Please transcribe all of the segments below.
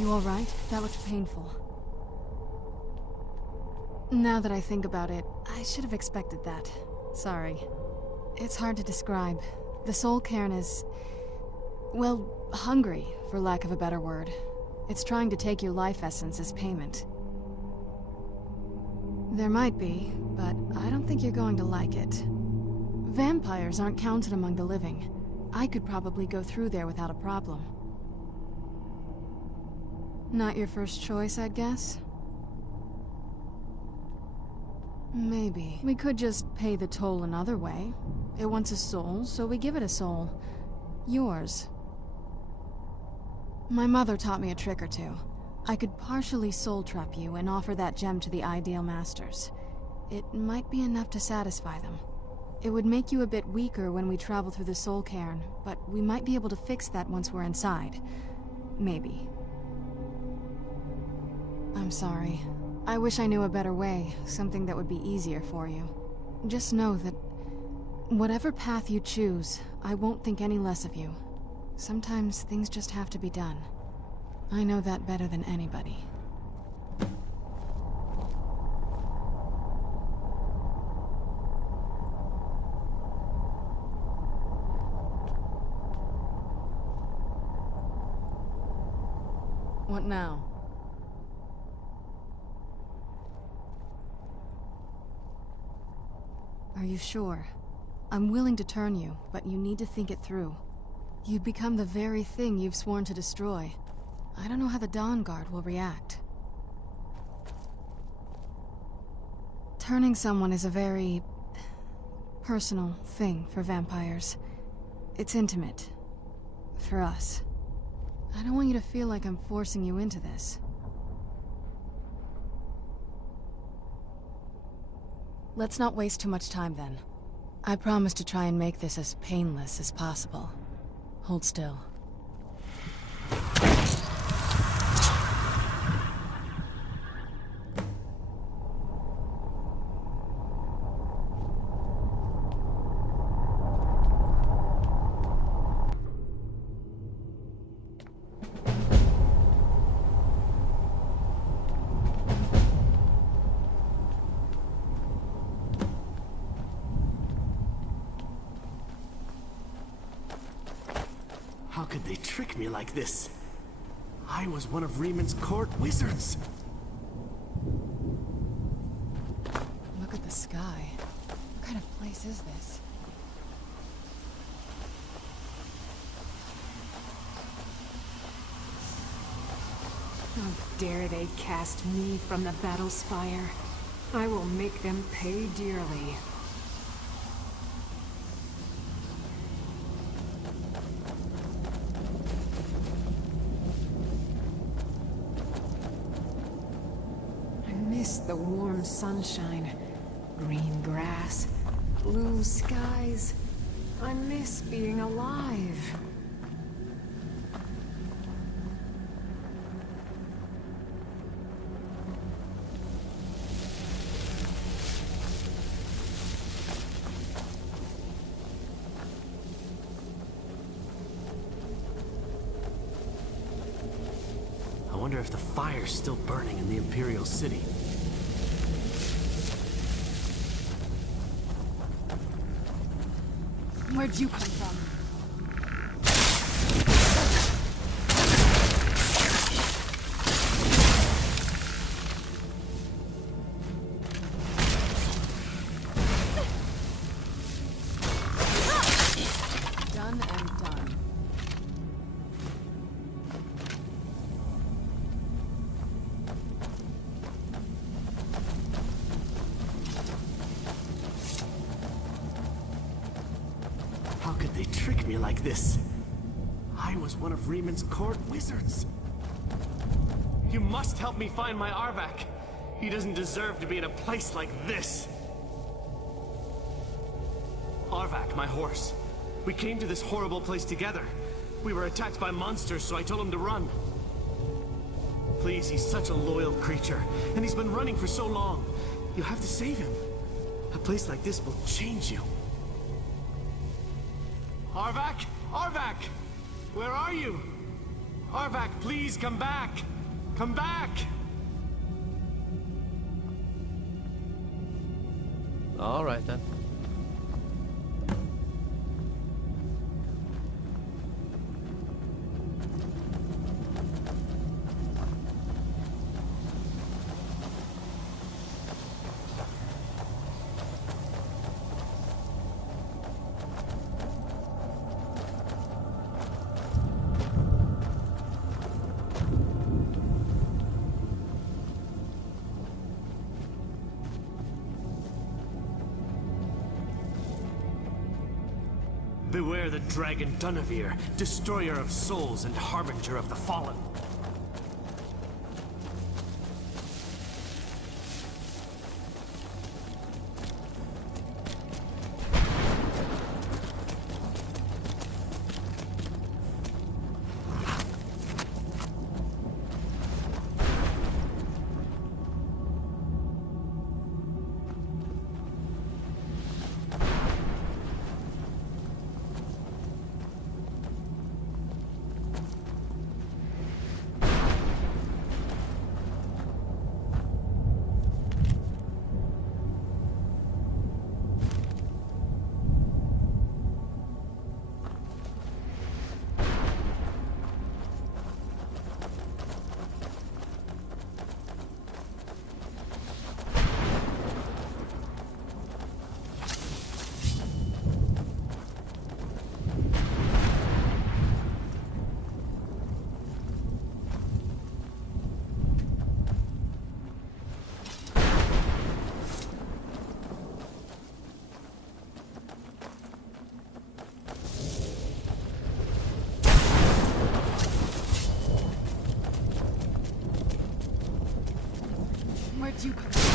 You alright? That looked painful. Now that I think about it, I should have expected that. Sorry. It's hard to describe. The soul Cairn is... well, hungry, for lack of a better word. It's trying to take your life essence as payment. There might be, but I don't think you're going to like it. Vampires aren't counted among the living. I could probably go through there without a problem. Not your first choice, I'd guess? Maybe. We could just pay the toll another way. It wants a soul, so we give it a soul. Yours. My mother taught me a trick or two. I could partially soul trap you and offer that gem to the ideal masters. It might be enough to satisfy them. It would make you a bit weaker when we travel through the soul cairn, but we might be able to fix that once we're inside. Maybe. I'm sorry. I wish I knew a better way, something that would be easier for you. Just know that whatever path you choose, I won't think any less of you. Sometimes things just have to be done. I know that better than anybody. What now? Are you sure? I'm willing to turn you, but you need to think it through. You'd become the very thing you've sworn to destroy. I don't know how the Dawnguard will react. Turning someone is a very... personal thing for vampires. It's intimate. For us. I don't want you to feel like I'm forcing you into this. Let's not waste too much time then. I promise to try and make this as painless as possible. Hold still. How could they trick me like this? I was one of Rieman's court wizards. Look at the sky. What kind of place is this? How dare they cast me from the battle spire? I will make them pay dearly. The warm sunshine, green grass, blue skies. I miss being alive. I wonder if the fire's still burning in the Imperial City. Where'd you come from? Done and done. How could they trick me like this? I was one of Rieman's court wizards. You must help me find my Arvak. He doesn't deserve to be in a place like this. Arvak, my horse. We came to this horrible place together. We were attacked by monsters, so I told him to run. Please, he's such a loyal creature, and he's been running for so long. You have to save him. A place like this will change you. Arvak? Arvak! Where are you? Arvak, please come back! Come back! All right then. Beware the dragon Dunavir, destroyer of souls and harbinger of the fallen. Where'd you come from?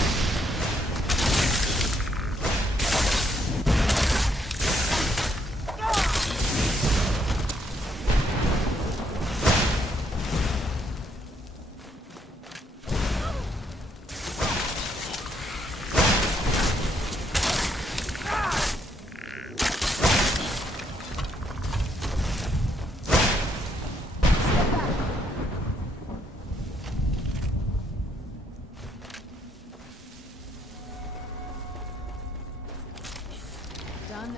Done.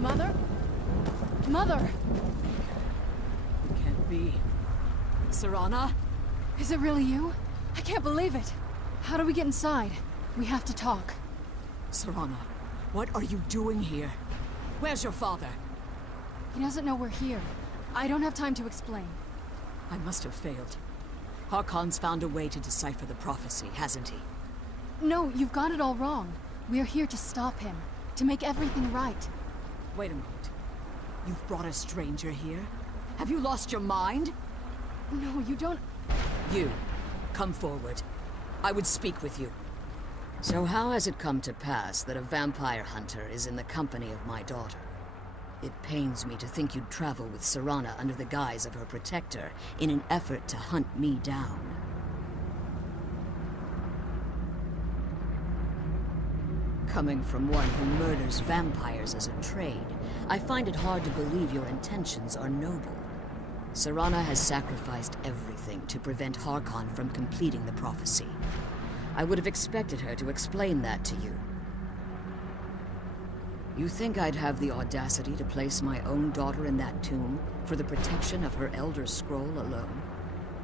Mother? Mother! It can't be. Serana? Is it really you? I can't believe it. How do we get inside? We have to talk. Serana, what are you doing here? Where's your father? He doesn't know we're here. I don't have time to explain. I must have failed. Harkon's found a way to decipher the prophecy, hasn't he? No, you've got it all wrong. We're here to stop him. To make everything right. Wait a moment. You've brought a stranger here? Have you lost your mind? No, you don't... You, come forward. I would speak with you. So how has it come to pass that a vampire hunter is in the company of my daughter? It pains me to think you'd travel with Serana under the guise of her protector in an effort to hunt me down. Coming from one who murders vampires as a trade, I find it hard to believe your intentions are noble. Serana has sacrificed everything to prevent Harkon from completing the prophecy. I would have expected her to explain that to you. You think I'd have the audacity to place my own daughter in that tomb for the protection of her Elder Scroll alone?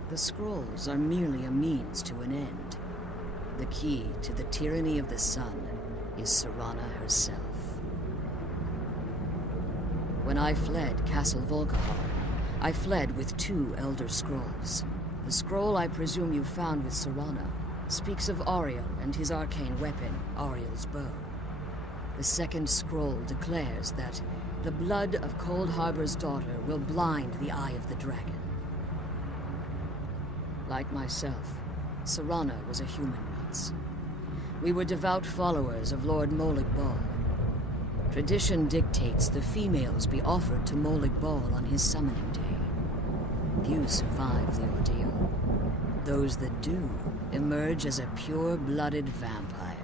The scrolls are merely a means to an end. The key to the tyranny of the sun is Serana herself. When I fled Castle Volkahar, I fled with 2 Elder Scrolls. The scroll I presume you found with Serana speaks of Ariel and his arcane weapon, Ariel's bow. The second scroll declares that the blood of Cold Harbor's daughter will blind the eye of the dragon. Like myself, Serana was a human once. We were devout followers of Lord Molig Bal. Tradition dictates the females be offered to Molig Bal on his summoning day. Few survive the ordeal. Those that do emerge as a pure-blooded vampire.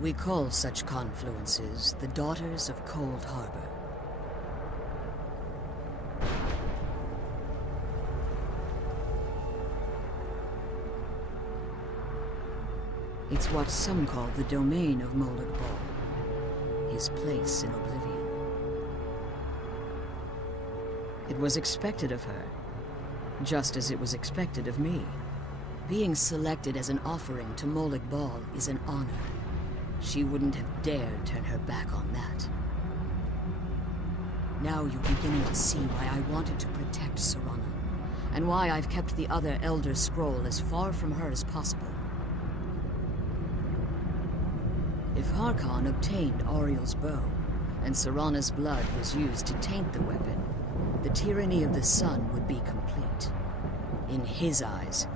We call such confluences the Daughters of Cold Harbor. It's what some call the domain of Molig Bal, his place in oblivion. It was expected of her, just as it was expected of me. Being selected as an offering to Molig Bal is an honor. She wouldn't have dared turn her back on that. Now you're beginning to see why I wanted to protect Serana, and why I've kept the other Elder Scroll as far from her as possible. If Harkon obtained Ariel's bow, and Serana's blood was used to taint the weapon, the tyranny of the sun would be complete. In his eyes,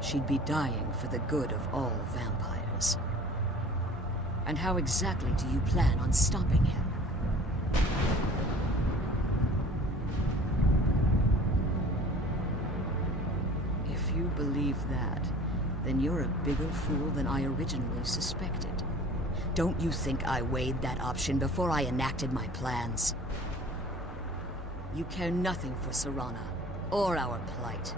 she'd be dying for the good of all vampires. And how exactly do you plan on stopping him? If you believe that, then you're a bigger fool than I originally suspected. Don't you think I weighed that option before I enacted my plans? You care nothing for Serana, or our plight.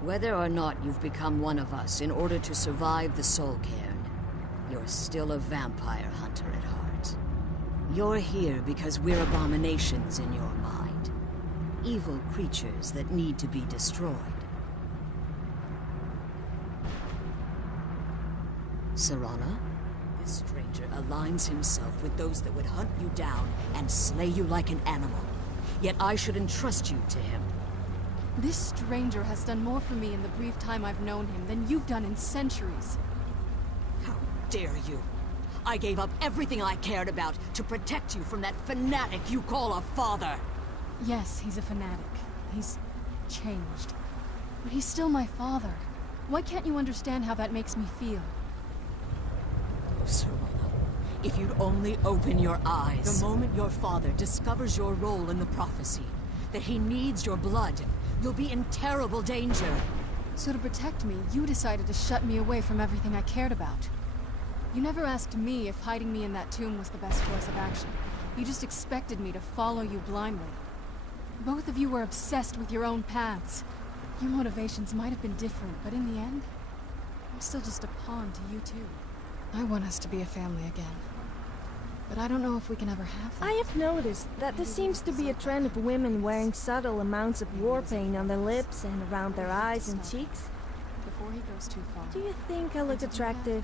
Whether or not you've become one of us in order to survive the Soul Cairn, you're still a vampire hunter at heart. You're here because we're abominations in your mind. Evil creatures that need to be destroyed. Serana? This stranger aligns himself with those that would hunt you down and slay you like an animal. Yet I should entrust you to him. This stranger has done more for me in the brief time I've known him than you've done in centuries. How dare you? I gave up everything I cared about to protect you from that fanatic you call a father. Yes, he's a fanatic. He's changed. But he's still my father. Why can't you understand how that makes me feel? Serana, if you'd only open your eyes. The moment your father discovers your role in the prophecy, that he needs your blood, you'll be in terrible danger. So to protect me, you decided to shut me away from everything I cared about. You never asked me if hiding me in that tomb was the best course of action. You just expected me to follow you blindly. Both of you were obsessed with your own paths. Your motivations might have been different, but in the end, I'm still just a pawn to you two. I want us to be a family again. But I don't know if we can ever have that. I have noticed that there seems to be a trend of women wearing subtle amounts of war paint on their lips and around their eyes and cheeks. Before he goes too far. Do you think I look attractive?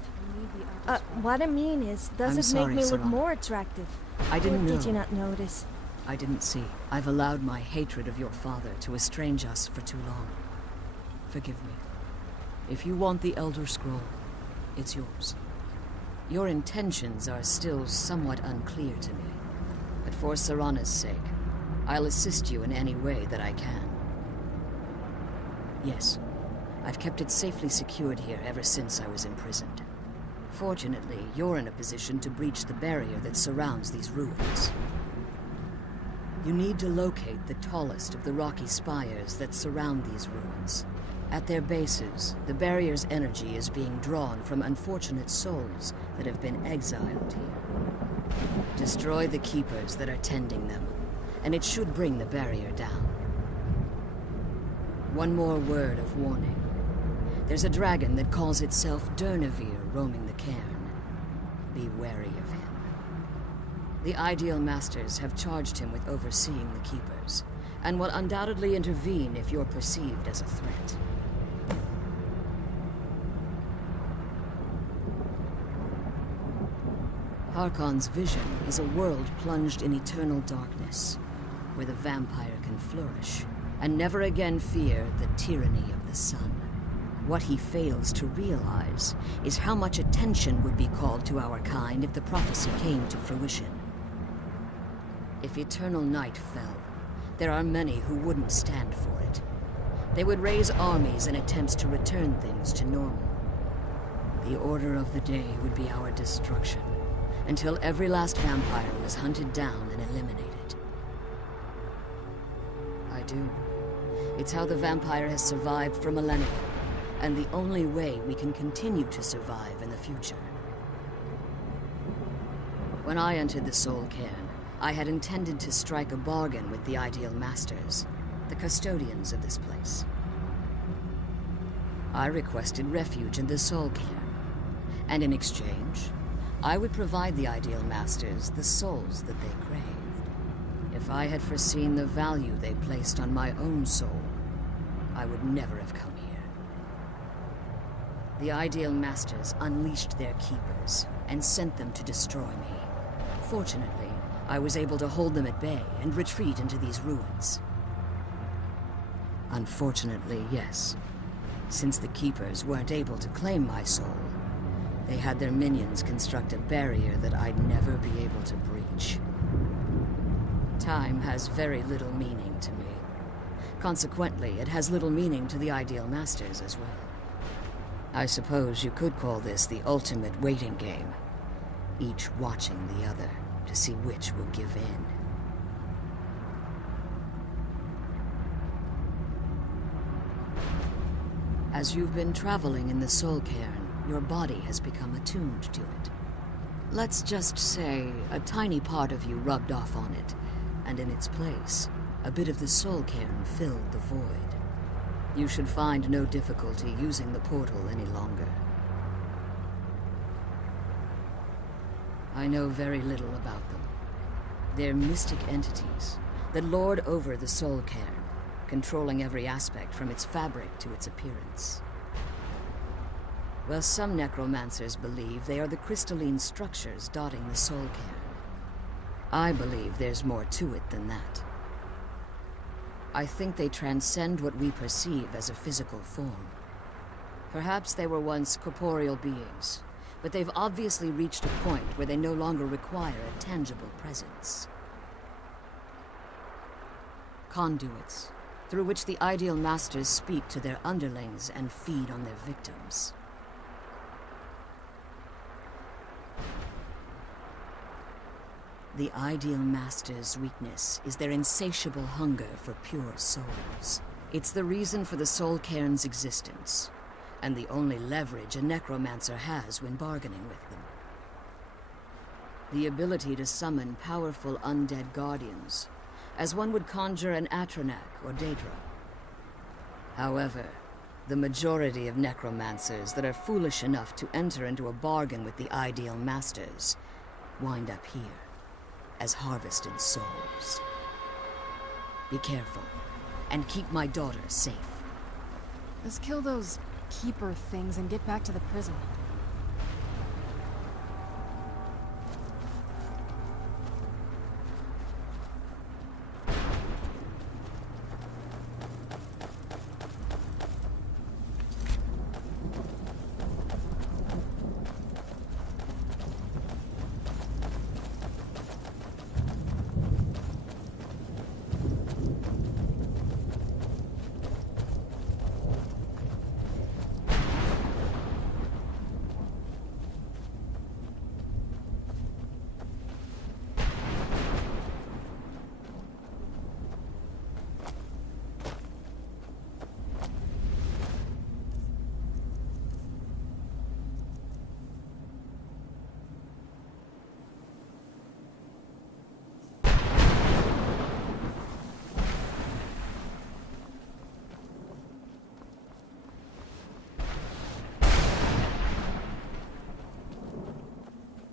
What I mean is, does I'm it sorry, make me look Serana. more attractive? I didn't know. Did you not notice? I didn't see. I've allowed my hatred of your father to estrange us for too long. Forgive me. If you want the Elder Scroll, it's yours. Your intentions are still somewhat unclear to me, but for Serana's sake, I'll assist you in any way that I can. Yes, I've kept it safely secured here ever since I was imprisoned. Fortunately, you're in a position to breach the barrier that surrounds these ruins. You need to locate the tallest of the rocky spires that surround these ruins. At their bases, the barrier's energy is being drawn from unfortunate souls that have been exiled here. Destroy the keepers that are tending them, and it should bring the barrier down. One more word of warning. There's a dragon that calls itself Durnavir roaming the Cairn. Be wary of him. The Ideal Masters have charged him with overseeing the keepers, and will undoubtedly intervene if you're perceived as a threat. Harkon's vision is a world plunged in eternal darkness, where the vampire can flourish, and never again fear the tyranny of the sun. What he fails to realize is how much attention would be called to our kind if the prophecy came to fruition. If eternal night fell, there are many who wouldn't stand for it. They would raise armies in attempts to return things to normal. The order of the day would be our destruction, until every last vampire was hunted down and eliminated. I do. It's how the vampire has survived for millennia, and the only way we can continue to survive in the future. When I entered the Soul Cairn, I had intended to strike a bargain with the Ideal Masters, the custodians of this place. I requested refuge in the Soul Cairn, and in exchange, I would provide the Ideal Masters the souls that they craved. If I had foreseen the value they placed on my own soul, I would never have come here. The Ideal Masters unleashed their keepers and sent them to destroy me. Fortunately, I was able to hold them at bay and retreat into these ruins. Unfortunately, yes. Since the Keepers weren't able to claim my soul, they had their minions construct a barrier that I'd never be able to breach. Time has very little meaning to me. Consequently, it has little meaning to the Ideal Masters as well. I suppose you could call this the ultimate waiting game, each watching the other to see which will give in. As you've been traveling in the Soul Cairn, your body has become attuned to it. Let's just say a tiny part of you rubbed off on it, and in its place, a bit of the Soul Cairn filled the void. You should find no difficulty using the portal any longer. I know very little about them. They're mystic entities that lord over the Soul Cairn, controlling every aspect from its fabric to its appearance. Well, some necromancers believe they are the crystalline structures dotting the Soul Cairn. I believe there's more to it than that. I think they transcend what we perceive as a physical form. Perhaps they were once corporeal beings, but they've obviously reached a point where they no longer require a tangible presence. Conduits, through which the Ideal Masters speak to their underlings and feed on their victims. The Ideal Masters' weakness is their insatiable hunger for pure souls. It's the reason for the Soul Cairn's existence, and the only leverage a necromancer has when bargaining with them. The ability to summon powerful undead guardians, as one would conjure an Atronak or Daedra. However, the majority of necromancers that are foolish enough to enter into a bargain with the Ideal Masters wind up here as harvested souls. Be careful, and keep my daughter safe. Let's kill those keeper things and get back to the prison.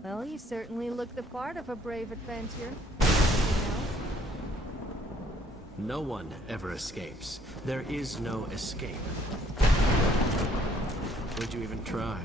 Well, you certainly look the part of a brave adventurer. Anything else? No one ever escapes. There is no escape. Would you even try?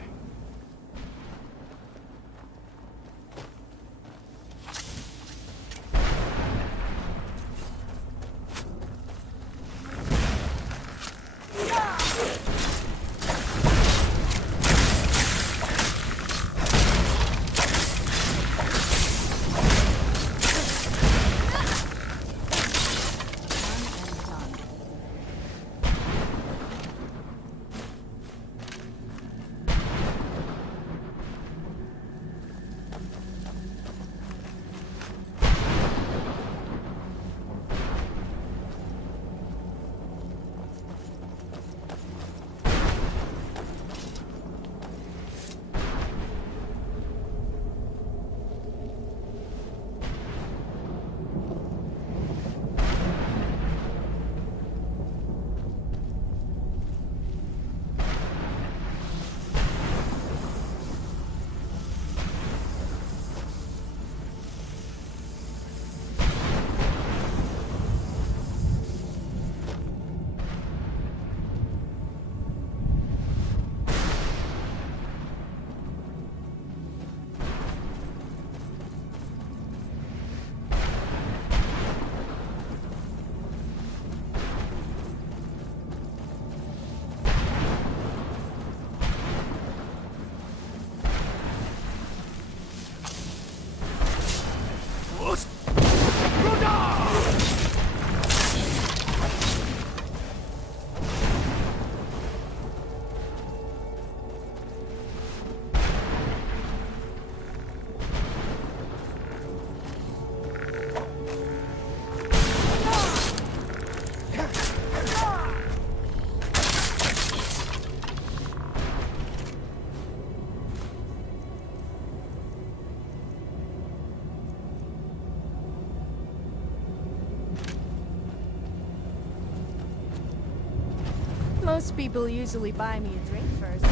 Most people usually buy me a drink first.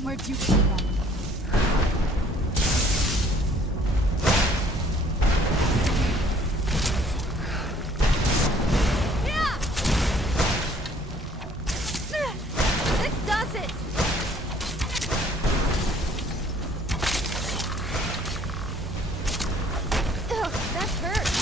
Where'd you come from? This does it! Ugh, that hurts.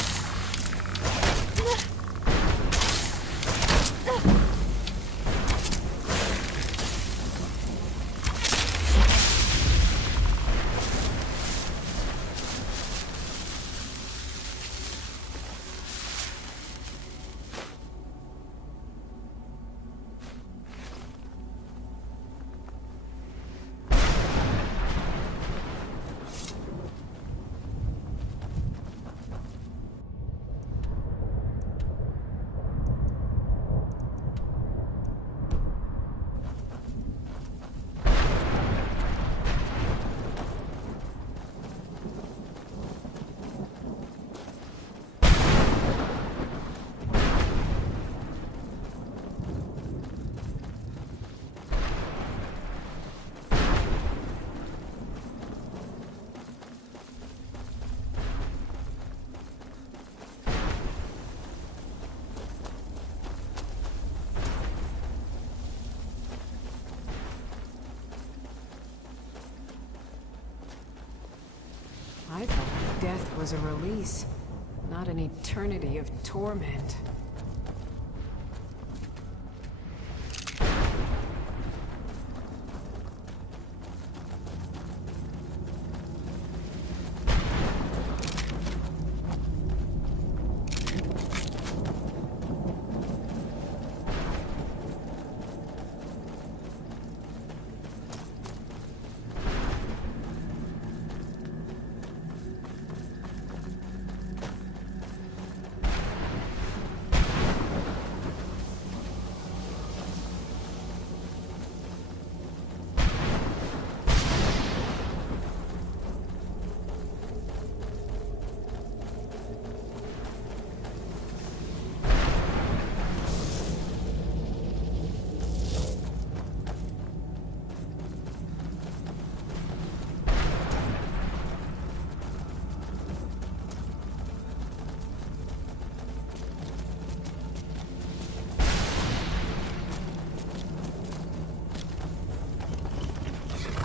I thought death was a release, not an eternity of torment.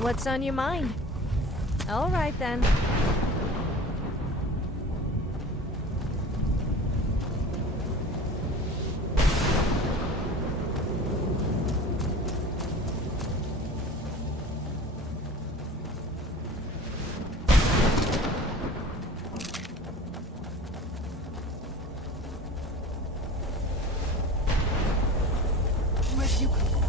What's on your mind? All right then. Where'd you come from?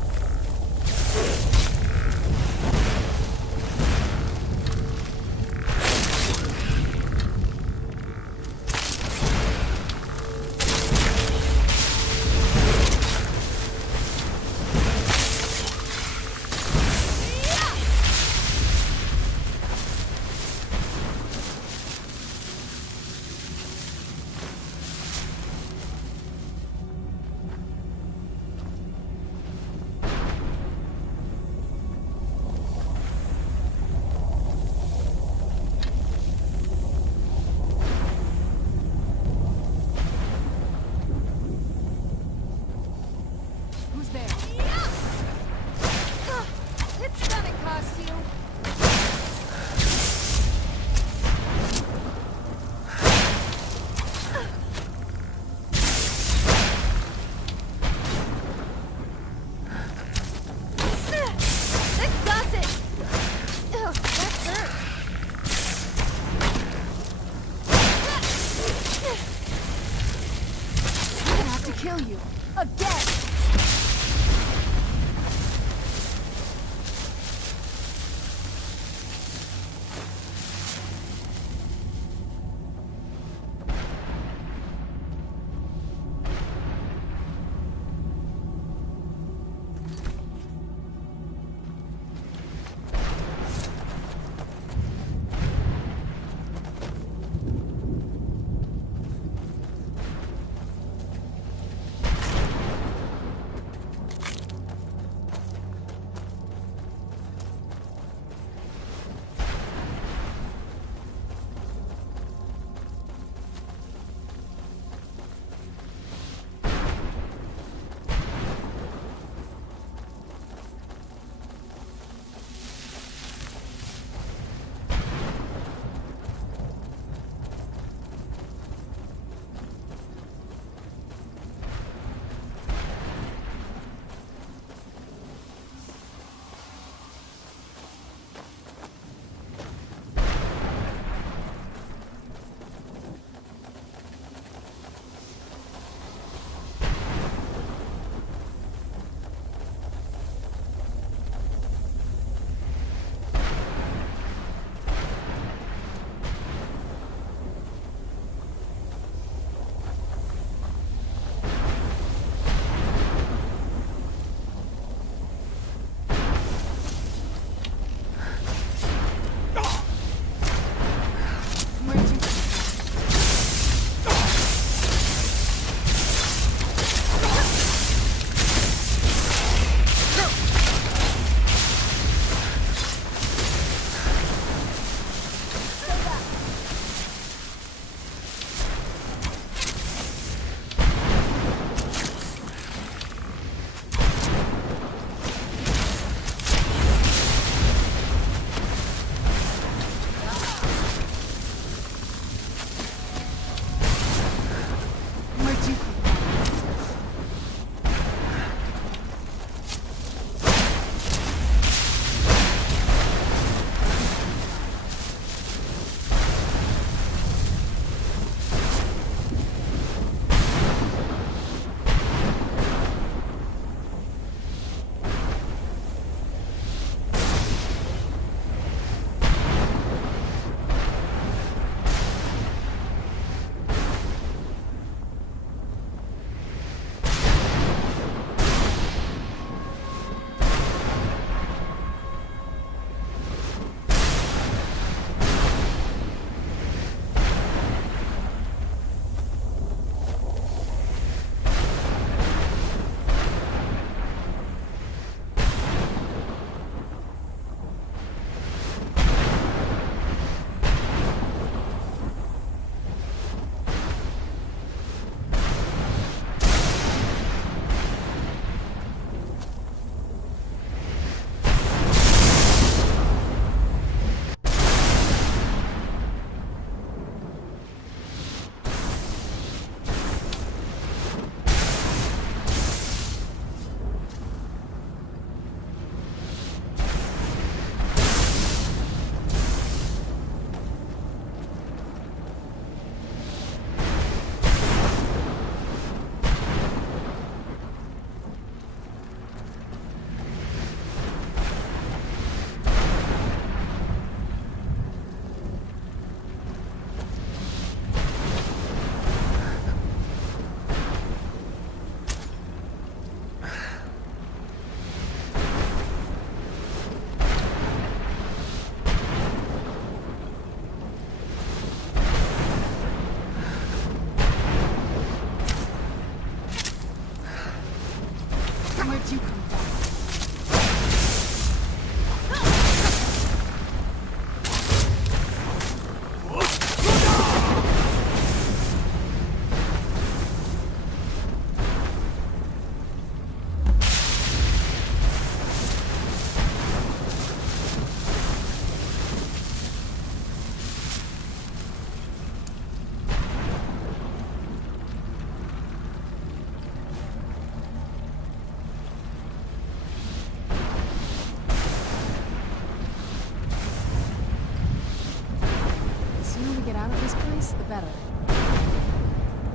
ice, the better.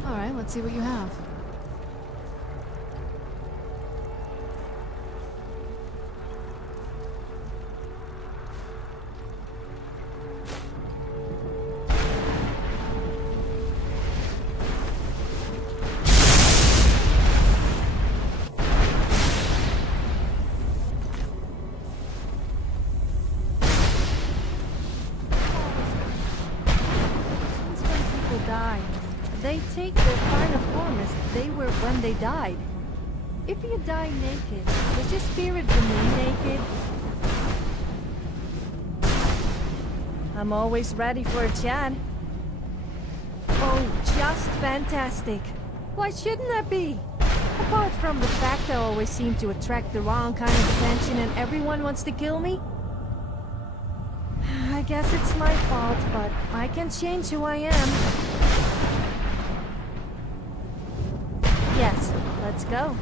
Alright, let's see what you have. They take their final form as they were when they died. If you die naked, does your spirit remain naked? I'm always ready for a chat. Oh, just fantastic. Why shouldn't I be? Apart from the fact I always seem to attract the wrong kind of attention and everyone wants to kill me? I guess it's my fault, but I can change who I am. Yes, let's go.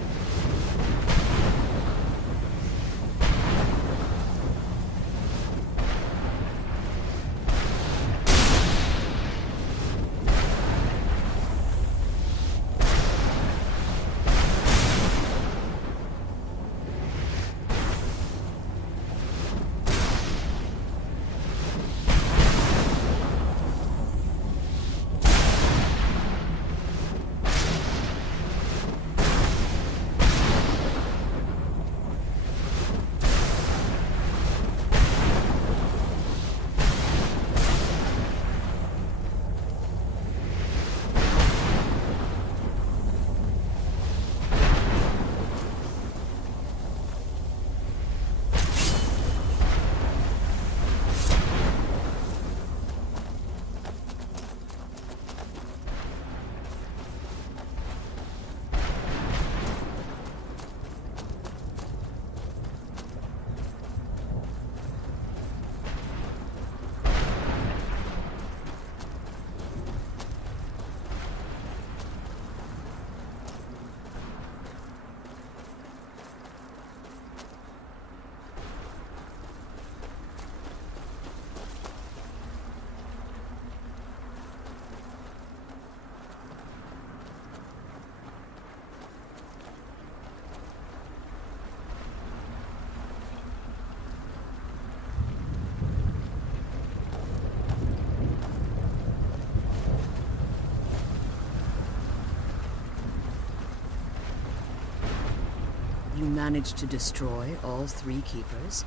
You managed to destroy all 3 keepers?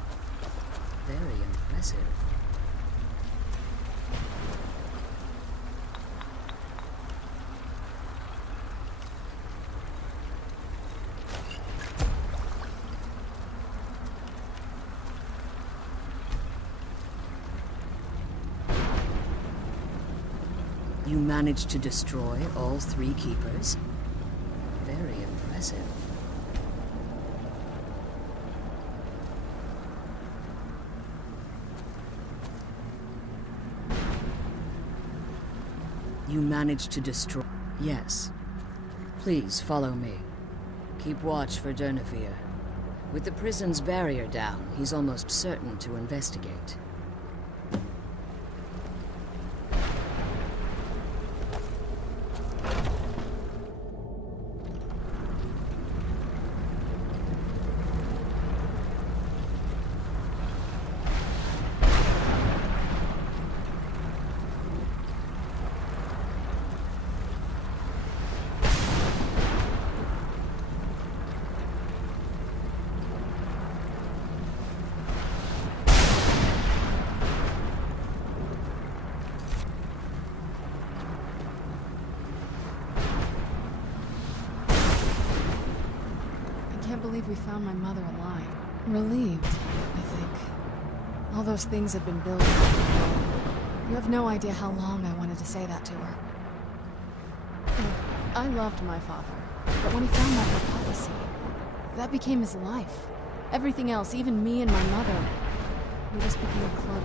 Very impressive. You managed to destroy all 3 keepers? Very impressive. You managed to destroy... Yes. Please follow me. Keep watch for Durnevere. With the prison's barrier down, he's almost certain to investigate. I can't believe we found my mother alive. Relieved, I think. All those things have been building. You have no idea how long I wanted to say that to her. Look, I loved my father, but when he found that prophecy, that became his life. Everything else, even me and my mother, we just became close.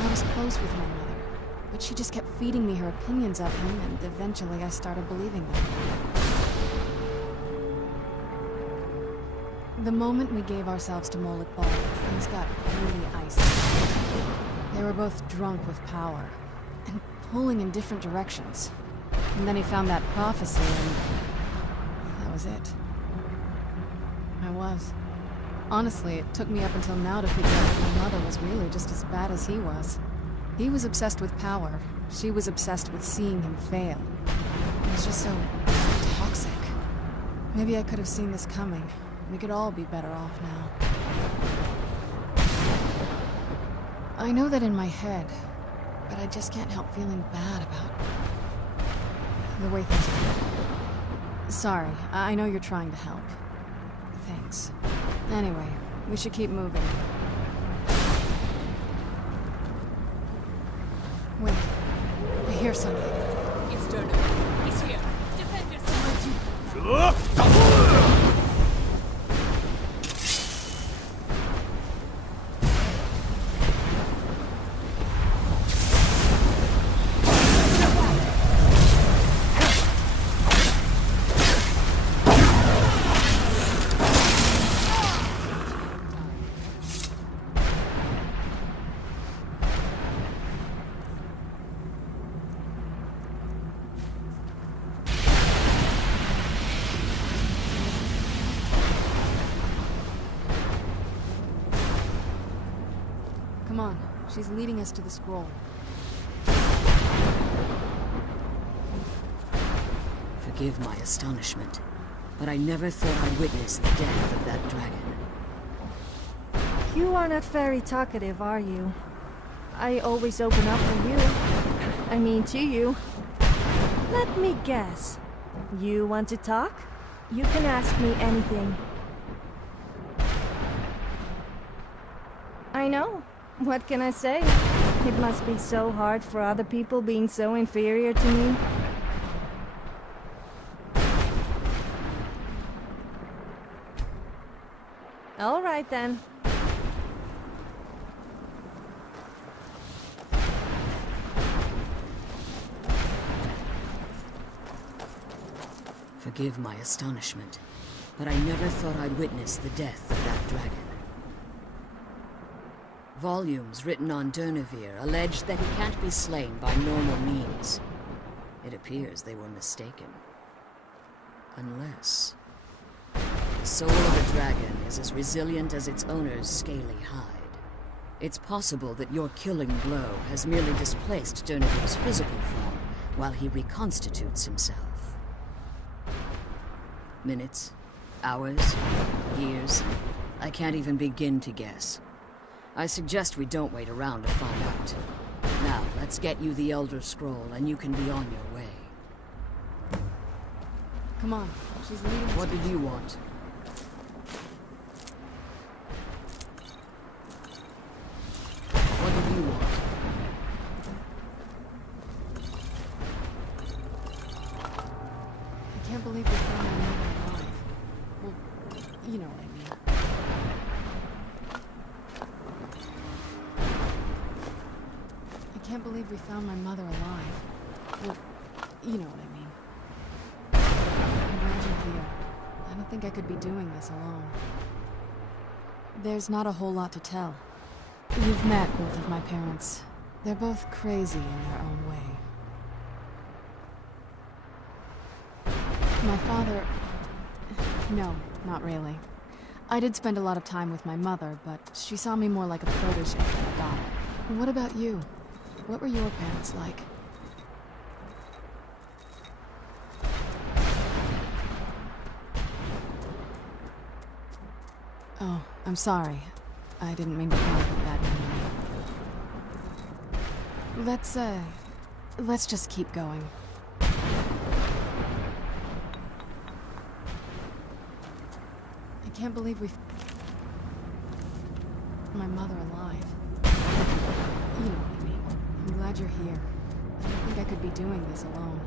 I was close with my mother, but she just kept feeding me her opinions of him, and eventually I started believing them. The moment we gave ourselves to Moloch Ball, things got really icy. They were both drunk with power. And pulling in different directions. And then he found that prophecy, and that was it. I was. Honestly, it took me up until now to figure out that my mother was really just as bad as he was. He was obsessed with power. She was obsessed with seeing him fail. It was just so toxic. Maybe I could have seen this coming. We could all be better off now. I know that in my head, but I just can't help feeling bad about the way things are. Sorry, I know you're trying to help. Thanks. Anyway, we should keep moving. Wait, I hear something. It's Dawnguard. He's here. Defend yourself. Come on, she's leading us to the scroll. Forgive my astonishment, but I never thought I'd witness the death of that dragon. You are not very talkative, are you? I always open up for you. I mean, to you. Let me guess. You want to talk? You can ask me anything. I know. What can I say? It must be so hard for other people being so inferior to me. All right then. Forgive my astonishment, but I never thought I'd witness the death of that dragon. Volumes written on Dawnguard allege that he can't be slain by normal means. It appears they were mistaken. Unless... the soul of a dragon is as resilient as its owner's scaly hide. It's possible that your killing blow has merely displaced Dawnguard's physical form while he reconstitutes himself. Minutes, hours, years, I can't even begin to guess. I suggest we don't wait around to find out. Now, let's get you the Elder Scroll and you can be on your way. Come on, she's leading us. What did you want? What did you want? I can't believe we found my mother alive. Well, you know what I mean. I can't believe we found my mother alive. Well, you know what I mean. I'm glad you're here. I don't think I could be doing this alone. There's not a whole lot to tell. You've met both of my parents. They're both crazy in their own way. My father... No, not really. I did spend a lot of time with my mother, but she saw me more like a protege than a daughter. What about you? What were your parents like? Oh, I'm sorry. I didn't mean to come up with that memory. Let's just keep going. I can't believe we my mother alive. You know what I mean. I'm glad you're here. I don't think I could be doing this alone.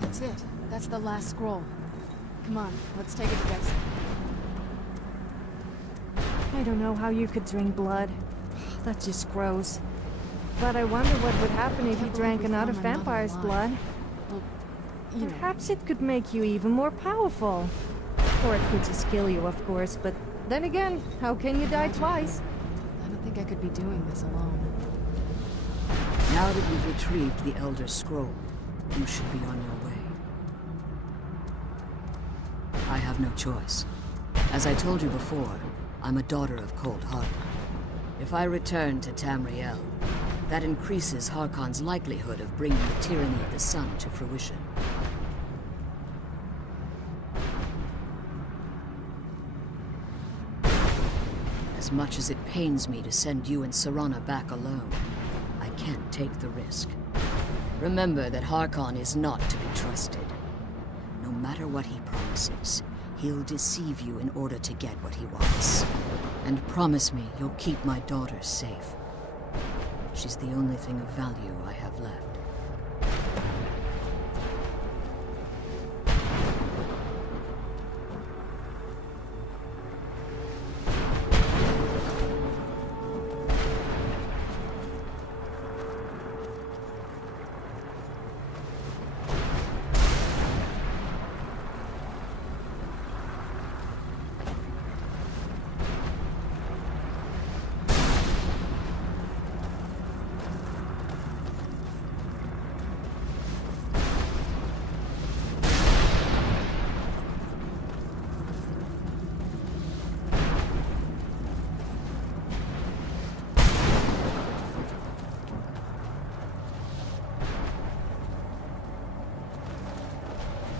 That's it. That's the last scroll. Come on, let's take it together. I don't know how you could drink blood. That's just gross. But I wonder what would happen if you drank another vampire's blood. Well, you know. Perhaps it could make you even more powerful. Or it could just kill you, of course, but Then again, how can you die twice? I don't think I could be doing this alone. Now that we've retrieved the Elder Scroll, you should be on your way. I have no choice. As I told you before, I'm a daughter of Cold Harkon. If I return to Tamriel, that increases Harkon's likelihood of bringing the tyranny of the sun to fruition. As much as it pains me to send you and Serana back alone, I can't take the risk. Remember that Harkon is not to be trusted. No matter what he promises, he'll deceive you in order to get what he wants. And promise me you'll keep my daughter safe. She's the only thing of value I have left.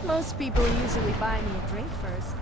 Most people usually buy me a drink first.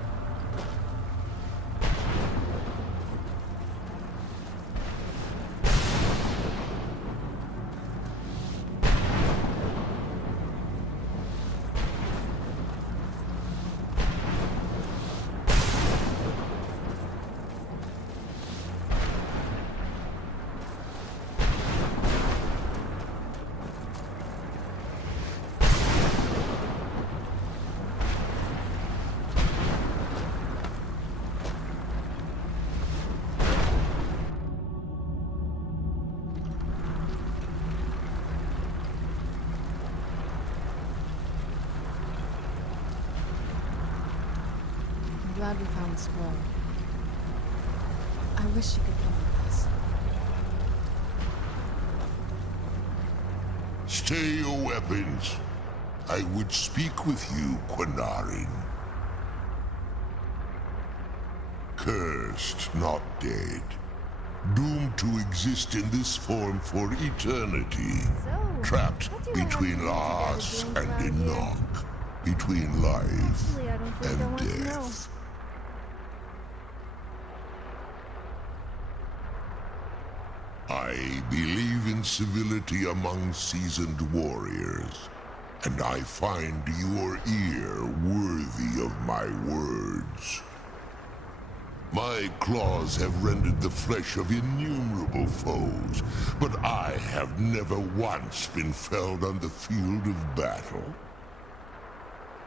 Glad we found the scroll. I wish you could come with us. Stay your weapons. I would speak with you, Quinarin. Cursed, not dead. Doomed to exist in this form for eternity. So, Trapped what do you between want us to do and around here? Enoch. Between life Actually, I don't think I and want to know. death. I believe in civility among seasoned warriors, and I find your ear worthy of my words. My claws have rended the flesh of innumerable foes, but I have never once been felled on the field of battle.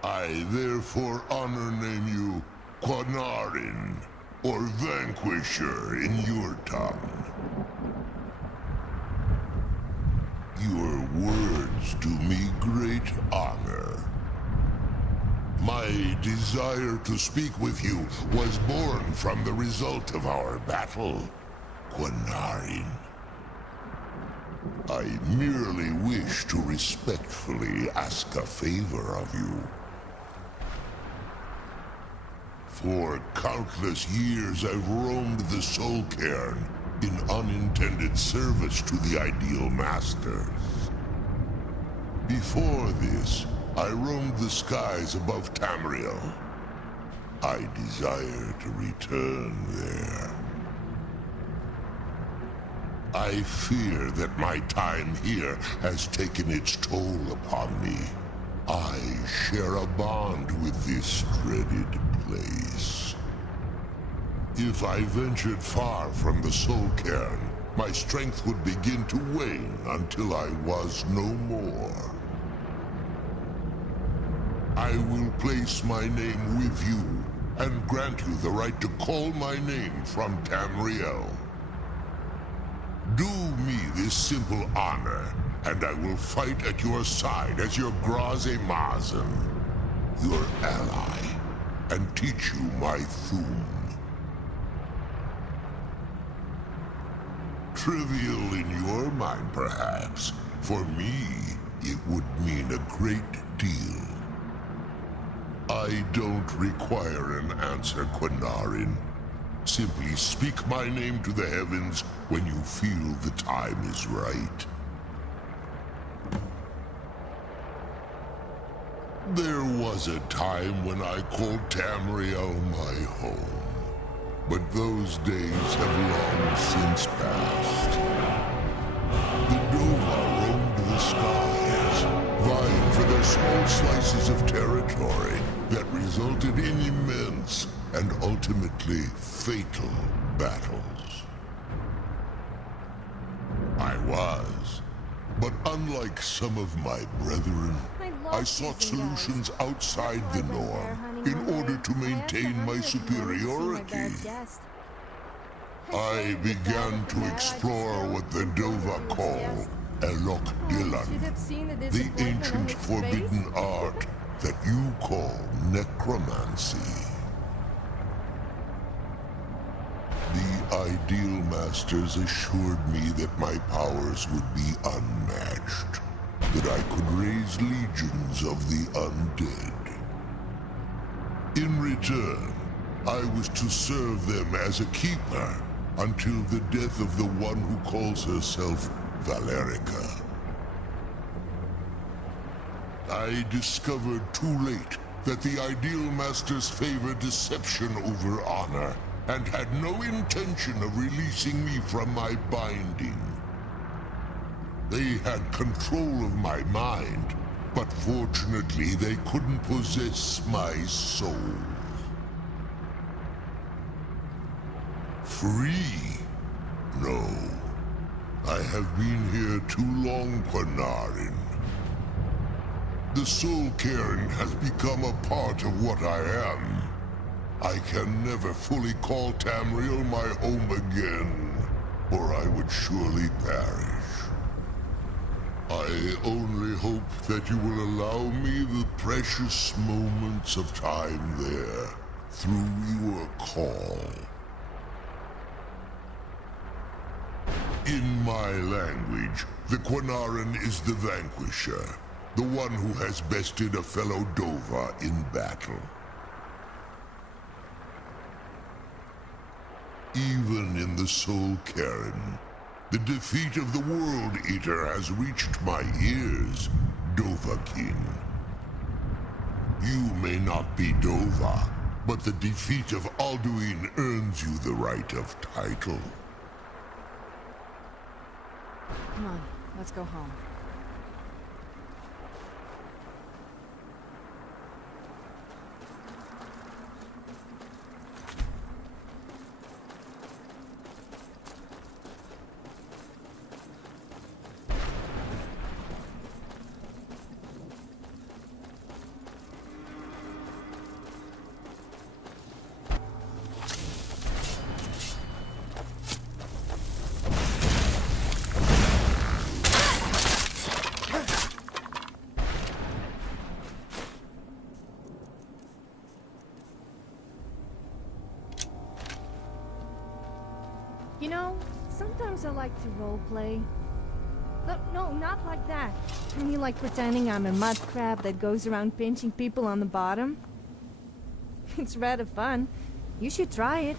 I therefore honor name you Quinarin, or Vanquisher in your tongue. Your words do me great honor. My desire to speak with you was born from the result of our battle, Quinarin. I merely wish to respectfully ask a favor of you. For countless years I've roamed the Soul Cairn in unintended service to the Ideal Masters. Before this, I roamed the skies above Tamriel. I desire to return there. I fear that my time here has taken its toll upon me. I share a bond with this dreaded place. If I ventured far from the Soul Cairn, my strength would begin to wane until I was no more. I will place my name with you and grant you the right to call my name from Tamriel. Do me this simple honor, and I will fight at your side as your Graze Mazen, your ally, and teach you my Thum. trivial in your mind, perhaps. For me, it would mean a great deal. I don't require an answer, Quinarin. Simply speak my name to the heavens when you feel the time is right. There was a time when I called Tamriel my home. But those days have long since passed. The Dova roamed the skies, vying for their small slices of territory that resulted in immense and ultimately fatal battles. I was, but unlike some of my brethren, I sought solutions outside the norm in order to maintain my superiority. I began to explore what the Dova call Elok Dylan, the ancient forbidden art that you call necromancy. The Ideal Masters assured me that my powers would be unmatched, that I could raise legions of the undead. In return, I was to serve them as a keeper until the death of the one who calls herself Valerica. I discovered too late that the Ideal Masters favor deception over honor, and had no intention of releasing me from my binding. They had control of my mind, but fortunately they couldn't possess my soul. Free? No. I have been here too long, Quinarin. The soul Cairn has become a part of what I am. I can never fully call Tamriel my home again, or I would surely perish. I only hope that you will allow me the precious moments of time there, through your call. In my language, the Quinarin is the vanquisher, the one who has bested a fellow Dova in battle. Even in the Soul Cairn, the defeat of the World Eater has reached my ears, Dovahkiin. You may not be Dova, but the defeat of Alduin earns you the right of title. Come on, let's go home. You know, sometimes I like to roleplay. No, not like that. I mean, like pretending I'm a mud crab that goes around pinching people on the bottom. It's rather fun. You should try it.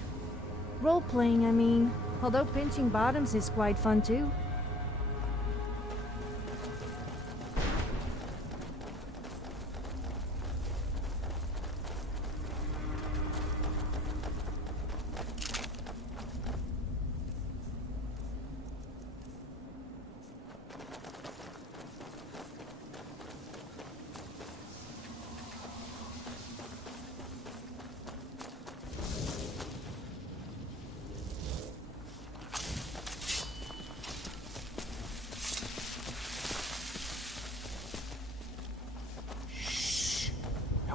Role-playing, I mean. Although pinching bottoms is quite fun too.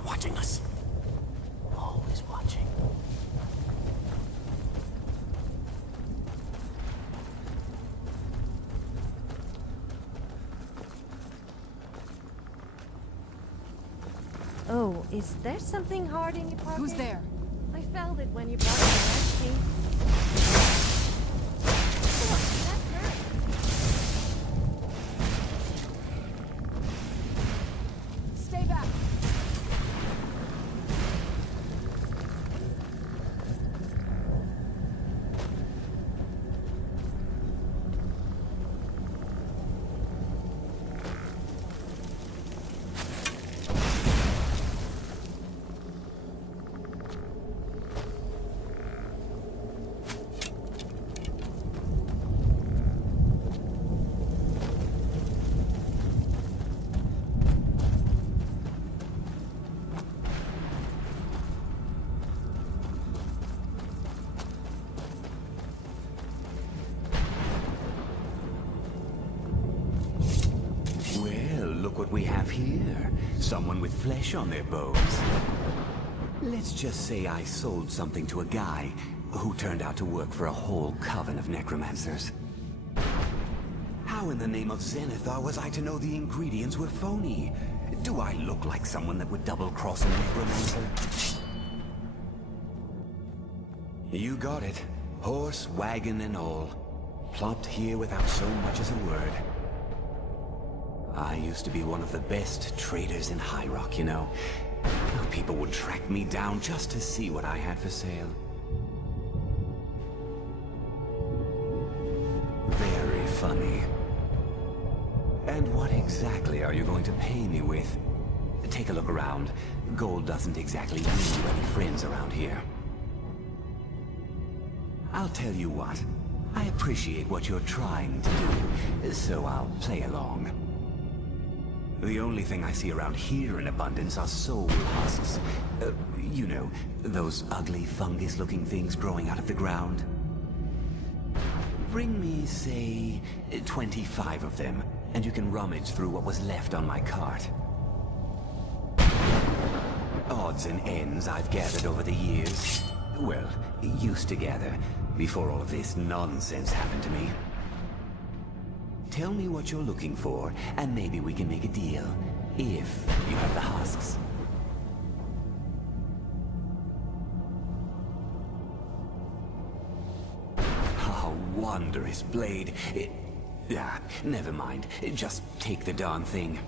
Watching us. Always watching. Oh, is there something hard in your pocket? Who's there? I felt it when you brought me the ice cream. Look, that have here? Someone with flesh on their bones. Let's just say I sold something to a guy who turned out to work for a whole coven of necromancers. How in the name of Zenithar was I to know the ingredients were phony? Do I look like someone that would double-cross a necromancer? You got it. Horse, wagon, and all. Plopped here without so much as a word. I used to be one of the best traders in High Rock, you know. People would track me down just to see what I had for sale. Very funny. And what exactly are you going to pay me with? Take a look around. Gold doesn't exactly mean you any friends around here. I'll tell you what. I appreciate what you're trying to do, so I'll play along. The only thing I see around here in abundance are soul husks. You know, those ugly fungus-looking things growing out of the ground. Bring me, say, 25 of them, and you can rummage through what was left on my cart. Odds and ends I've gathered over the years. Well, used to gather, before all of this nonsense happened to me. Tell me what you're looking for, and maybe we can make a deal, if you have the husks. Oh, wondrous blade. Never mind. Just take the darn thing.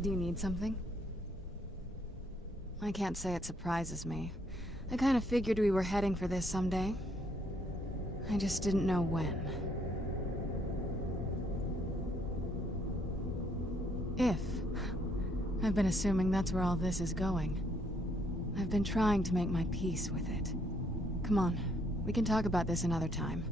Do you need something? I can't say it surprises me. I kind of figured we were heading for this someday. I just didn't know when. If. I've been assuming that's where all this is going. I've been trying to make my peace with it. Come on, we can talk about this another time.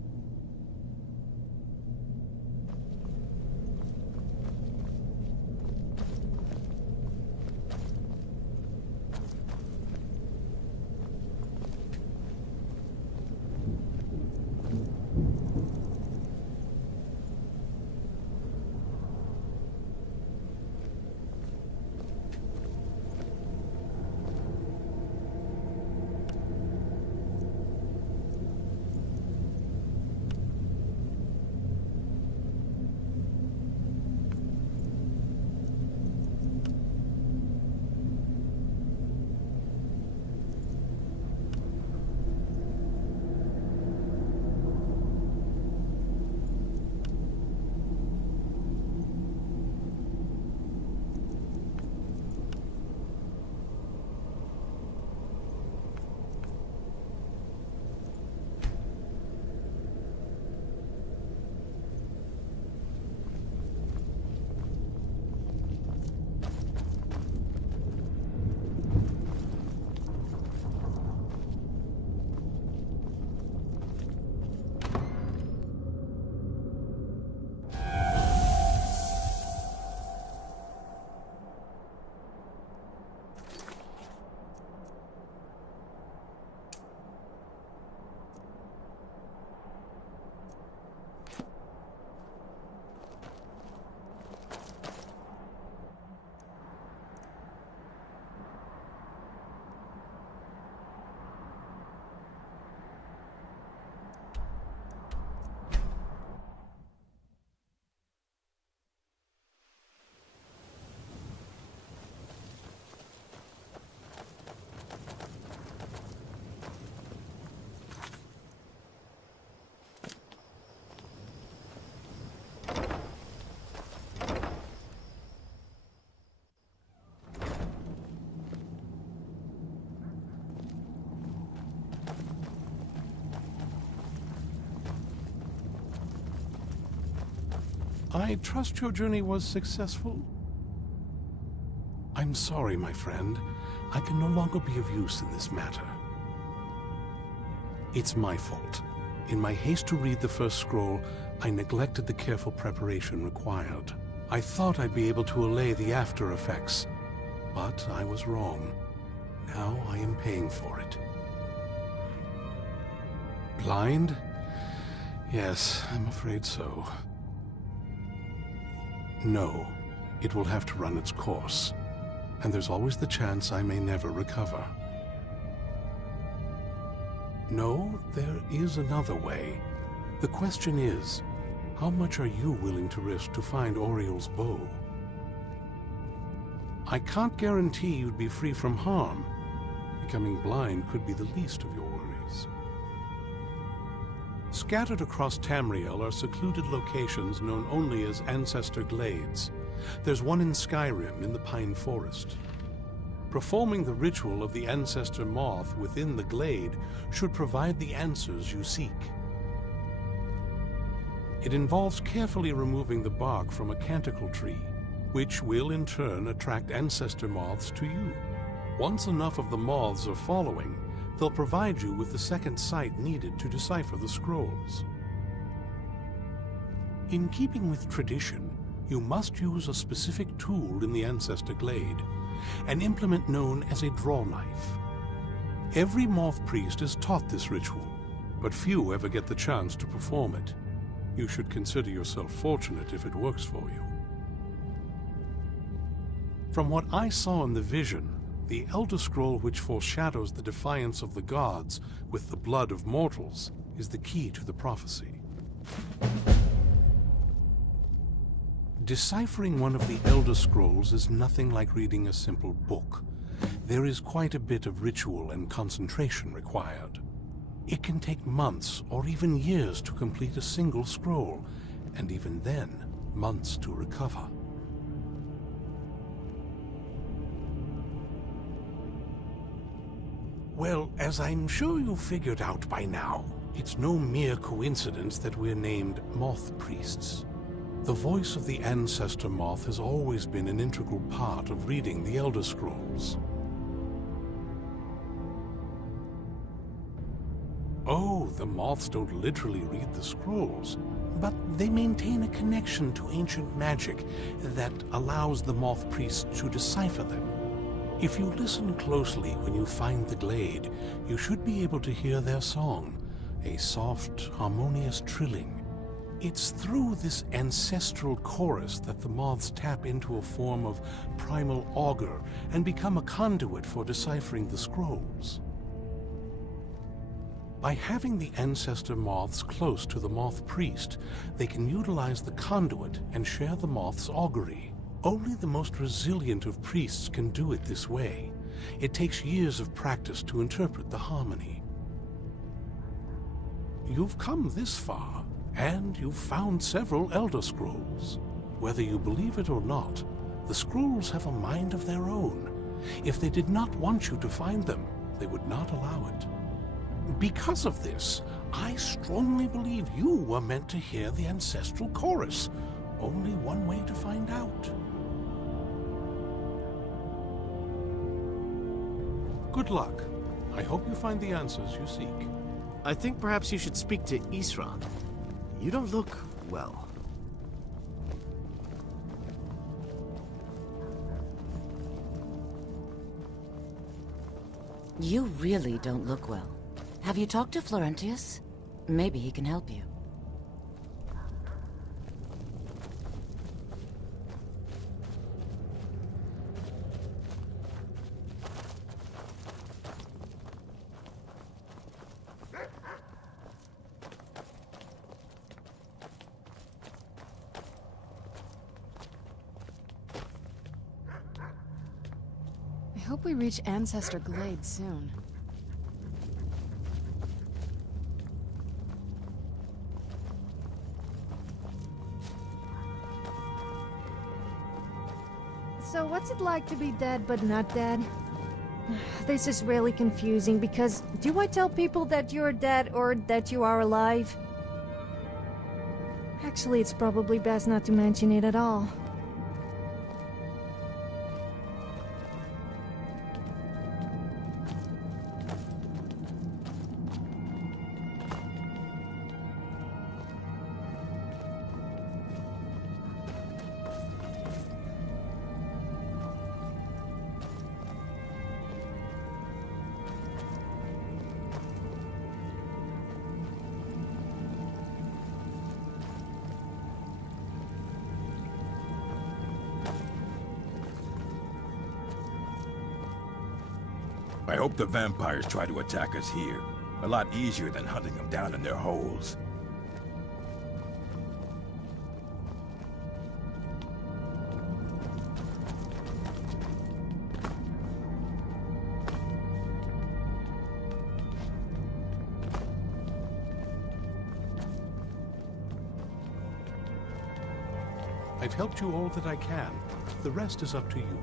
I trust your journey was successful? I'm sorry, my friend. I can no longer be of use in this matter. It's my fault. In my haste to read the first scroll, I neglected the careful preparation required. I thought I'd be able to allay the after effects, but I was wrong. Now I am paying for it. Blind? Yes, I'm afraid so. No, it will have to run its course, and there's always the chance I may never recover. No, there is another way. The question is, how much are you willing to risk to find Oriel's bow? I can't guarantee you'd be free from harm. Becoming blind could be the least of your worries. Scattered across Tamriel are secluded locations known only as Ancestor Glades. There's one in Skyrim in the Pine Forest. Performing the ritual of the Ancestor Moth within the glade should provide the answers you seek. It involves carefully removing the bark from a canticle tree, which will in turn attract ancestor moths to you. Once enough of the moths are following, they'll provide you with the second sight needed to decipher the scrolls. In keeping with tradition, you must use a specific tool in the Ancestor Glade, an implement known as a draw knife. Every moth priest is taught this ritual, but few ever get the chance to perform it. You should consider yourself fortunate if it works for you. From what I saw in the vision, the Elder Scroll which foreshadows the defiance of the gods with the blood of mortals is the key to the prophecy. Deciphering one of the Elder Scrolls is nothing like reading a simple book. There is quite a bit of ritual and concentration required. It can take months or even years to complete a single scroll, and even then, months to recover. Well, as I'm sure you've figured out by now, it's no mere coincidence that we're named Moth Priests. The voice of the Ancestor Moth has always been an integral part of reading the Elder Scrolls. Oh, the moths don't literally read the scrolls, but they maintain a connection to ancient magic that allows the moth priests to decipher them. If you listen closely when you find the glade, you should be able to hear their song, a soft, harmonious trilling. It's through this ancestral chorus that the moths tap into a form of primal augur and become a conduit for deciphering the scrolls. By having the ancestor moths close to the moth priest, they can utilize the conduit and share the moth's augury. Only the most resilient of priests can do it this way. It takes years of practice to interpret the harmony. You've come this far, and you've found several Elder Scrolls. Whether you believe it or not, the scrolls have a mind of their own. If they did not want you to find them, they would not allow it. Because of this, I strongly believe you were meant to hear the ancestral chorus. Only one way to find out. Good luck. I hope you find the answers you seek. I think perhaps you should speak to Isran. You don't look well. You really don't look well. Have you talked to Florentius? Maybe he can help you. I hope we reach Ancestor Glade soon. So what's it like to be dead but not dead? This is really confusing because do I tell people that you're dead or that you are alive? Actually, it's probably best not to mention it at all. I hope the vampires try to attack us here. A lot easier than hunting them down in their holes. I've helped you all that I can. The rest is up to you.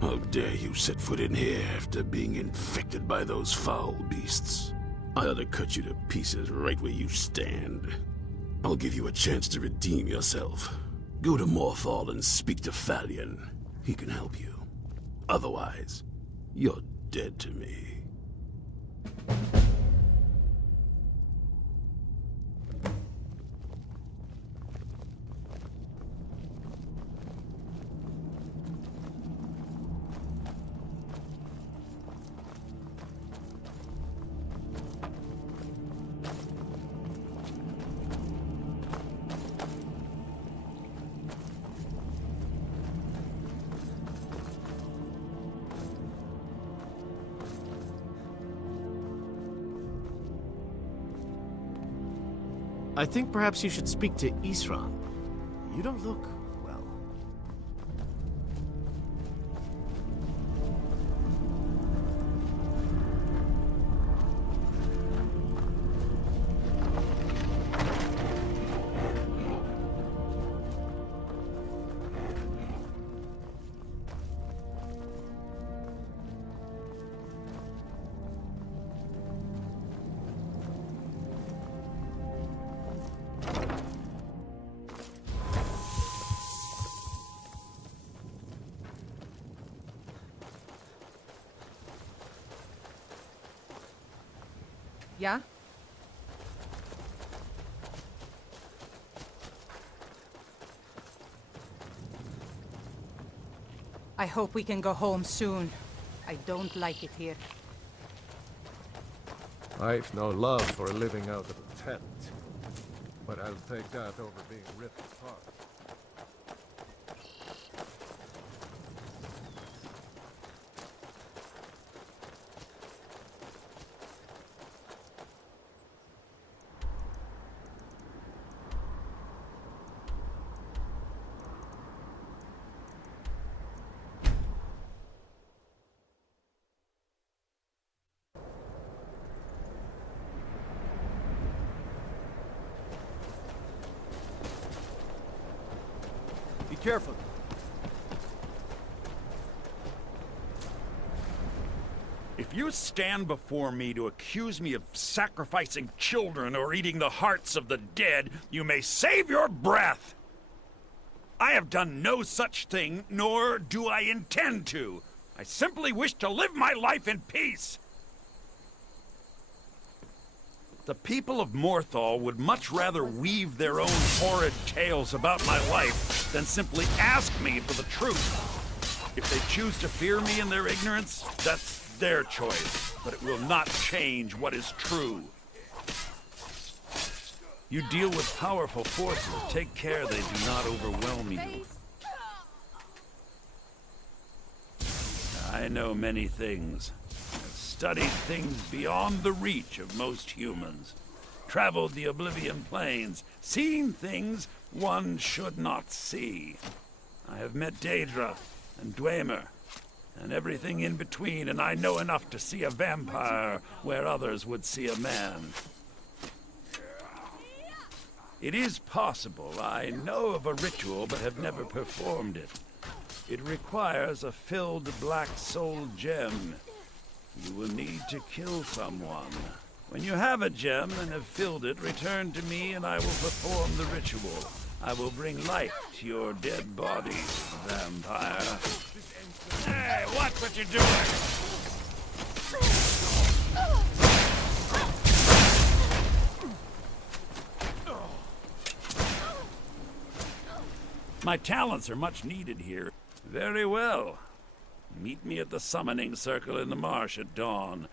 How dare you set foot in here after being infected by those foul beasts? I ought to cut you to pieces right where you stand. I'll give you a chance to redeem yourself. Go to Morthal and speak to Falion. He can help you. Otherwise, you're dead to me. I think perhaps you should speak to Isran. You don't look well. Yeah? I hope we can go home soon. I don't like it here. I've no love for living out of a tent, but I'll take that over being ripped apart. Be careful. If you stand before me to accuse me of sacrificing children or eating the hearts of the dead, you may save your breath. I have done no such thing, nor do I intend to. I simply wish to live my life in peace. The people of Morthal would much rather weave their own horrid tales about my life than simply ask me for the truth. If they choose to fear me in their ignorance, that's their choice, but it will not change what is true. You deal with powerful forces. Take care they do not overwhelm you. I know many things. I've studied things beyond the reach of most humans. Traveled the Oblivion Plains, seen things one should not see. I have met Daedra and Dwemer, and everything in between, and I know enough to see a vampire where others would see a man. It is possible I know of a ritual but have never performed it. It requires a filled black soul gem. You will need to kill someone. When you have a gem and have filled it, return to me and I will perform the ritual. I will bring life to your dead body, vampire. Hey, watch what you're doing! My talents are much needed here. Very well. Meet me at the summoning circle in the marsh at dawn.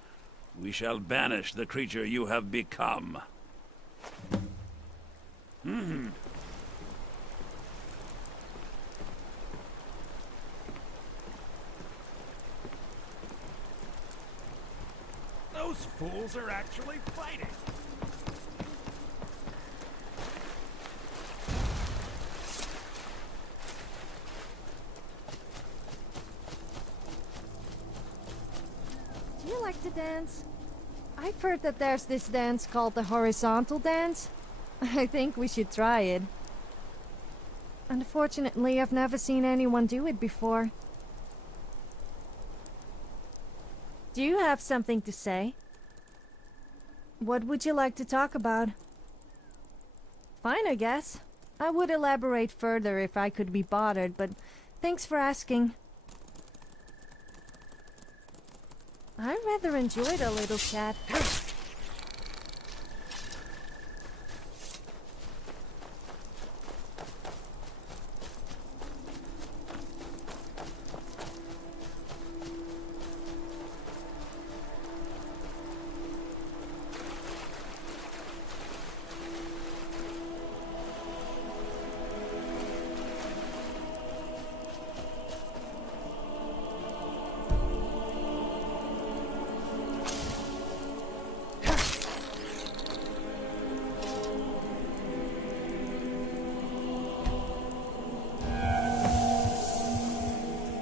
We shall banish the creature you have become. Those fools are actually fighting. Do you like to dance? I've heard that there's this dance called the horizontal dance. I think we should try it. Unfortunately, I've never seen anyone do it before. Do you have something to say? What would you like to talk about? Fine, I guess. I would elaborate further if I could be bothered, but thanks for asking. I rather enjoyed a little chat.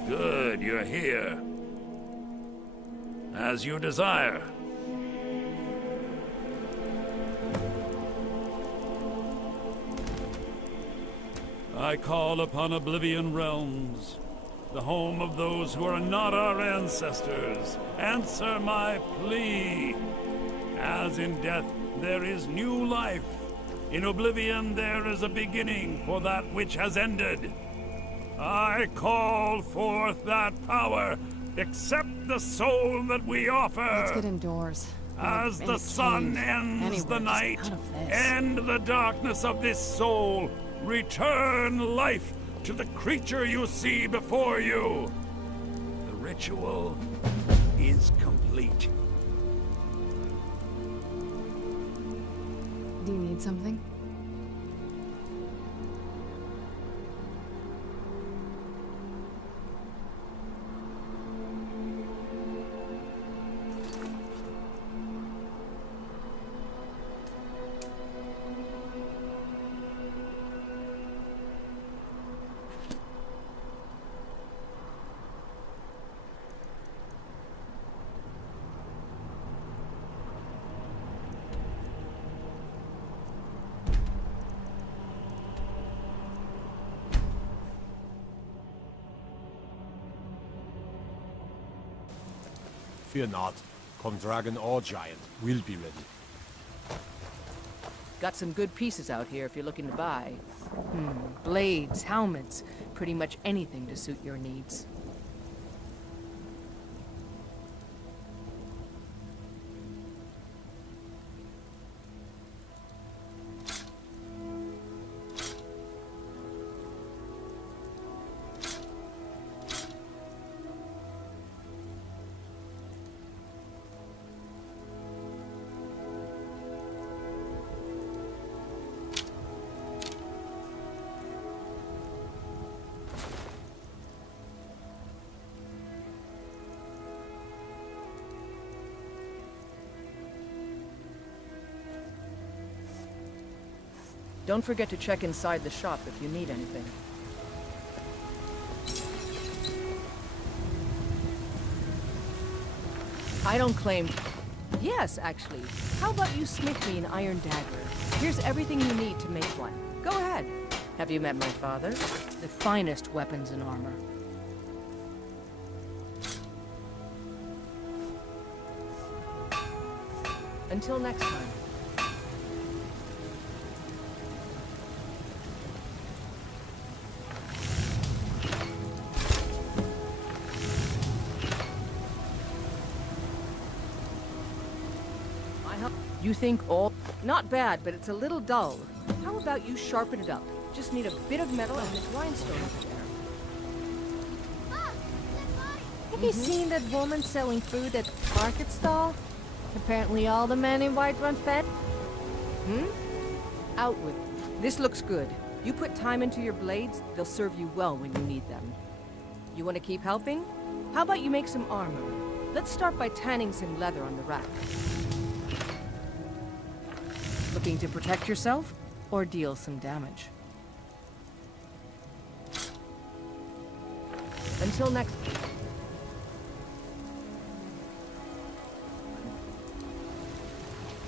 Good, you're here. As you desire. I call upon Oblivion Realms, the home of those who are not our ancestors. Answer my plea. As in death there is new life, in Oblivion there is a beginning for that which has ended. I call forth that power. Accept the soul that we offer. Let's get indoors. As the sun ends the night, end the darkness of this soul. Return life to the creature you see before you. The ritual is complete. Do you need something? Fear not. Come dragon or giant, we'll be ready. Got some good pieces out here if you're looking to buy. Blades, helmets, pretty much anything to suit your needs. Don't forget to check inside the shop if you need anything. I don't claim... Yes, actually. How about you smith me an iron dagger? Here's everything you need to make one. Go ahead. Have you met my father? The finest weapons and armor. Until next time. You think all... Not bad, but it's a little dull. How about you sharpen it up? Just need a bit of metal and this rhinestone over there. Have you seen that woman selling food at the market stall? Apparently all the men in Whiterun fed. Out with it. This looks good. You put time into your blades, they'll serve you well when you need them. You want to keep helping? How about you make some armor? Let's start by tanning some leather on the rack. Looking to protect yourself, or deal some damage? Until next...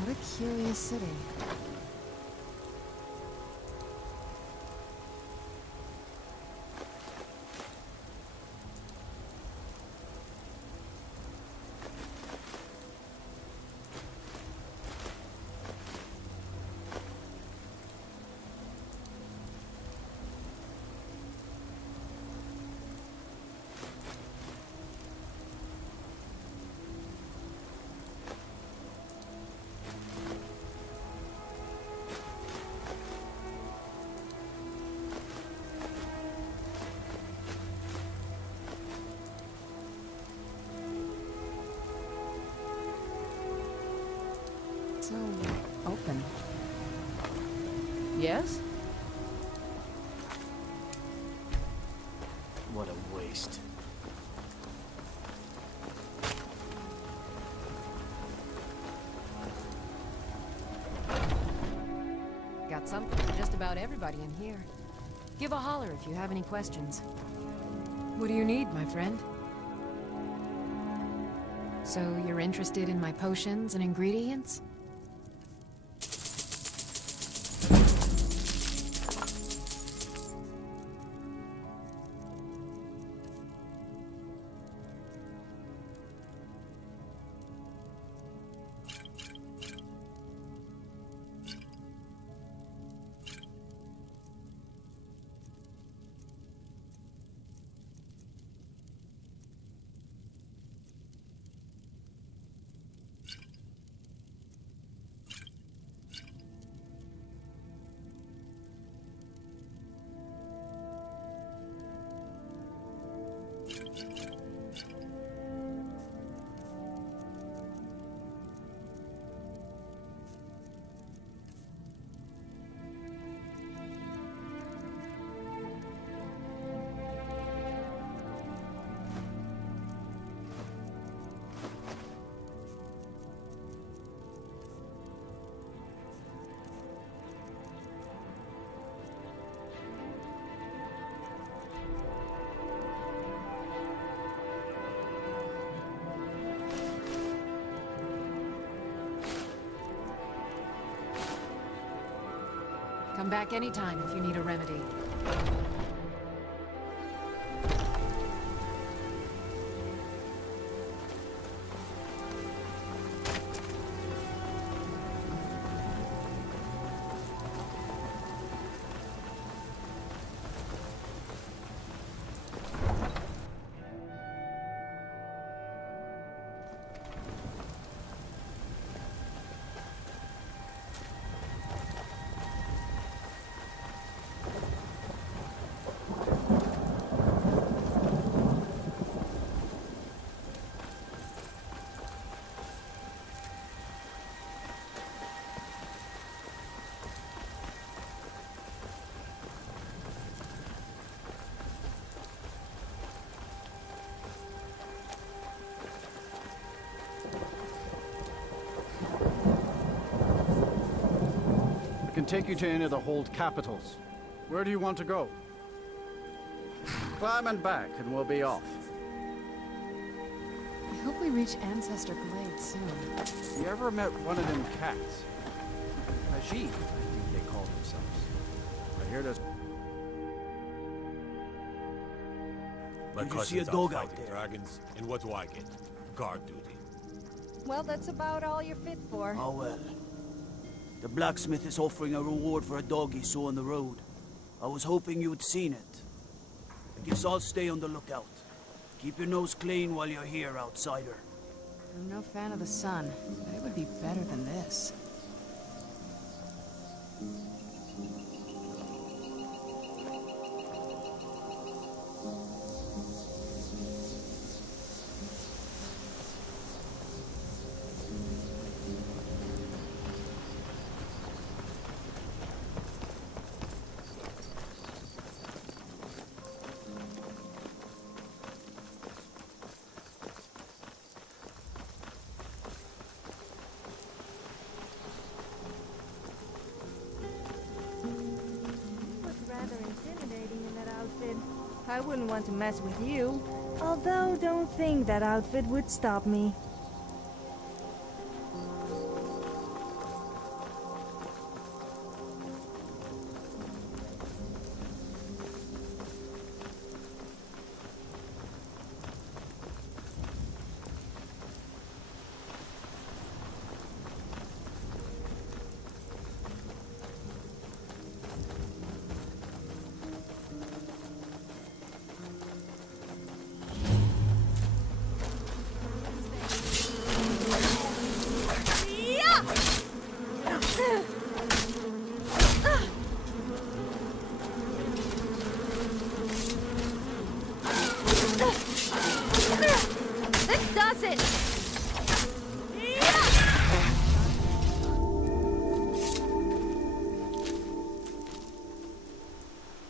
What a curious city. So open. Yes? What a waste. Got something for just about everybody in here. Give a holler if you have any questions. What do you need, my friend? So you're interested in my potions and ingredients? Come back anytime if you need a remedy. I can take you to any of the hold capitals. Where do you want to go? Climb and back, and we'll be off. I hope we reach Ancestor Glade soon. You ever met one of them cats? Haji, I think they call themselves. I hear there's... Did you see a dog out there? Dragons, and what do I get? Guard duty. Well, that's about all you're fit for. Oh well. The blacksmith is offering a reward for a dog he saw on the road. I was hoping you'd seen it. I guess I'll stay on the lookout. Keep your nose clean while you're here, outsider. I'm no fan of the sun, but it would be better than this. I wouldn't want to mess with you. Although, don't think that outfit would stop me.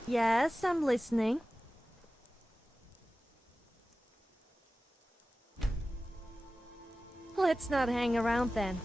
Yes, I'm listening. Let's not hang around then.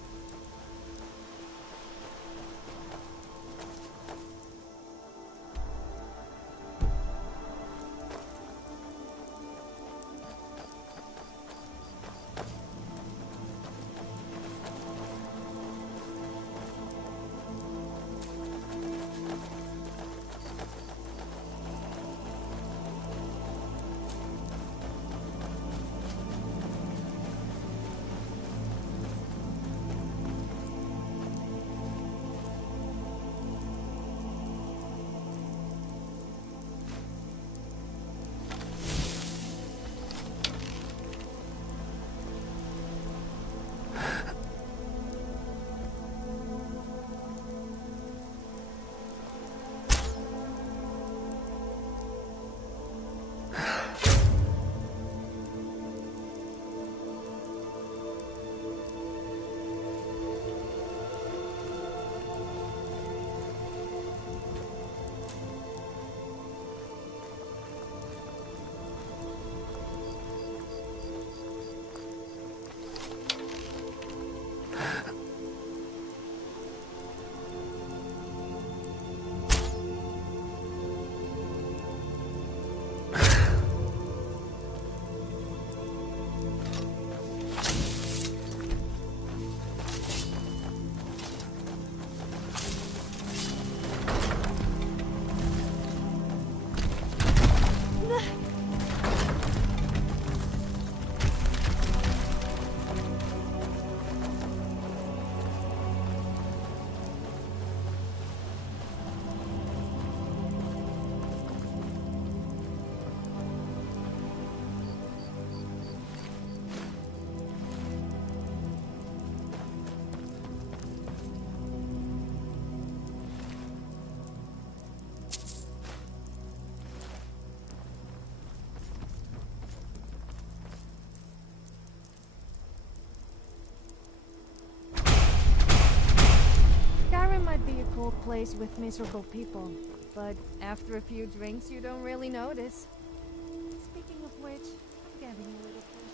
Skyrim might be a cool place with miserable people, but after a few drinks you don't really notice. Speaking of which, I'm getting a little thirsty.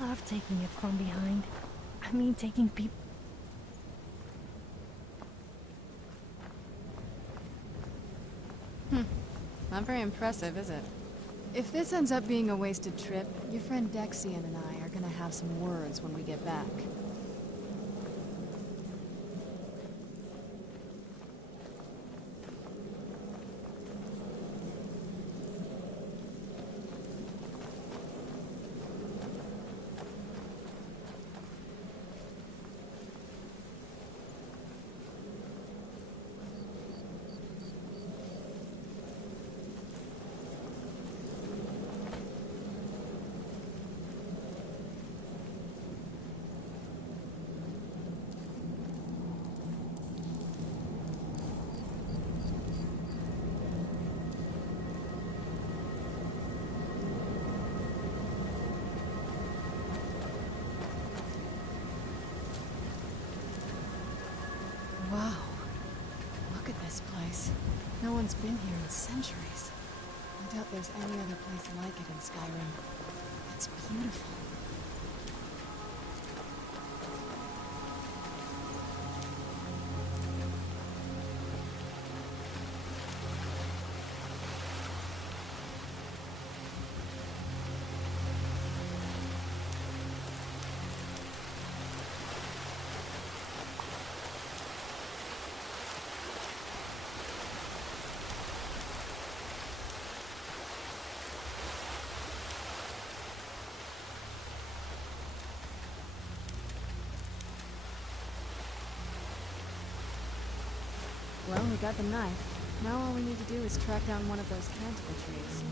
love taking it from behind. I mean, taking people. Not very impressive, is it? If this ends up being a wasted trip, your friend Dexian and I are gonna have some words when we get back. Wow. Look at this place. No one's been here in centuries. I doubt there's any other place like it in Skyrim. It's beautiful. Well, we got the knife. Now all we need to do is track down one of those canticle trees.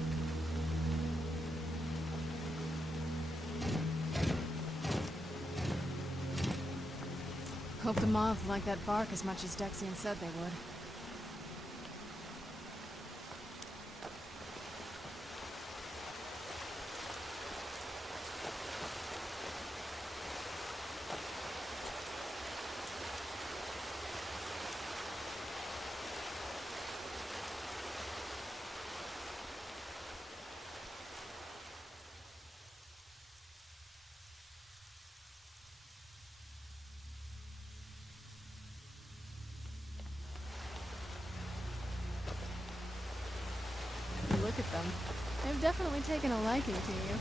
Hope the moths like that bark as much as Dexian said they would. Look at them. They've definitely taken a liking to you.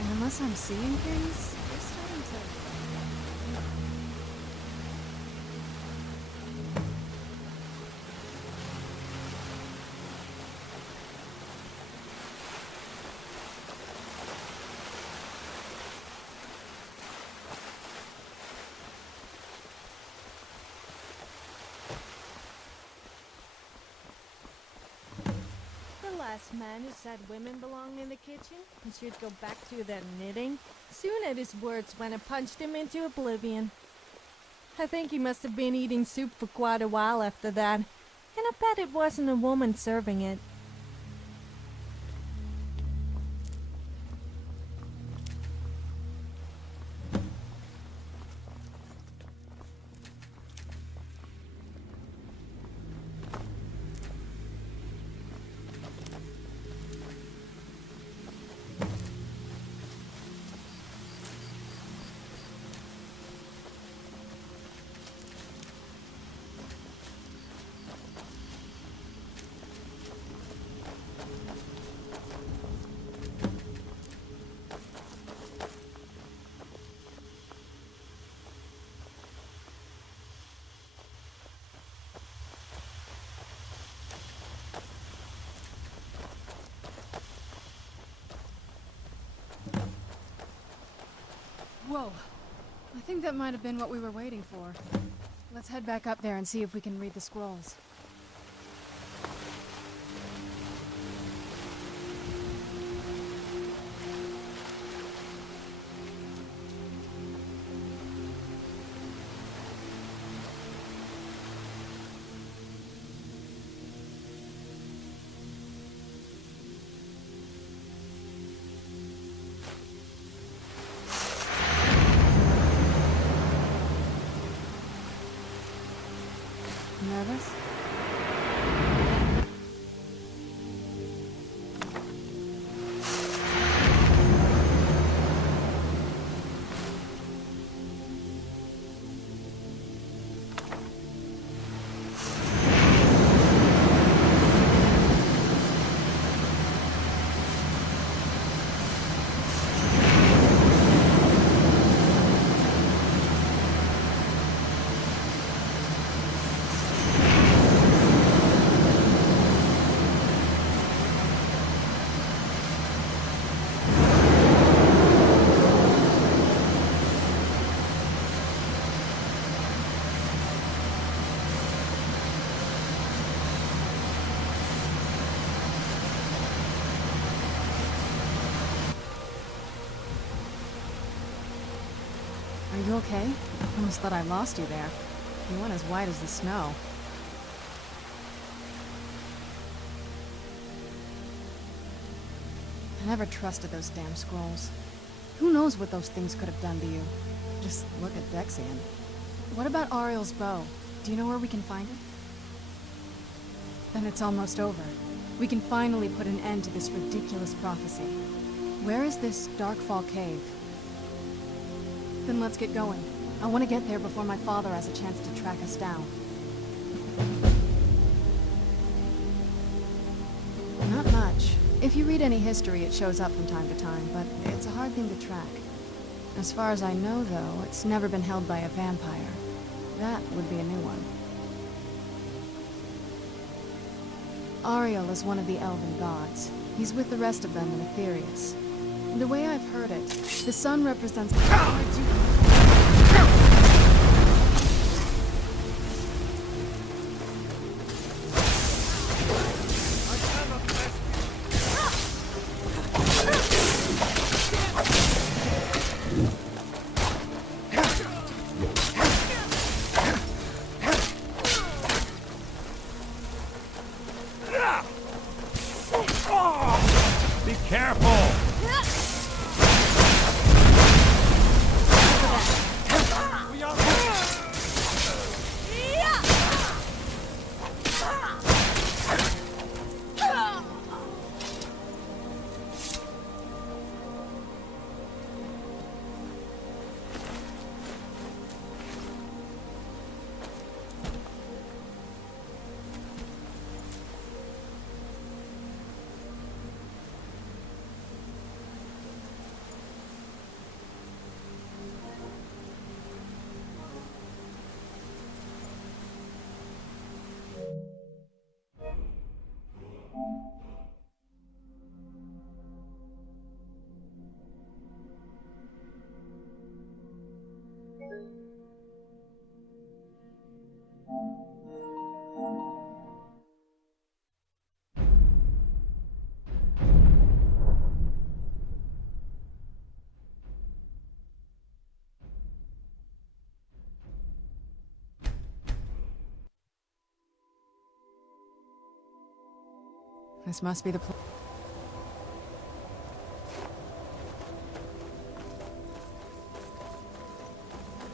And unless I'm seeing things, they're starting to... Last man who said women belonged in the kitchen and should go back to their knitting soon had his words when I punched him into oblivion. I think he must have been eating soup for quite a while after that, and I bet it wasn't a woman serving it. Whoa. I think that might have been what we were waiting for. Let's head back up there and see if we can read the scrolls. Nervous? You okay? Almost thought I lost you there. You went as white as the snow. I never trusted those damn scrolls. Who knows what those things could have done to you? Just look at Dexian. What about Ariel's bow? Do you know where we can find it? Then it's almost over. We can finally put an end to this ridiculous prophecy. Where is this Darkfall cave? Then let's get going. I want to get there before my father has a chance to track us down. Not much. If you read any history, it shows up from time to time, but it's a hard thing to track. As far as I know, though, it's never been held by a vampire. That would be a new one. Ariel is one of the elven gods. He's with the rest of them in Aetherius. The way I've heard it, the sun represents the power Be careful! This must be the place.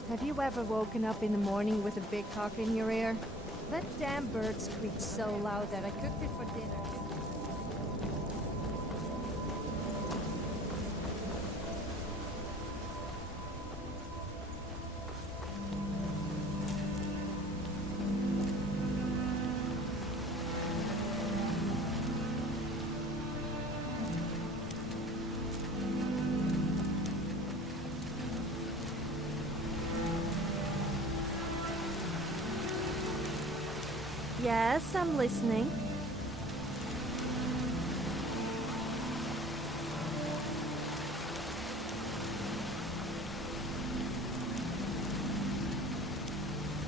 Have you ever woken up in the morning with a big cock in your ear? That damn bird screeched so loud that I cooked it for dinner. Yes, I'm listening.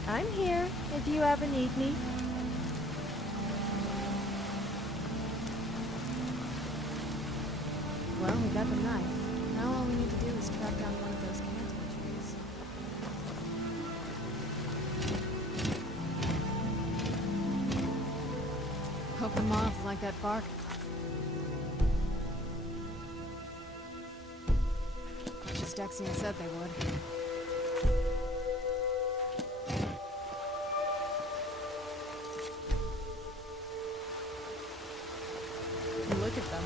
I'm here if you ever need me. Well, we got the knife. Now all we need to do is track down one of those canton trees. Hope the moths like that bark. Much as Dexian said they would. And look at them.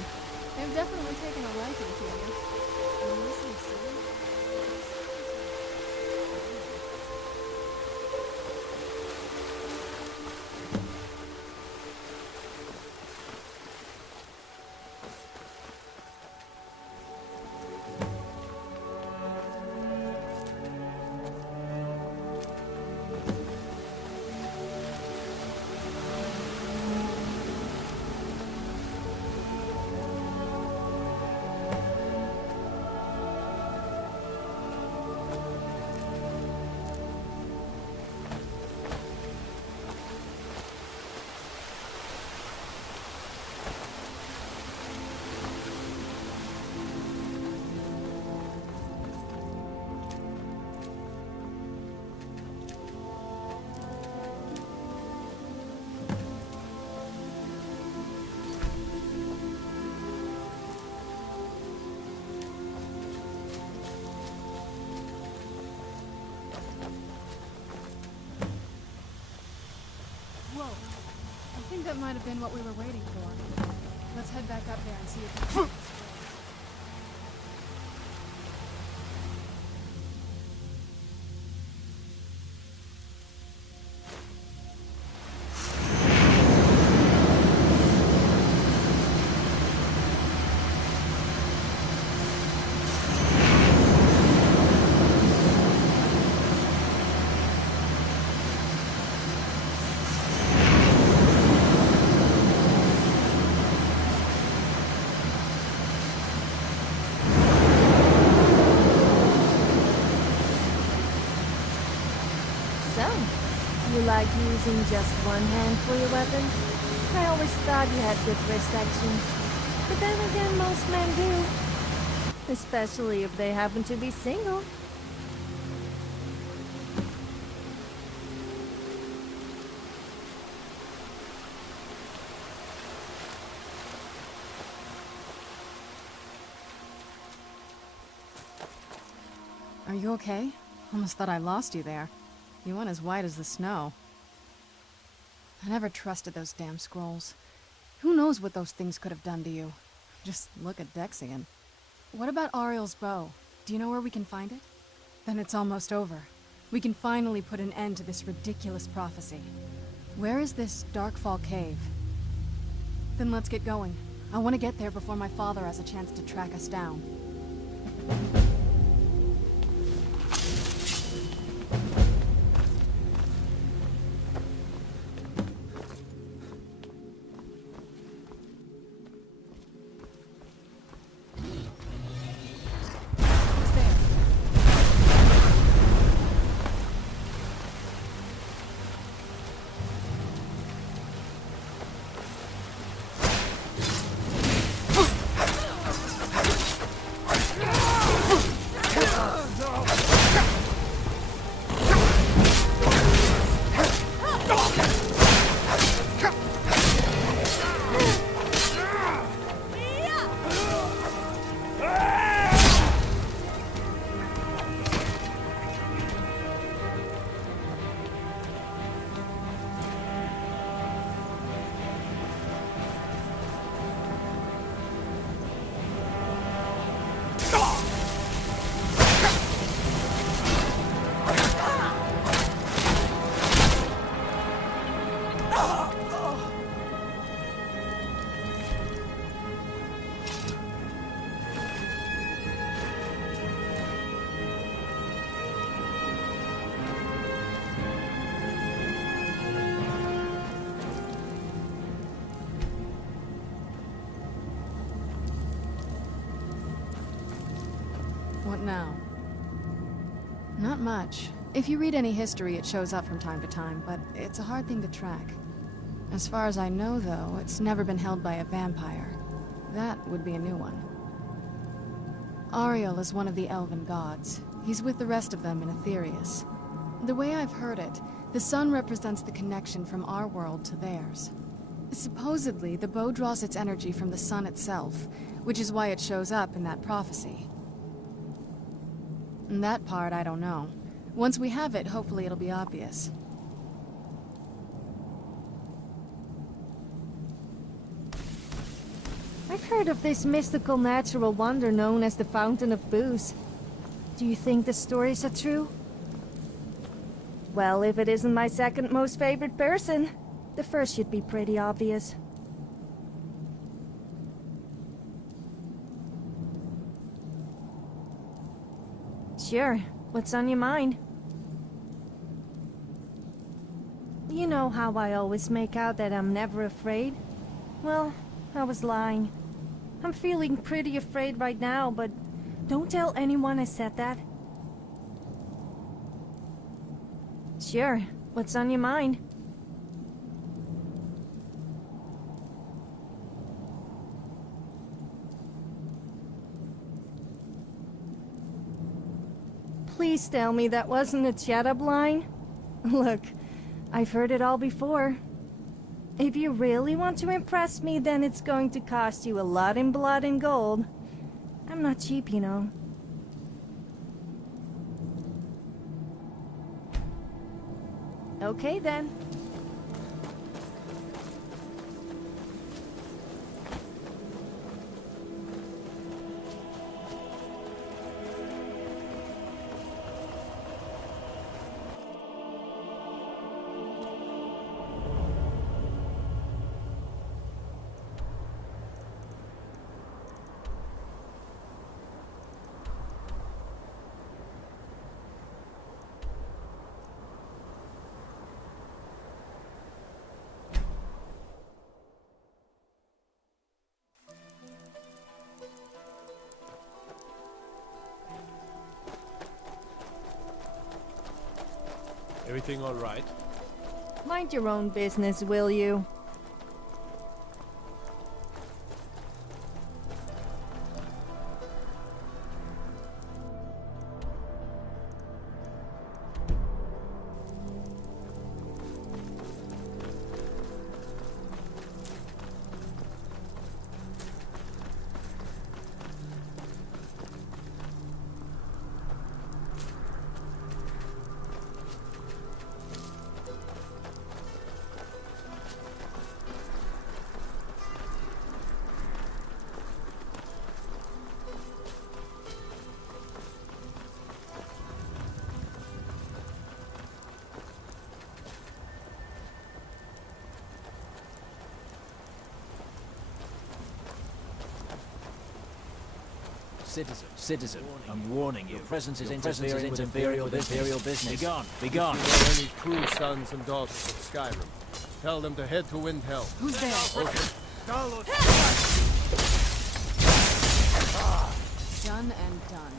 They've definitely taken a liking to you. And you seem silly. I think that might have been what we were waiting for. Let's head back up there and see if we can... You like using just one hand for your weapon? I always thought you had good wrist action. But then again, most men do. Especially if they happen to be single. Are you okay? Almost thought I lost you there. You went as white as the snow. I never trusted those damn scrolls. Who knows what those things could have done to you? Just look at Dexian. What about Ariel's bow? Do you know where we can find it? Then it's almost over. We can finally put an end to this ridiculous prophecy. Where is this Darkfall cave? Then let's get going. I want to get there before my father has a chance to track us down. What now? Not much. If you read any history, it shows up from time to time, but it's a hard thing to track. As far as I know, though, it's never been held by a vampire. That would be a new one. Ariel is one of the elven gods. He's with the rest of them in Aetherius. The way I've heard it, the sun represents the connection from our world to theirs. Supposedly, the bow draws its energy from the sun itself, which is why it shows up in that prophecy. And that part, I don't know. Once we have it, hopefully it'll be obvious. I've heard of this mystical natural wonder known as the Fountain of Booze. Do you think the stories are true? Well, if it isn't my second most favorite person, the first should be pretty obvious. Sure. What's on your mind? You know how I always make out that I'm never afraid? Well, I was lying. I'm feeling pretty afraid right now, but don't tell anyone I said that. Sure. What's on your mind? Please tell me that wasn't a chat-up line? Look, I've heard it all before. If you really want to impress me, then it's going to cost you a lot in blood and gold. I'm not cheap, you know. Okay, then. Everything all right? Mind your own business, will you? Citizen, I'm warning you. Your presence is interfering with Imperial business. Be gone, be gone. If you know any true sons and daughters of Skyrim, tell them to head to Windhelm. Who's there? Okay. Done and done.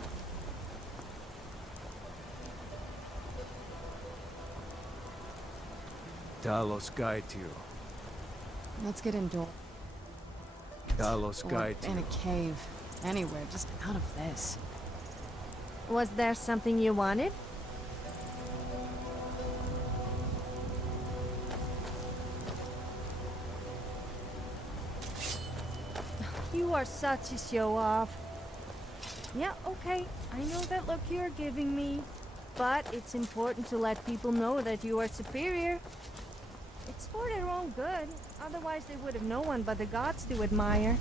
Talos guide you. Let's get indoors. Talos guide you. In a cave. Anywhere, just out of this. Was there something you wanted? You are such a show-off. Yeah, okay. I know that look you're giving me. But it's important to let people know that you are superior. It's for their own good. Otherwise they would have no one but the gods to admire.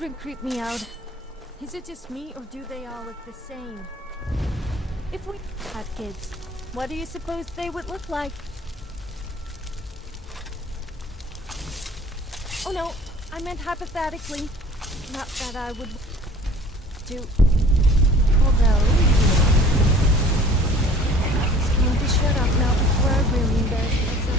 Don't creep me out. Is it just me, or do they all look the same? If we had kids, what do you suppose they would look like? Oh no, I meant hypothetically. Not that I would do. Although, it's going to shut up now before I really embarrass myself.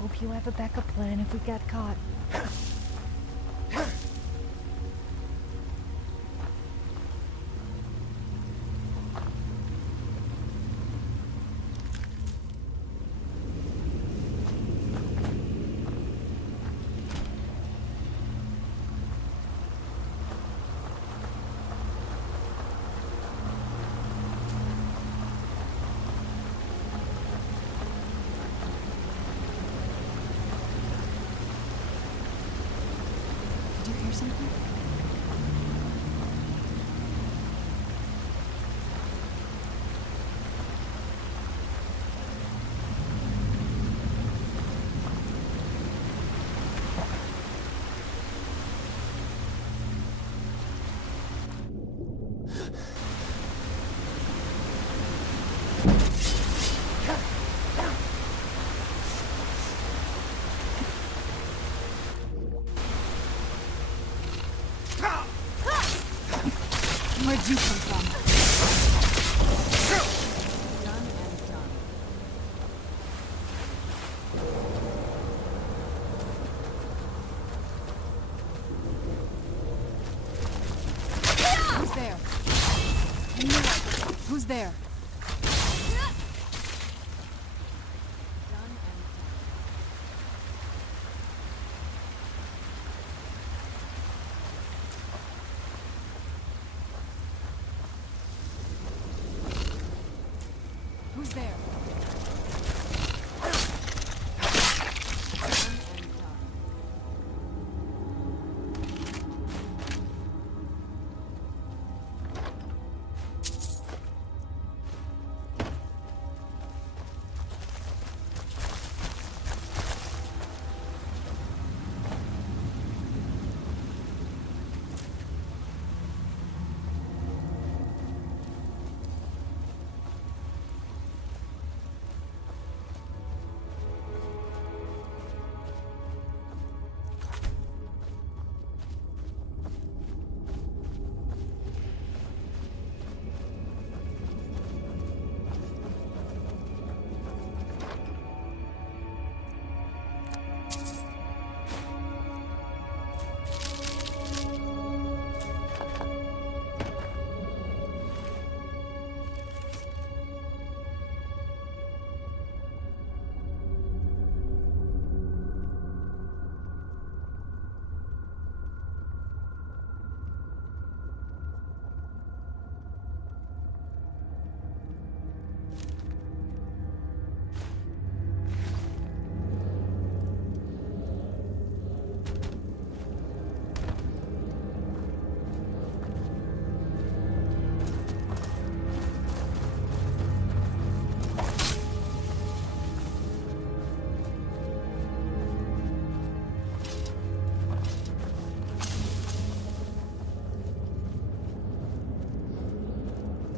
Hope you have a backup plan if we get caught. Something? Where'd you come from? Done and done. Who's there? Who's there? Who's there?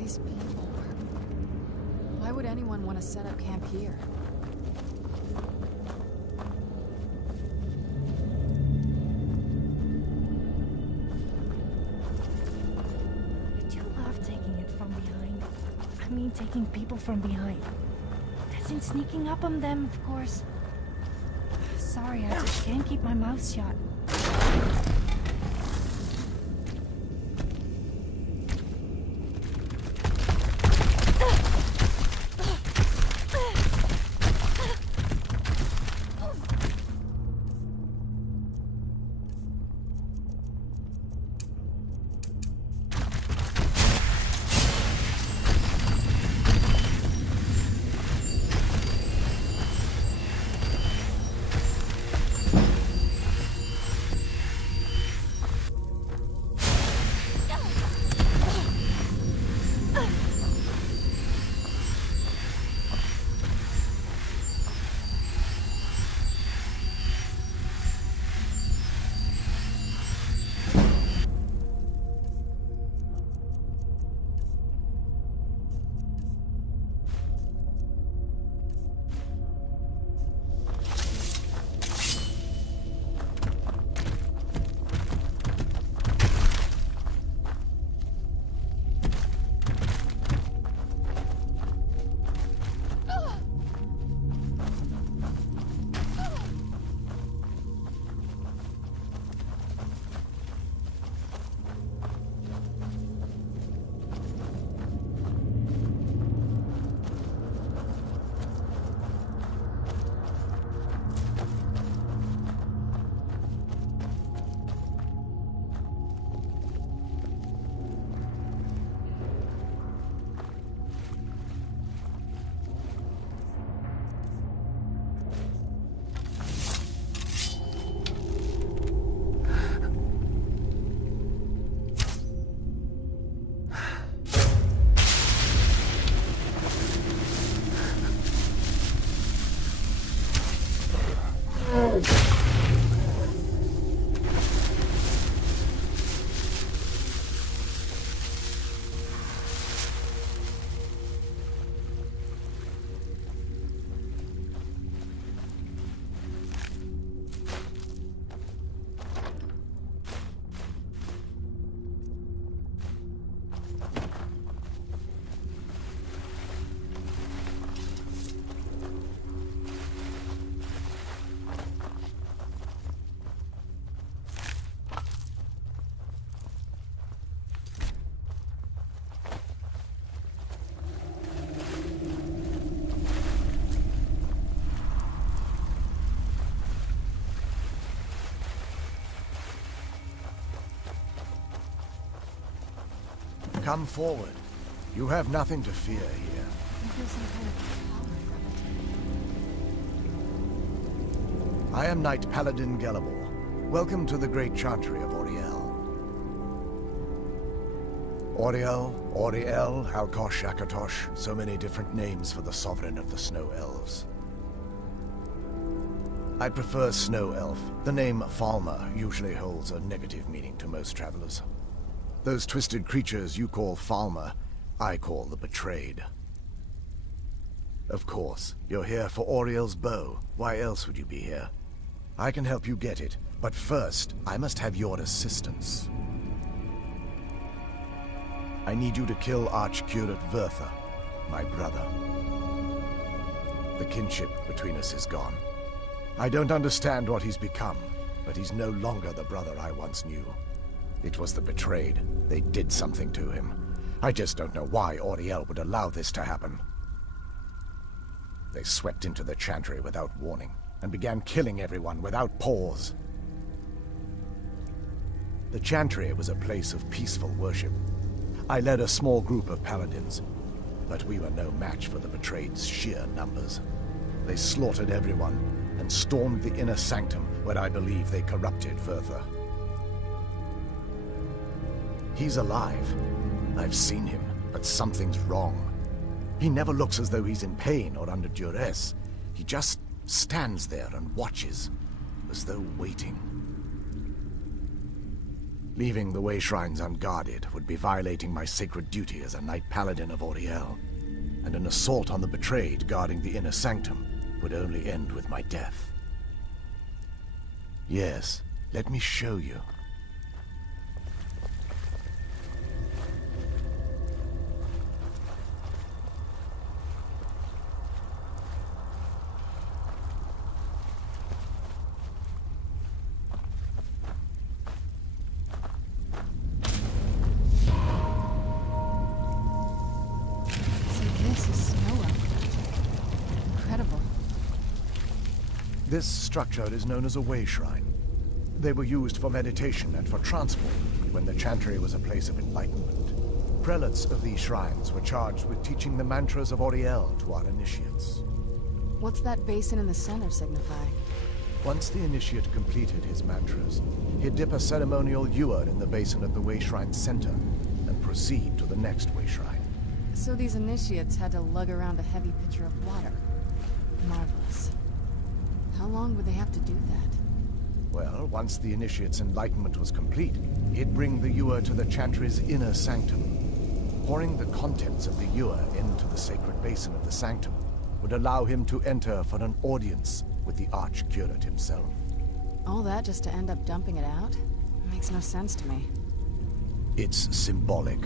Nice people. Why would anyone want to set up camp here? I do love taking it from behind. I mean, taking people from behind. As in sneaking up on them, of course. Sorry, I just can't keep my mouth shut. Come forward. You have nothing to fear here. I feel some kind of power from it. I am Knight Paladin Gelabor. Welcome to the Great Chantry of Auriel. Auriel, Halkosh, Akatosh, so many different names for the sovereign of the Snow Elves. I prefer Snow Elf. The name Falmer usually holds a negative meaning to most travelers. Those twisted creatures you call Falmer, I call the Betrayed. Of course, you're here for Auriel's bow. Why else would you be here? I can help you get it, but first, I must have your assistance. I need you to kill Archcurate Vertha, my brother. The kinship between us is gone. I don't understand what he's become, but he's no longer the brother I once knew. It was the Betrayed. They did something to him. I just don't know why Auriel would allow this to happen. They swept into the Chantry without warning, and began killing everyone without pause. The Chantry was a place of peaceful worship. I led a small group of paladins, but we were no match for the Betrayed's sheer numbers. They slaughtered everyone, and stormed the inner sanctum where I believe they corrupted Vertha. He's alive. I've seen him, but something's wrong. He never looks as though he's in pain or under duress. He just stands there and watches, as though waiting. Leaving the Way Shrines unguarded would be violating my sacred duty as a Knight Paladin of Auriel, and an assault on the betrayed guarding the inner sanctum would only end with my death. Yes, let me show you. This structure is known as a Way Shrine. They were used for meditation and for transport when the Chantry was a place of enlightenment. Prelates of these shrines were charged with teaching the mantras of Auriel to our initiates. What's that basin in the center signify? Once the initiate completed his mantras, he'd dip a ceremonial ewer in the basin at the Way Shrine's center and proceed to the next Way Shrine. So these initiates had to lug around a heavy pitcher of water. Marvelous. How long would they have to do that? Well, once the initiate's enlightenment was complete, he'd bring the ewer to the Chantry's inner sanctum. Pouring the contents of the ewer into the sacred basin of the sanctum would allow him to enter for an audience with the Archcurate himself. All that just to end up dumping it out? Makes no sense to me. It's symbolic.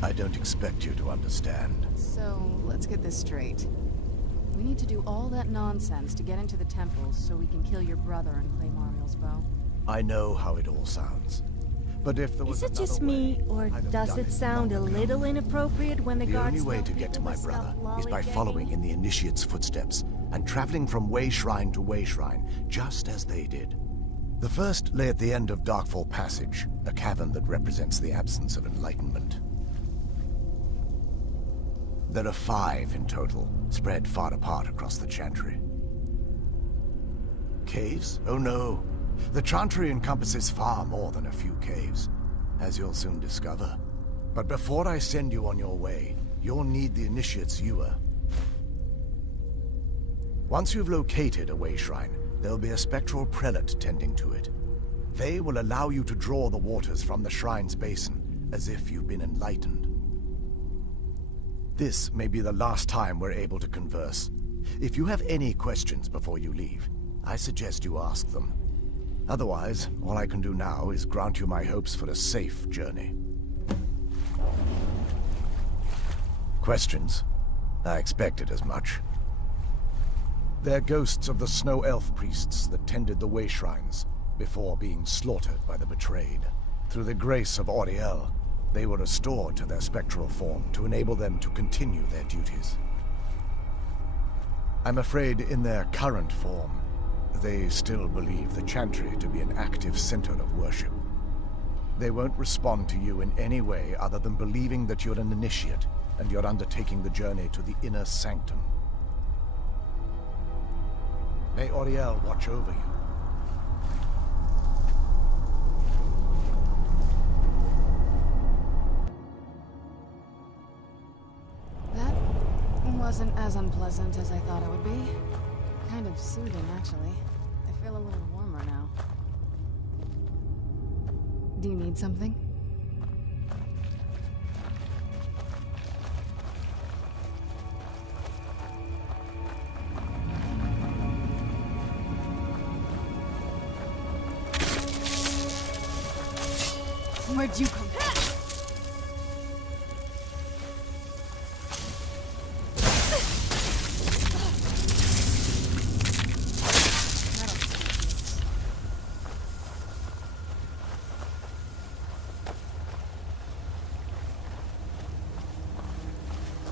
I don't expect you to understand. So, let's get this straight. We need to do all that nonsense to get into the temples so we can kill your brother and claim Ariel's bow. I know how it all sounds. But if there was Is it just me, or does it sound a little inappropriate when the guards... The only way to get to my brother is by following in the initiate's footsteps and traveling from Way Shrine to Way Shrine, just as they did. The first lay at the end of Darkfall Passage, a cavern that represents the absence of enlightenment. There are 5 in total, spread far apart across the Chantry. Caves? Oh no. The Chantry encompasses far more than a few caves, as you'll soon discover. But before I send you on your way, you'll need the Initiate's ewer. Once you've located a Way Shrine, there'll be a spectral prelate tending to it. They will allow you to draw the waters from the shrine's basin, as if you've been enlightened. This may be the last time we're able to converse. If you have any questions before you leave, I suggest you ask them. Otherwise, all I can do now is grant you my hopes for a safe journey. Questions? I expected as much. They're ghosts of the Snow Elf priests that tended the Way Shrines before being slaughtered by the betrayed. Through the grace of Auriel, they were restored to their spectral form to enable them to continue their duties. I'm afraid in their current form, they still believe the Chantry to be an active center of worship. They won't respond to you in any way other than believing that you're an initiate and you're undertaking the journey to the inner sanctum. May Auriel watch over you. Wasn't as unpleasant as I thought it would be. Kind of soothing, actually. I feel a little warmer now. Do you need something? Where'd you come from?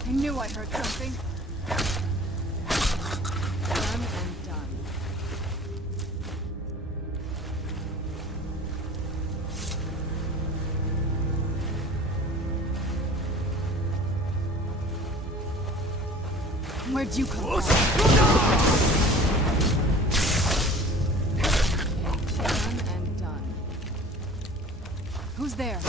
I knew I heard something. Done and done. Where'd you come from? Done and done. Who's there?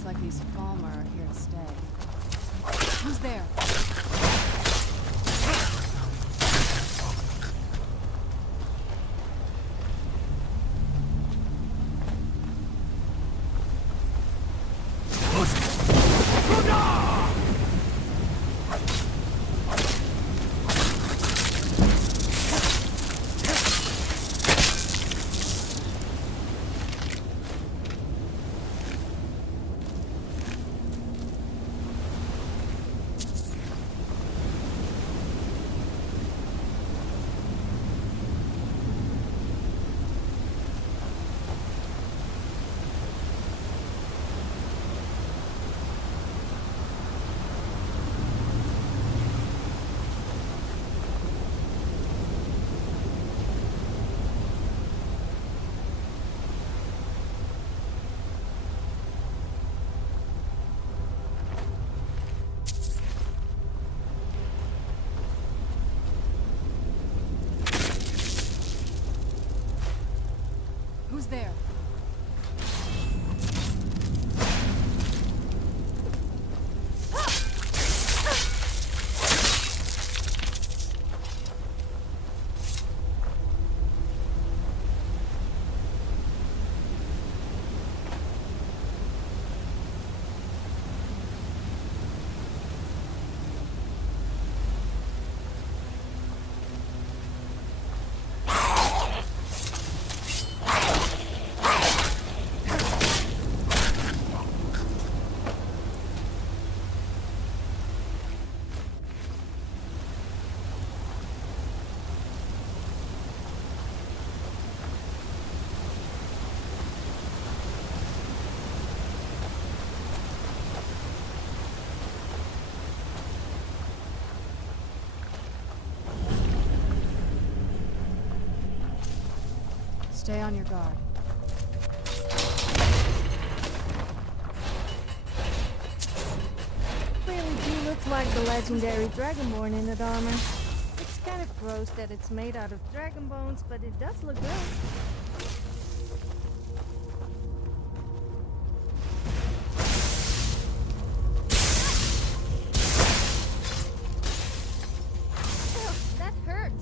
Looks like these Falmer are here to stay. Who's there? Who's there? Stay on your guard. Really do look like the legendary Dragonborn in that armor. It's kind of gross that it's made out of dragon bones, but it does look good. That hurt!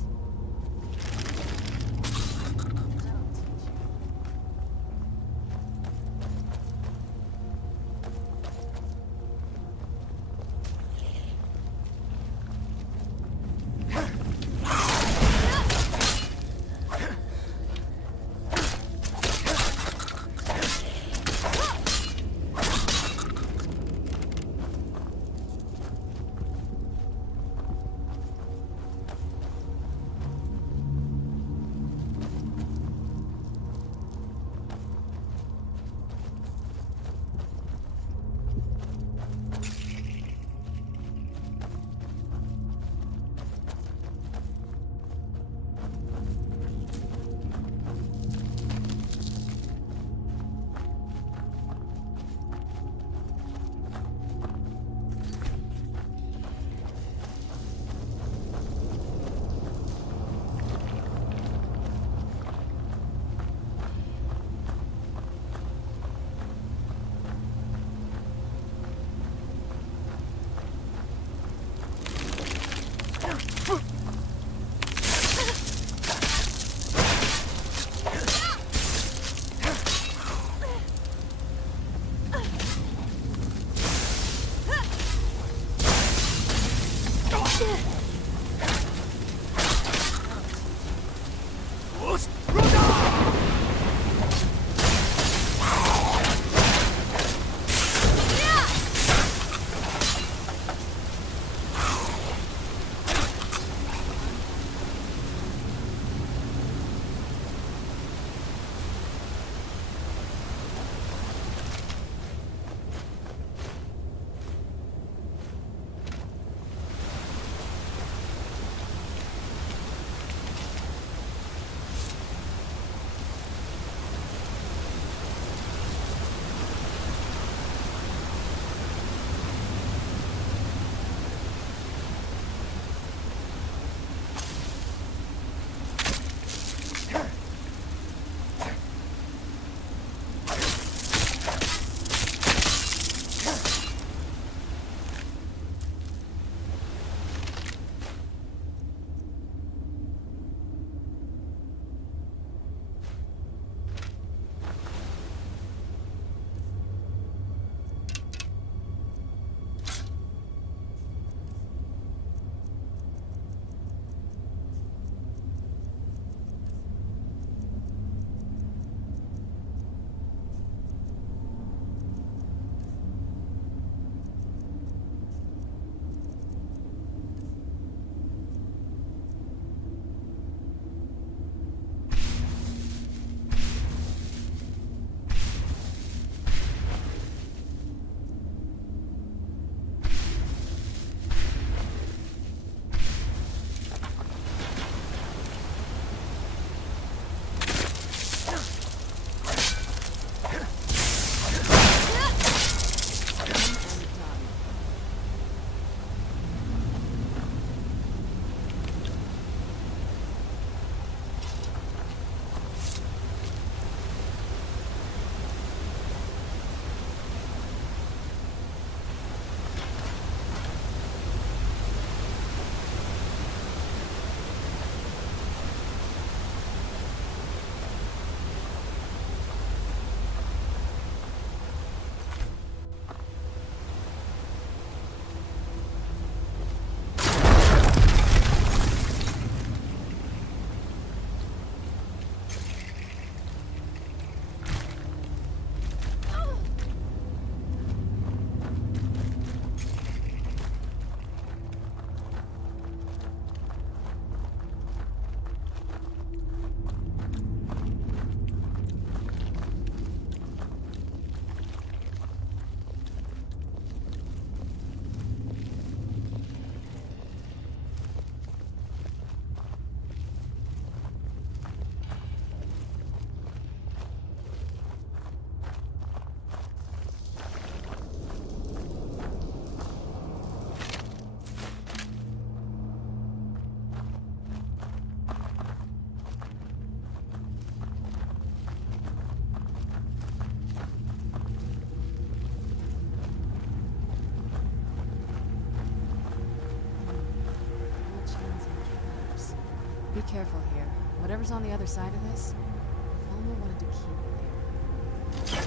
Be careful here. Whatever's on the other side of this, Alma wanted to keep it there.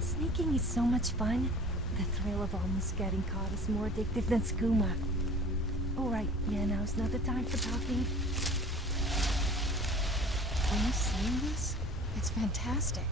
Sneaking is so much fun. The thrill of almost getting caught is more addictive than skooma. Oh right, yeah, now's not the time for talking. Are you seeing this? It's fantastic.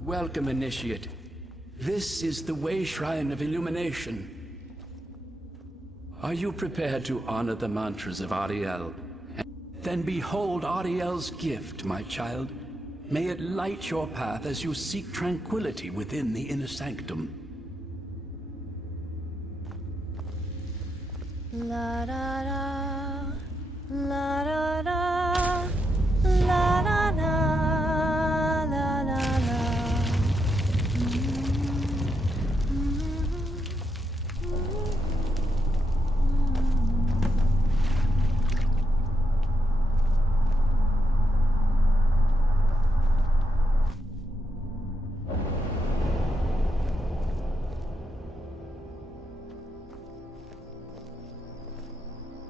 Welcome, Initiate. This is the Way Shrine of Illumination. Are you prepared to honor the mantras of Ariel? Then behold Ariel's gift, my child. May it light your path as you seek tranquility within the inner sanctum. La da da, la da da, la da da.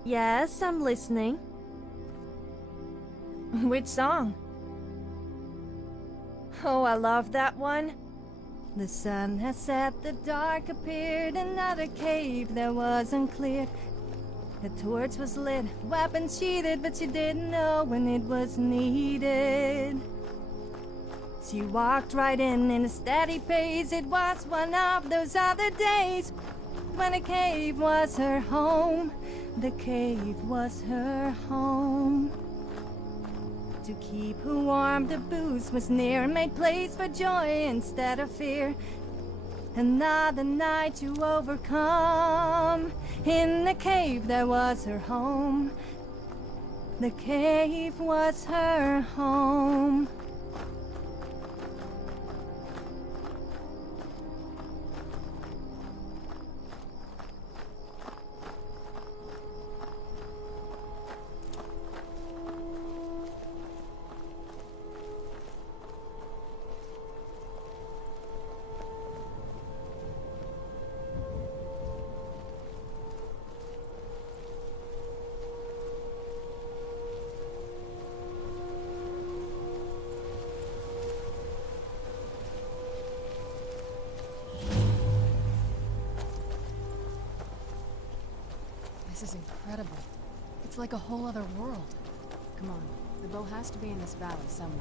Yes, I'm listening. Which song? Oh, I love that one. The sun has set, the dark appeared, another cave that wasn't cleared. The torch was lit, weapon sheathed, but she didn't know when it was needed. She walked right in a steady pace. It was one of those other days when a cave was her home. The cave was her home. To keep her warm, the booze was near, made place for joy instead of fear. Another night to overcome. In the cave that was her home. The cave was her home. This is incredible. It's like a whole other world. Come on, the bow has to be in this valley somewhere.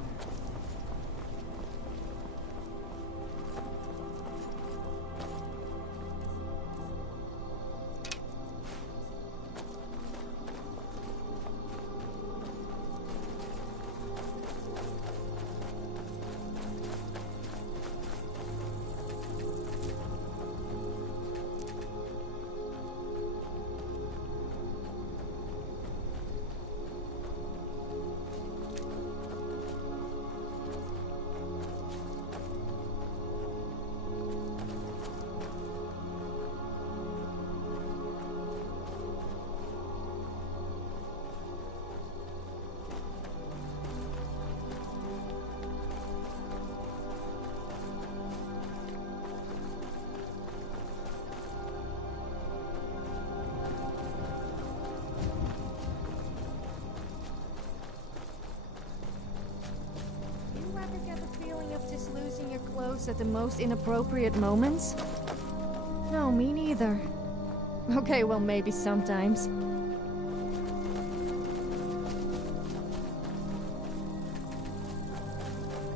At the most inappropriate moments? No, me neither. Okay, well, maybe sometimes.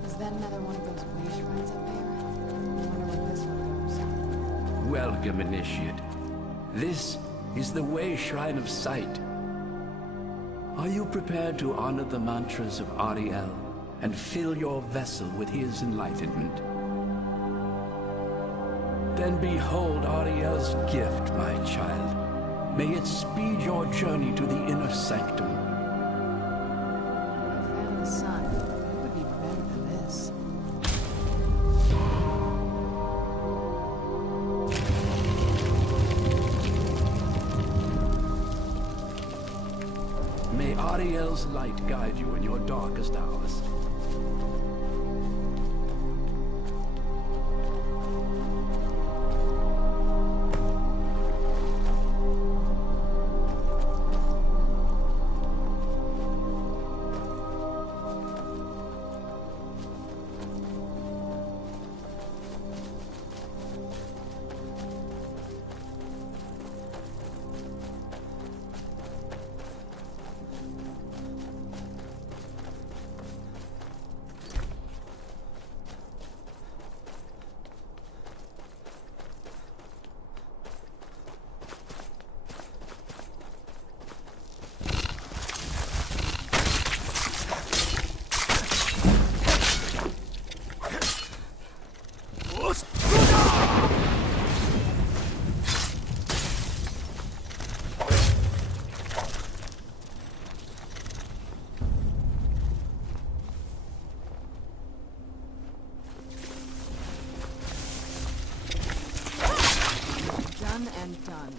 Is that another one of those way shrines up there? I wonder where this one goes. Welcome, Initiate. This is the Way Shrine of Sight. Are you prepared to honor the mantras of Ariel and fill your vessel with his enlightenment? Then behold Ariel's gift, my child. May it speed your journey to the inner sanctum. Fan of the sun. It would be better than this. May Ariel's light guide you in your darkest hours. And done.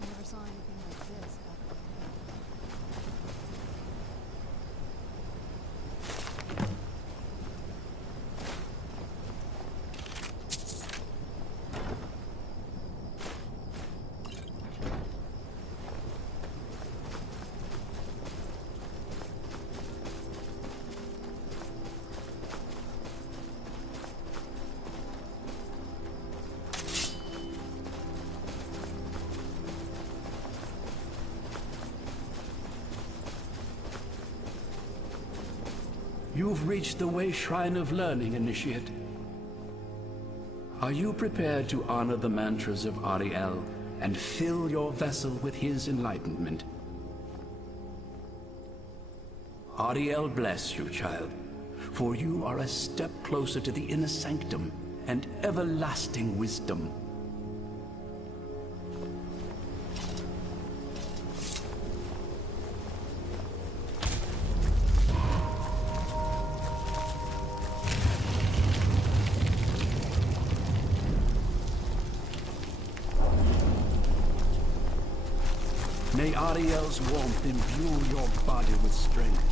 Never saw anything like this ever. You've reached the Way Shrine of Learning, Initiate. Are you prepared to honor the mantras of Ariel and fill your vessel with his enlightenment? Ariel bless you, child, for you are a step closer to the inner sanctum and everlasting wisdom. May Ariel's warmth imbue your body with strength.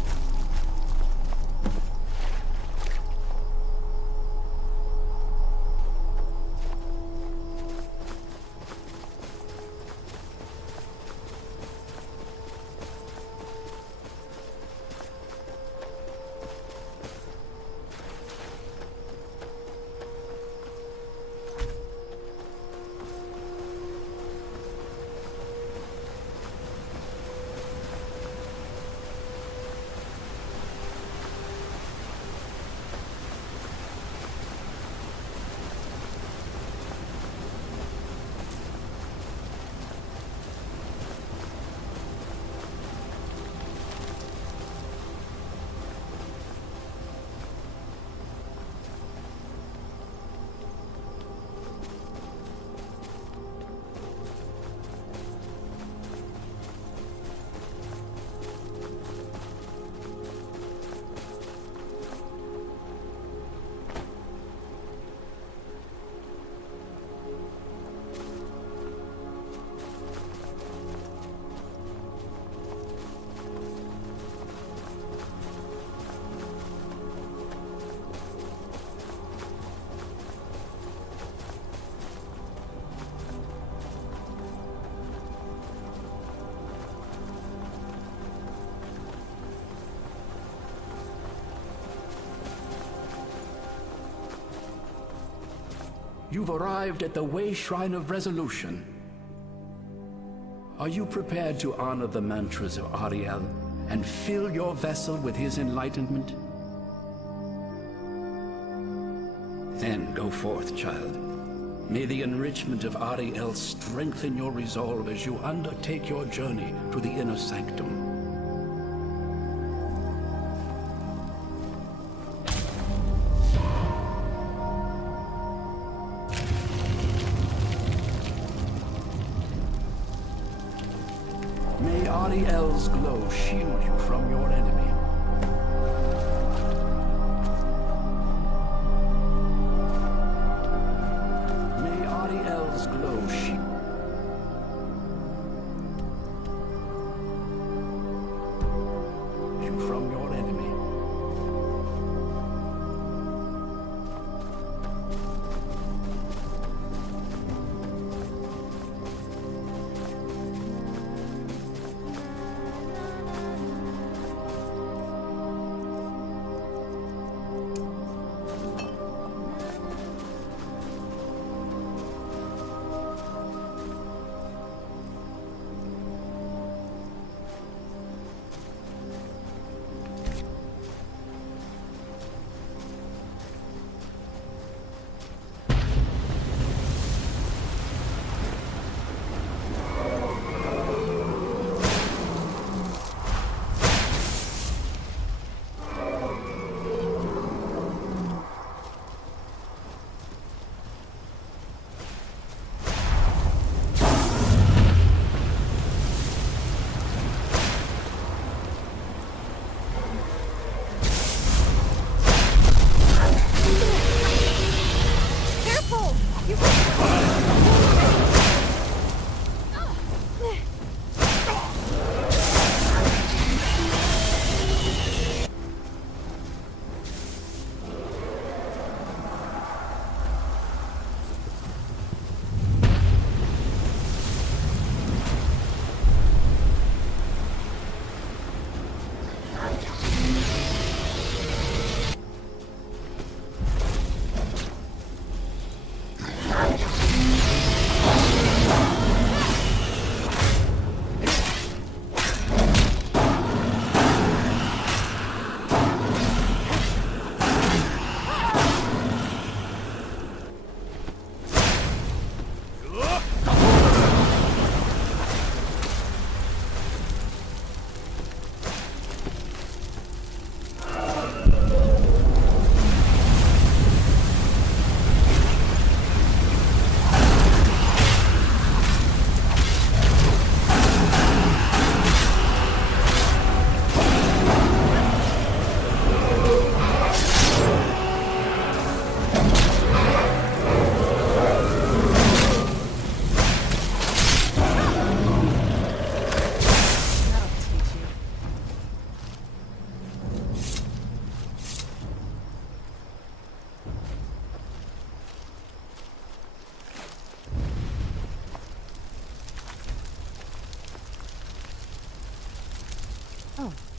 You've arrived at the Way Shrine of Resolution. Are you prepared to honor the mantras of Ariel and fill your vessel with his enlightenment? Then go forth, child. May the enrichment of Ariel strengthen your resolve as you undertake your journey to the inner sanctum. May Ariel's glow shield you from your enemy. May Ariel's glow shield you from your enemy.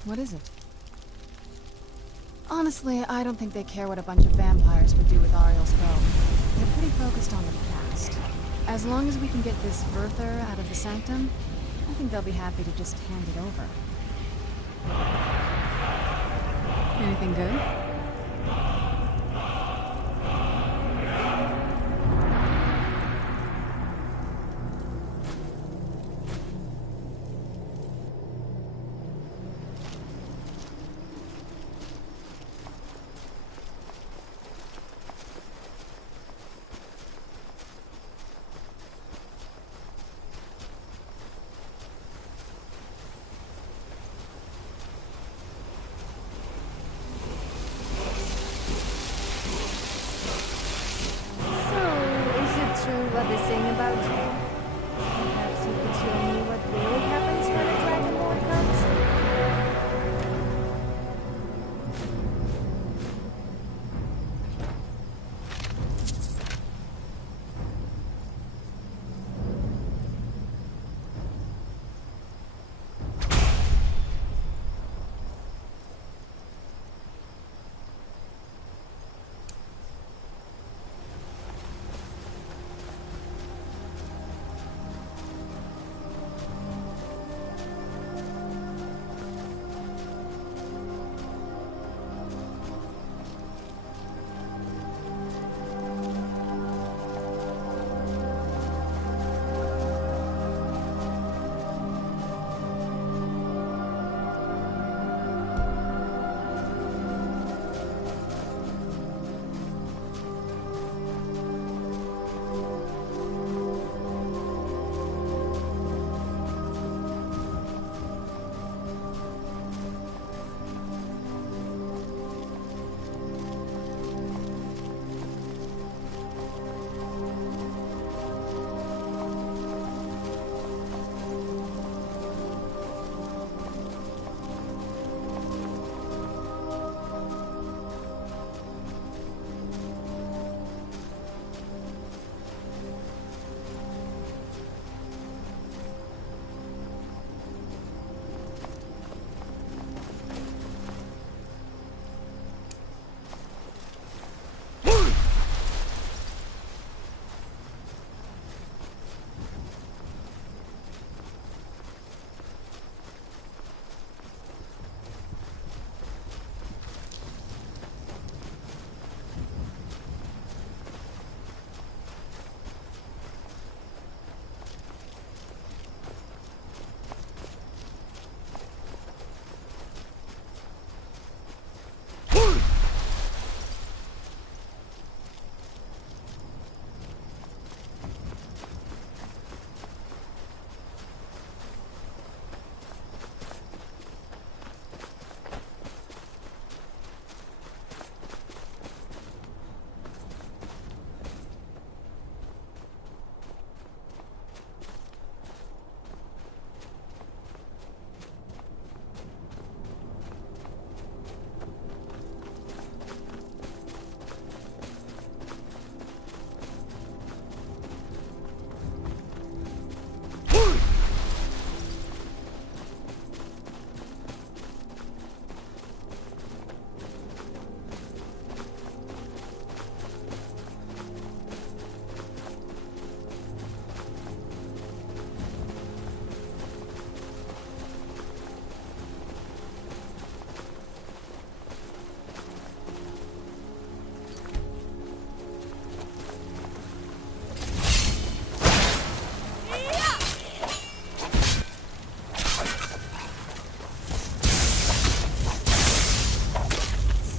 What is it? Honestly, I don't think they care what a bunch of vampires would do with Ariel's bow. They're pretty focused on the past. As long as we can get this Verther out of the Sanctum, I think they'll be happy to just hand it over. Anything good? What they saying about you? Perhaps you could show me what really happens when a Dragonborn comes?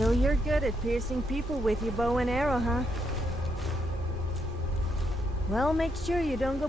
So you're good at piercing people with your bow and arrow, huh? Well, make sure you don't go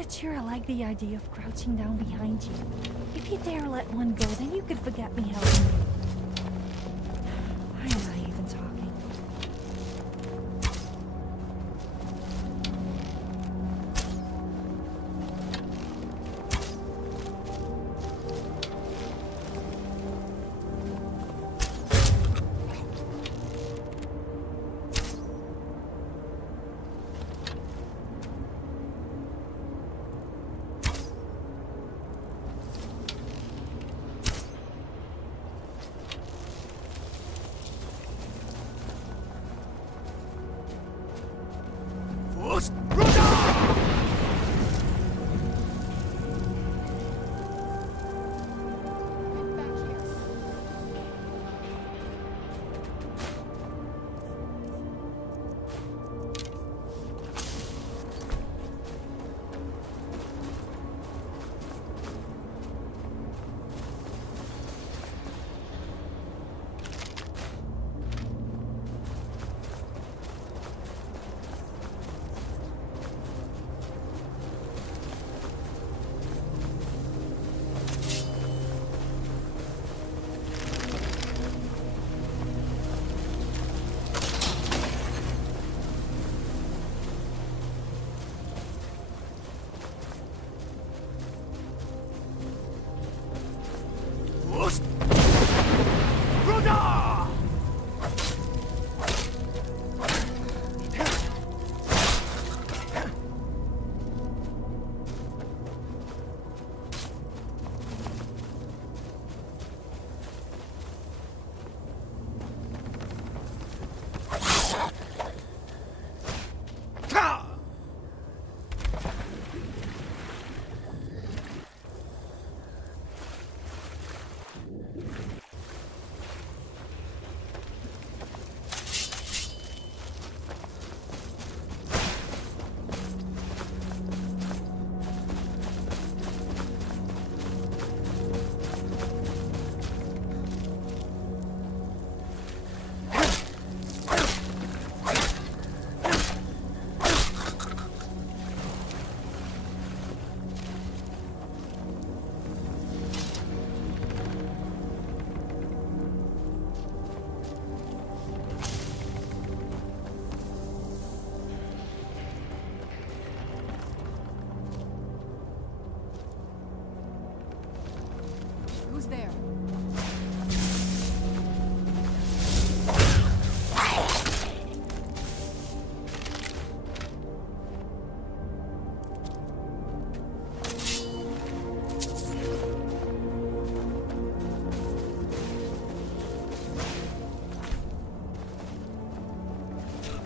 not sure I like the idea of crouching down behind you. If you dare let one go, then you could forget me helping you. Why am I even talking? Who's there?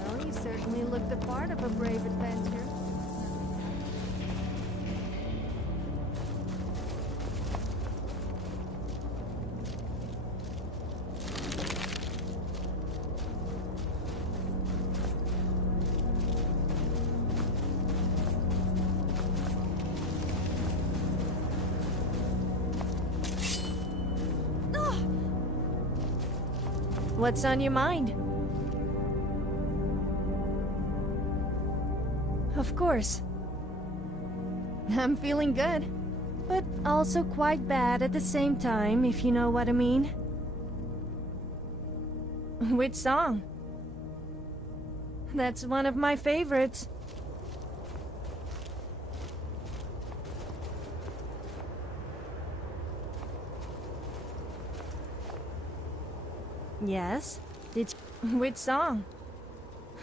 Well, you certainly look the part of a brave adventurer. What's on your mind? Of course. I'm feeling good, but also quite bad at the same time, if you know what I mean. Which song? That's one of my favorites. Yes? Which song?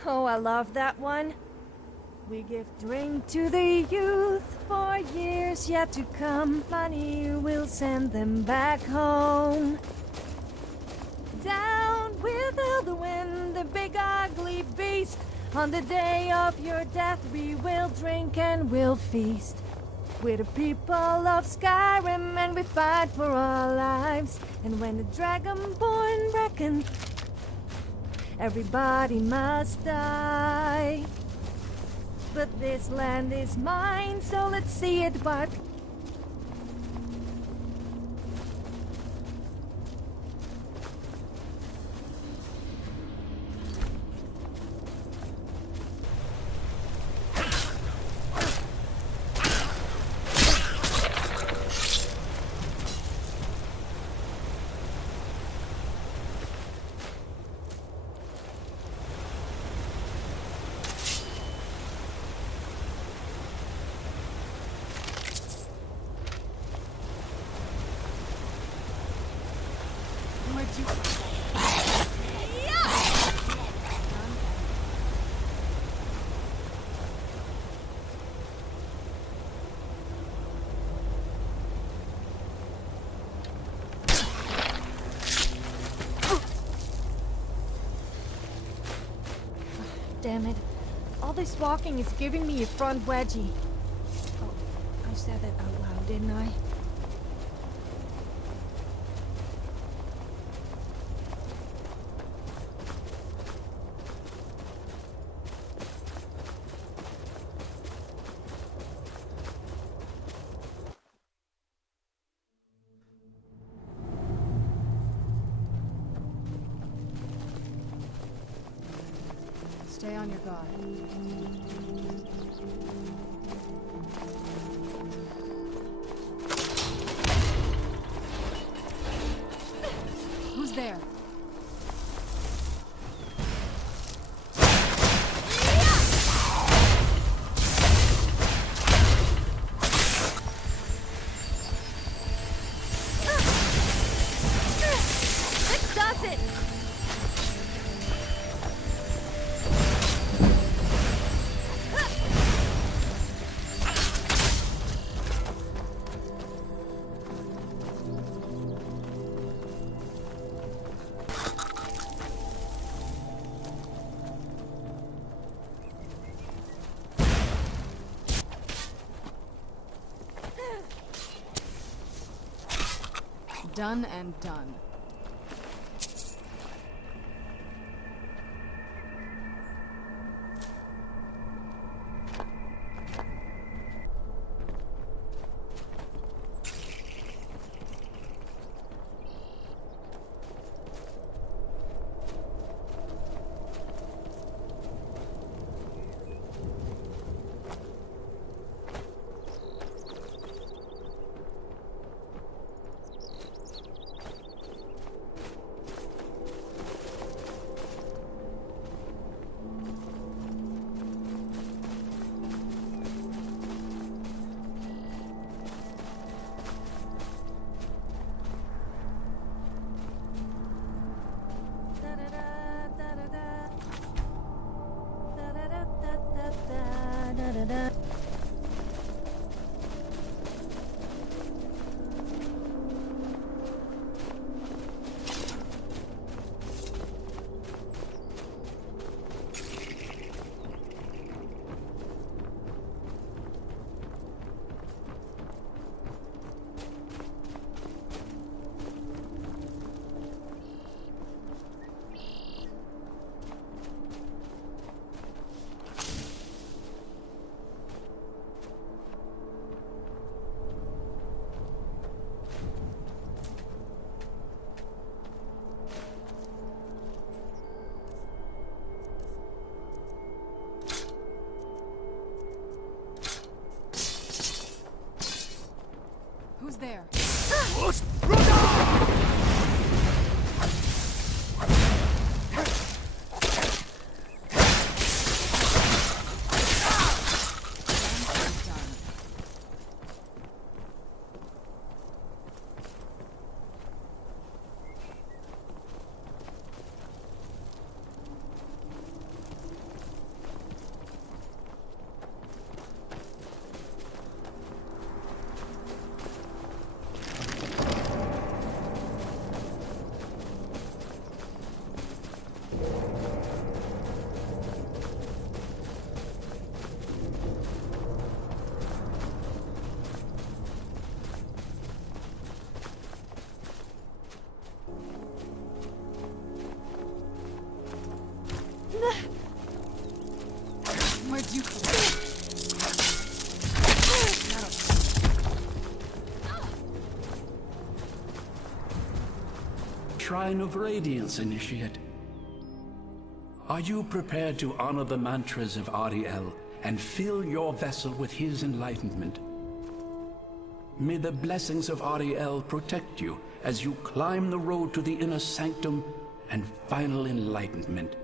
Oh, I love that one. We give drink to the youth for years yet to come. Money will send them back home. Down with all the wind, the big ugly beast. On the day of your death we will drink and we'll feast. We're the people of Skyrim and we fight for our lives. And when the Dragonborn reckon, everybody must die. But this land is mine, so let's see it bark. damn it. All this walking is giving me a front wedgie. Oh, I said that out loud, didn't I? Stay on your guard. Who's there? This does it! Done and done. Who's there? Where'd you come from? Shrine of Radiance, Initiate. Are you prepared to honor the mantras of Ariel and fill your vessel with his enlightenment? May the blessings of Ariel protect you as you climb the road to the inner sanctum and final enlightenment.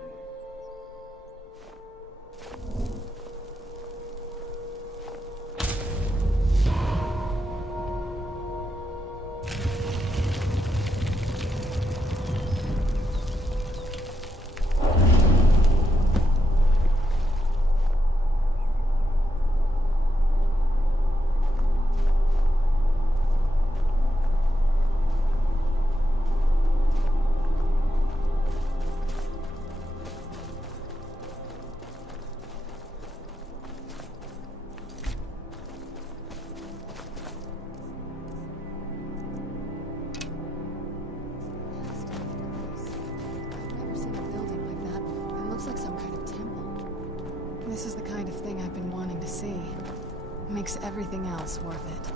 Makes everything else worth it.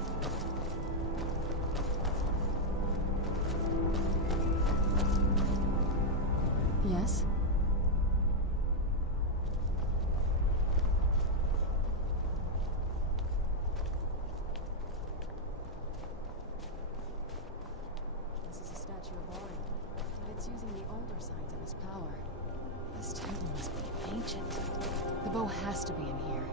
Yes? This is a statue of Orion, but it's using the older signs of his power. This temple must be ancient. The bow has to be in here.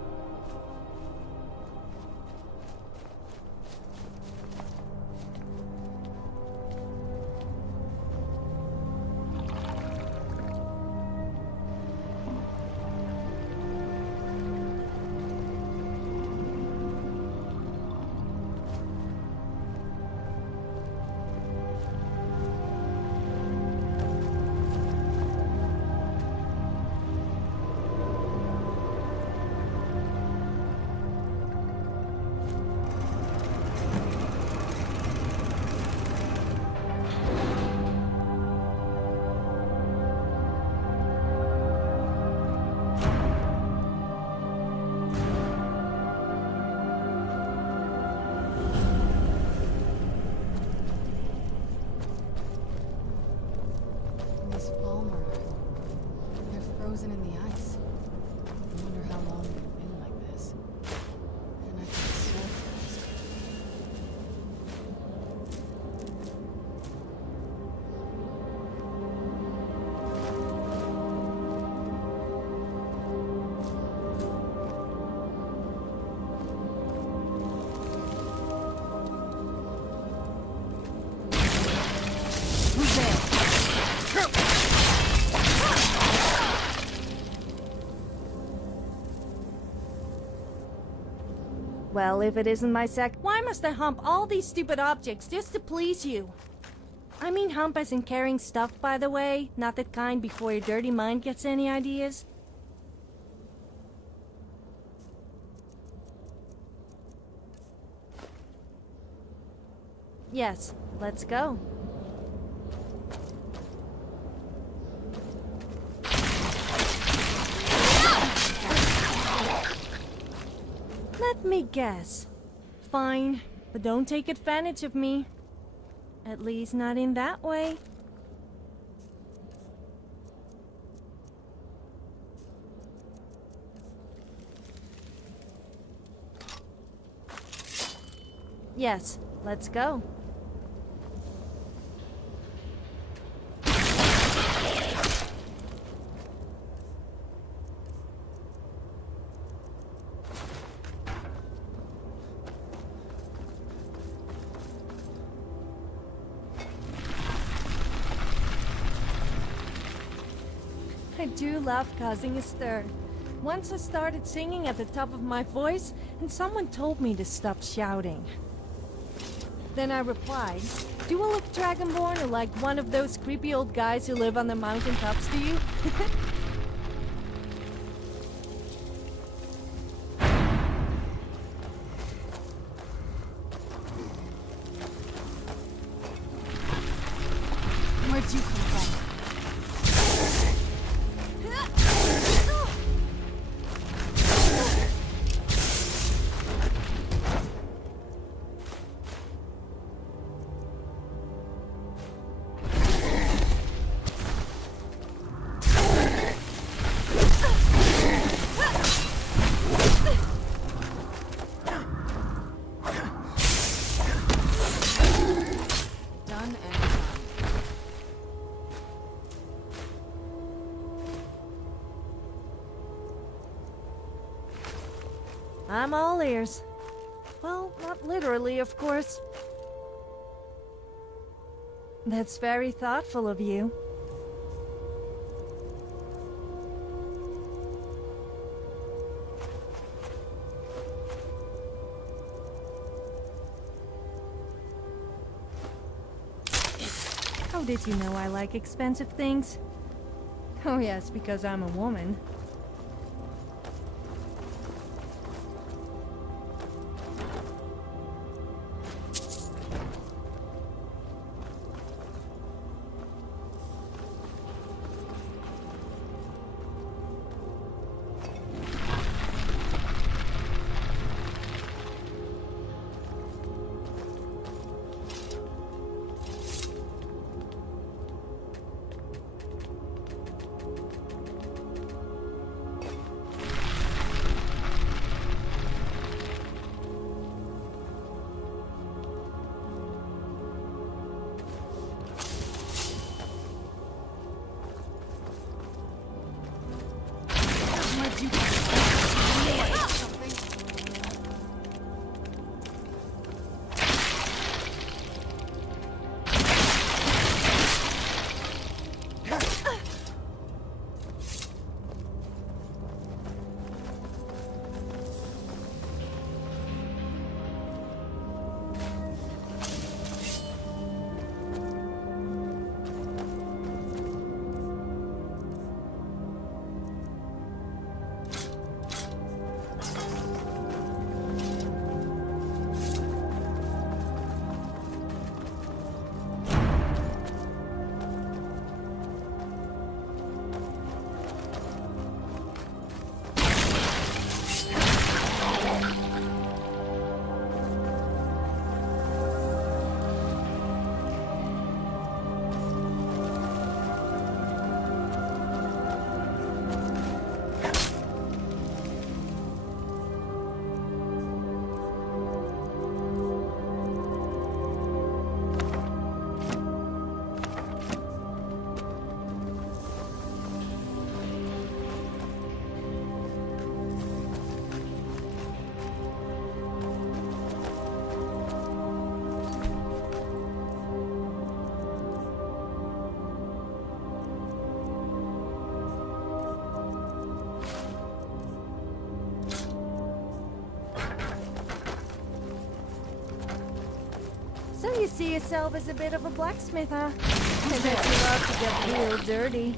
Frozen in the ice. I wonder how long they've been like this. And I feel so frozen. Who's there? Well, if it isn't my why must I hump all these stupid objects just to please you? I mean hump as in carrying stuff, by the way, not that kind before your dirty mind gets any ideas. Yes, let's go. Let me guess. Fine, but don't take advantage of me. At least not in that way. Yes, let's go. I do love causing a stir. Once I started singing at the top of my voice, and someone told me to stop shouting. Then I replied, "Do I look Dragonborn or like one of those creepy old guys who live on the mountain tops to you?" Where'd you come from? I'm all ears. Well, not literally, of course. That's very thoughtful of you. How did you know I like expensive things? Oh yes, because I'm a woman. So you see yourself as a bit of a blacksmith, huh? I bet you love to get real dirty.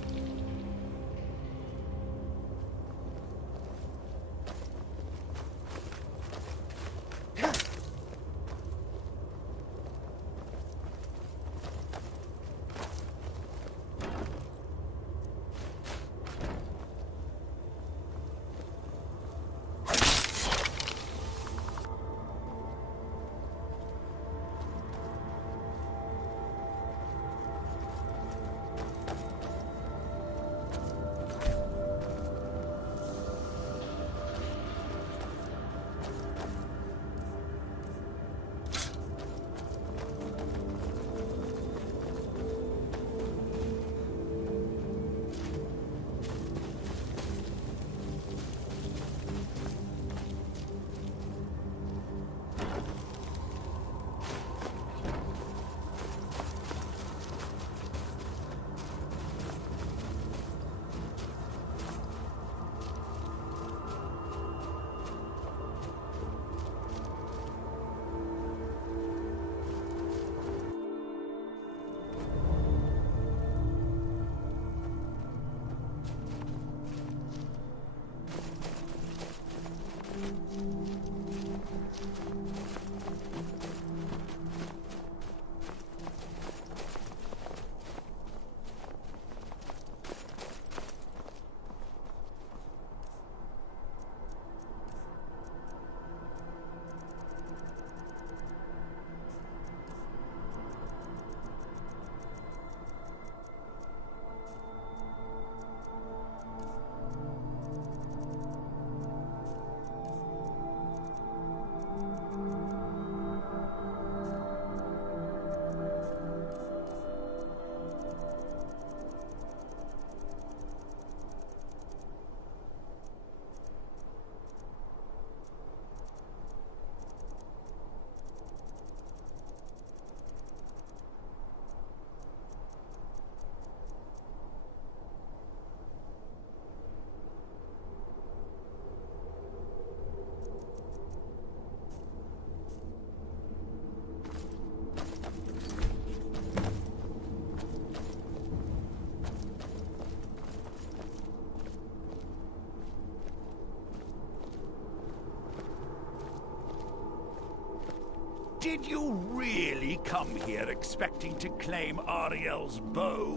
Did you really come here expecting to claim Ariel's bow?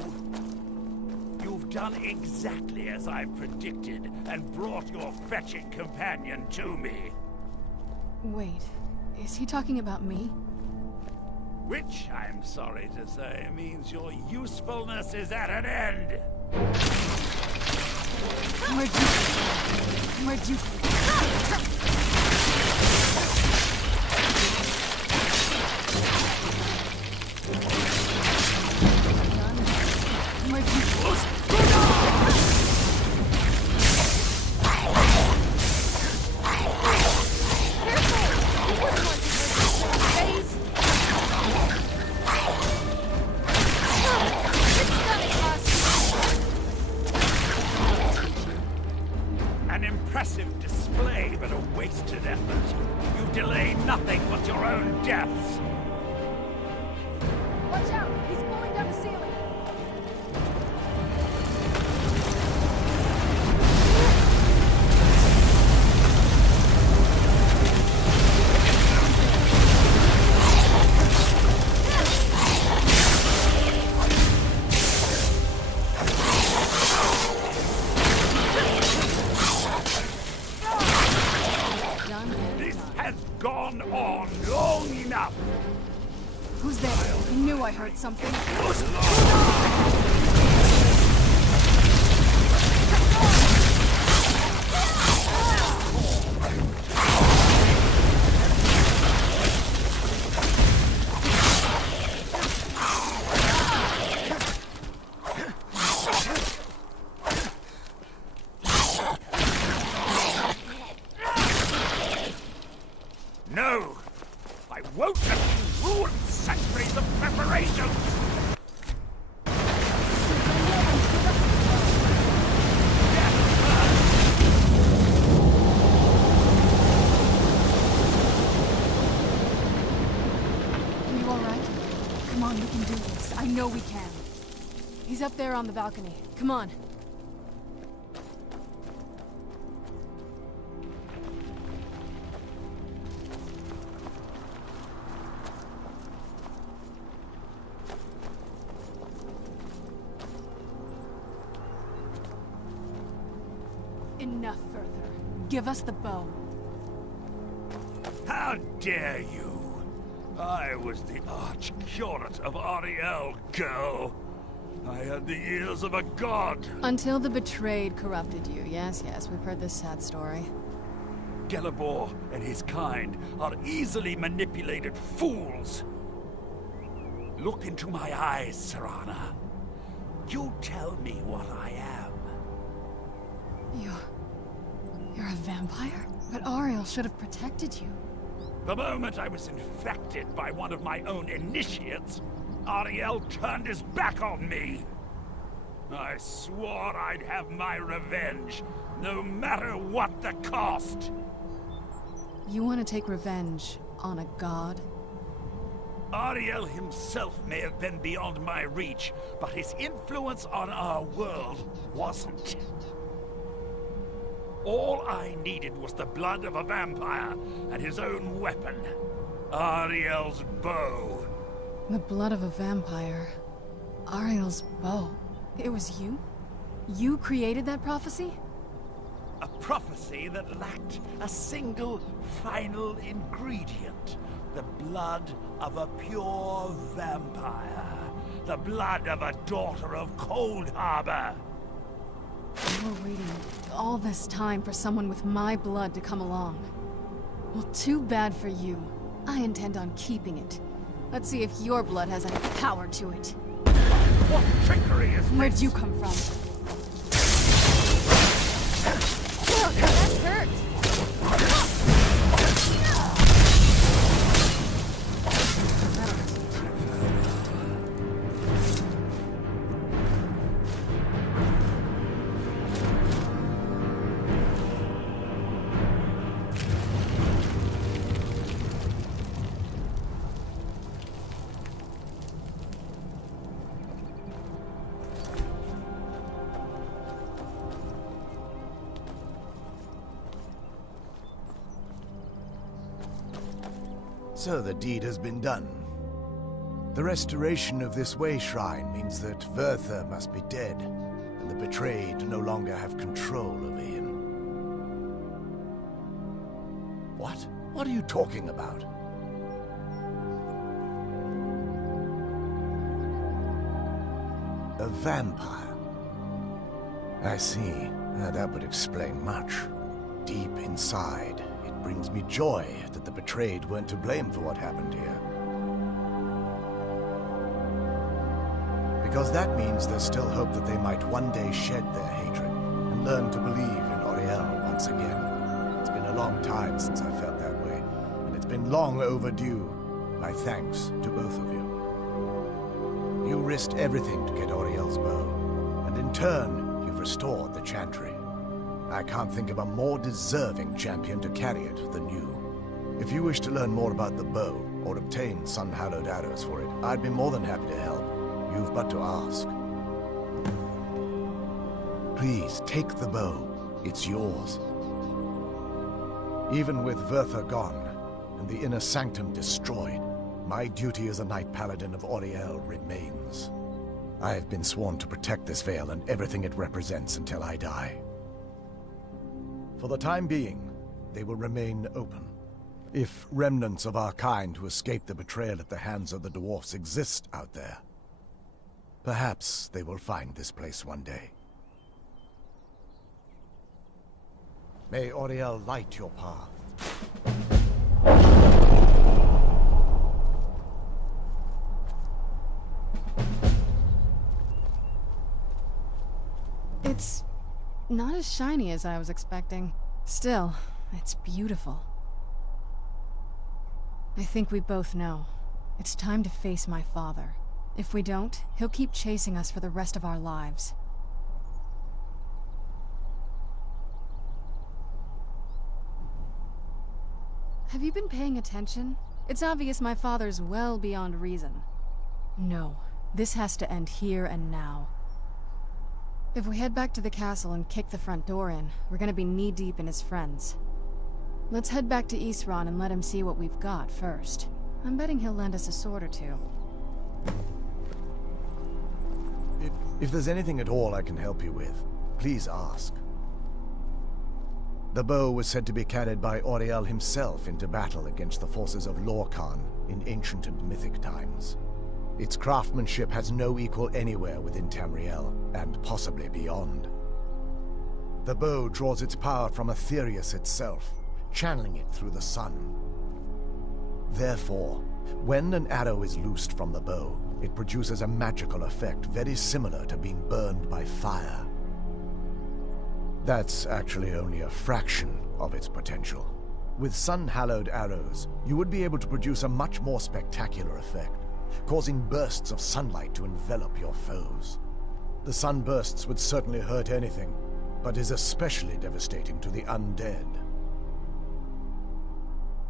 You've done exactly as I predicted and brought your fetching companion to me. Wait, is he talking about me? Which, I'm sorry to say, means your usefulness is at an end. Where'd you... An impressive display, but a wasted effort. You delay nothing but your own deaths. Watch out! He's pulling down the ceiling! This has gone on long enough. Who's there? I knew I heard something. No! I won't let you ruin centuries of preparations! Are you alright? Come on, we can do this. I know we can. He's up there on the balcony. Come on. Enough further. Give us the bow. How dare you? I was the Arch-Curate of Ariel, girl. I had the ears of a god. Until the betrayed corrupted you. Yes, we've heard this sad story. Gelibor and his kind are easily manipulated fools. Look into my eyes, Serana. You tell me what I am. You're a vampire? But Ariel should have protected you. The moment I was infected by one of my own initiates, Ariel turned his back on me. I swore I'd have my revenge, no matter what the cost. You want to take revenge on a god? Ariel himself may have been beyond my reach, but his influence on our world wasn't. All I needed was the blood of a vampire and his own weapon, Ariel's bow. The blood of a vampire. Ariel's bow. It was you? You created that prophecy? A prophecy that lacked a single final ingredient. The blood of a pure vampire. The blood of a daughter of Cold Harbor. You were waiting all this time for someone with my blood to come along. Well, too bad for you. I intend on keeping it. Let's see if your blood has any power to it. What trickery is this? Where'd you come from? Look, that hurt! So the deed has been done. The restoration of this way shrine means that Verther must be dead, and the betrayed no longer have control over him. What? What are you talking about? A vampire. I see. That would explain much. Deep inside, it brings me joy that the betrayed weren't to blame for what happened here. Because that means there's still hope that they might one day shed their hatred and learn to believe in Oriel once again. It's been a long time since I felt that way, and it's been long overdue. My thanks to both of you. You risked everything to get Oriel's bow, and in turn, you've restored the Chantry. I can't think of a more deserving champion to carry it than you. If you wish to learn more about the bow, or obtain sun-hallowed arrows for it, I'd be more than happy to help. You've but to ask. Please, take the bow. It's yours. Even with Verther gone, and the inner sanctum destroyed, my duty as a Knight Paladin of Oriel remains. I have been sworn to protect this veil and everything it represents until I die. For the time being, they will remain open. If remnants of our kind who escaped the betrayal at the hands of the dwarfs exist out there, perhaps they will find this place one day. May Oriel light your path. It's not as shiny as I was expecting. Still, it's beautiful. I think we both know. It's time to face my father. If we don't, he'll keep chasing us for the rest of our lives. Have you been paying attention? It's obvious my father's well beyond reason. No. This has to end here and now. If we head back to the castle and kick the front door in, we're gonna be knee-deep in his friends. Let's head back to Isran and let him see what we've got first. I'm betting he'll lend us a sword or two. If there's anything at all I can help you with, please ask. The bow was said to be carried by Auriel himself into battle against the forces of Lorkhan in ancient and mythic times. Its craftsmanship has no equal anywhere within Tamriel, and possibly beyond. The bow draws its power from Aetherius itself, channeling it through the sun. Therefore, when an arrow is loosed from the bow, it produces a magical effect very similar to being burned by fire. That's actually only a fraction of its potential. With sun-hallowed arrows, you would be able to produce a much more spectacular effect, causing bursts of sunlight to envelop your foes. The sunbursts would certainly hurt anything, but is especially devastating to the undead.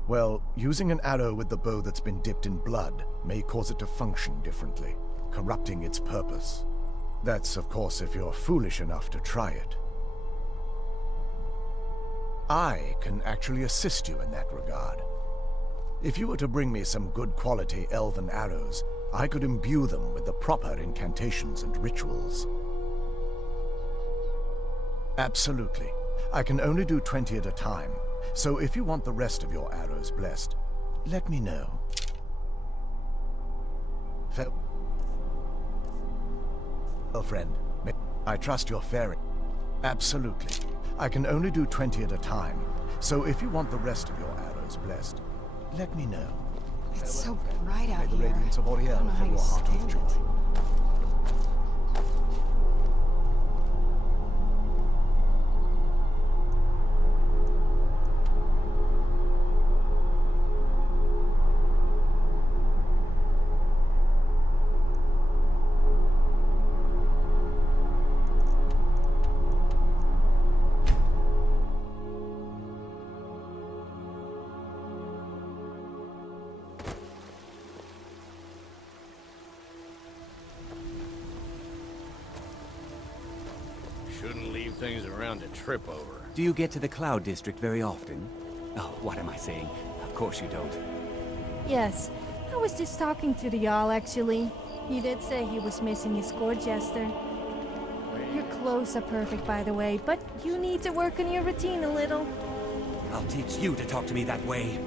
Well, using an arrow with the bow that's been dipped in blood may cause it to function differently, corrupting its purpose. That's, of course, if you're foolish enough to try it. I can actually assist you in that regard. If you were to bring me some good quality elven arrows, I could imbue them with the proper incantations and rituals. Absolutely. I can only do 20 at a time, so if you want the rest of your arrows blessed, let me know. Well, friend, I trust you're fair. Absolutely. I can only do 20 at a time, so if you want the rest of your arrows blessed, let me know. It's so bright out May the here. radiance of I Auriel don't know how fill you your heart with stand joy. it. Shouldn't leave things around to trip over. Do you get to the Cloud District very often? Oh, what am I saying? Of course you don't. Yes, I was just talking to the Jarl, actually. He did say he was missing his court jester. Your clothes are perfect, by the way, but you need to work on your routine a little. I'll teach you to talk to me that way.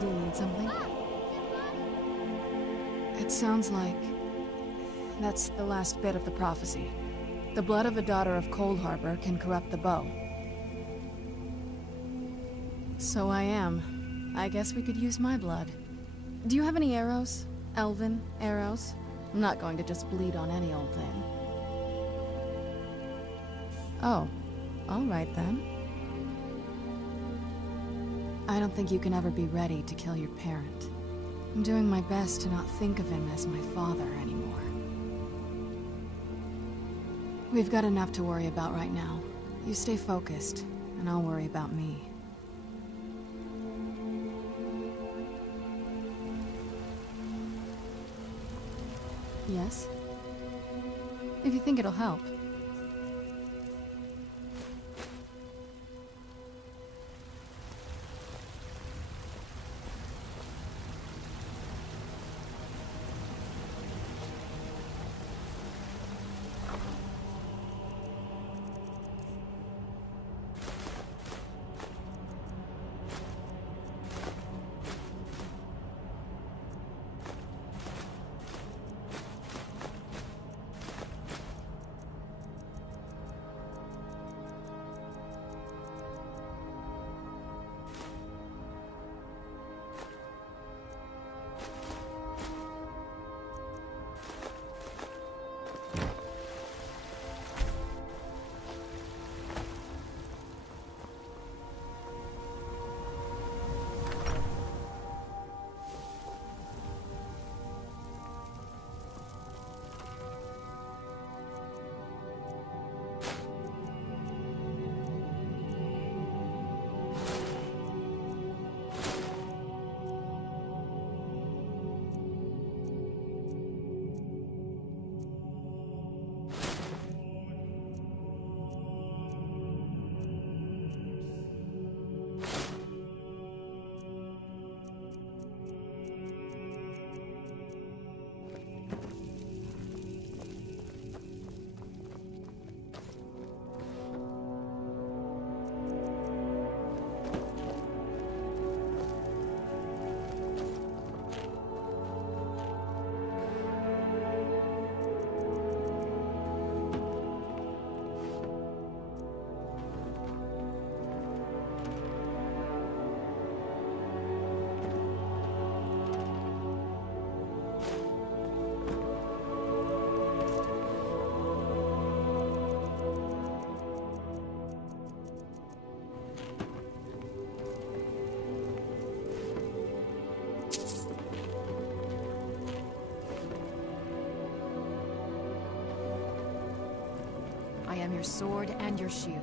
Do you need something? It sounds like that's the last bit of the prophecy. The blood of a daughter of Cold Harbor can corrupt the bow. So I am. I guess we could use my blood. Do you have any arrows? Elven arrows? I'm not going to just bleed on any old thing. Oh, all right then. I don't think you can ever be ready to kill your parent. I'm doing my best to not think of him as my father anymore. We've got enough to worry about right now. You stay focused, and I'll worry about me. Yes? If you think it'll help. your sword and your shield.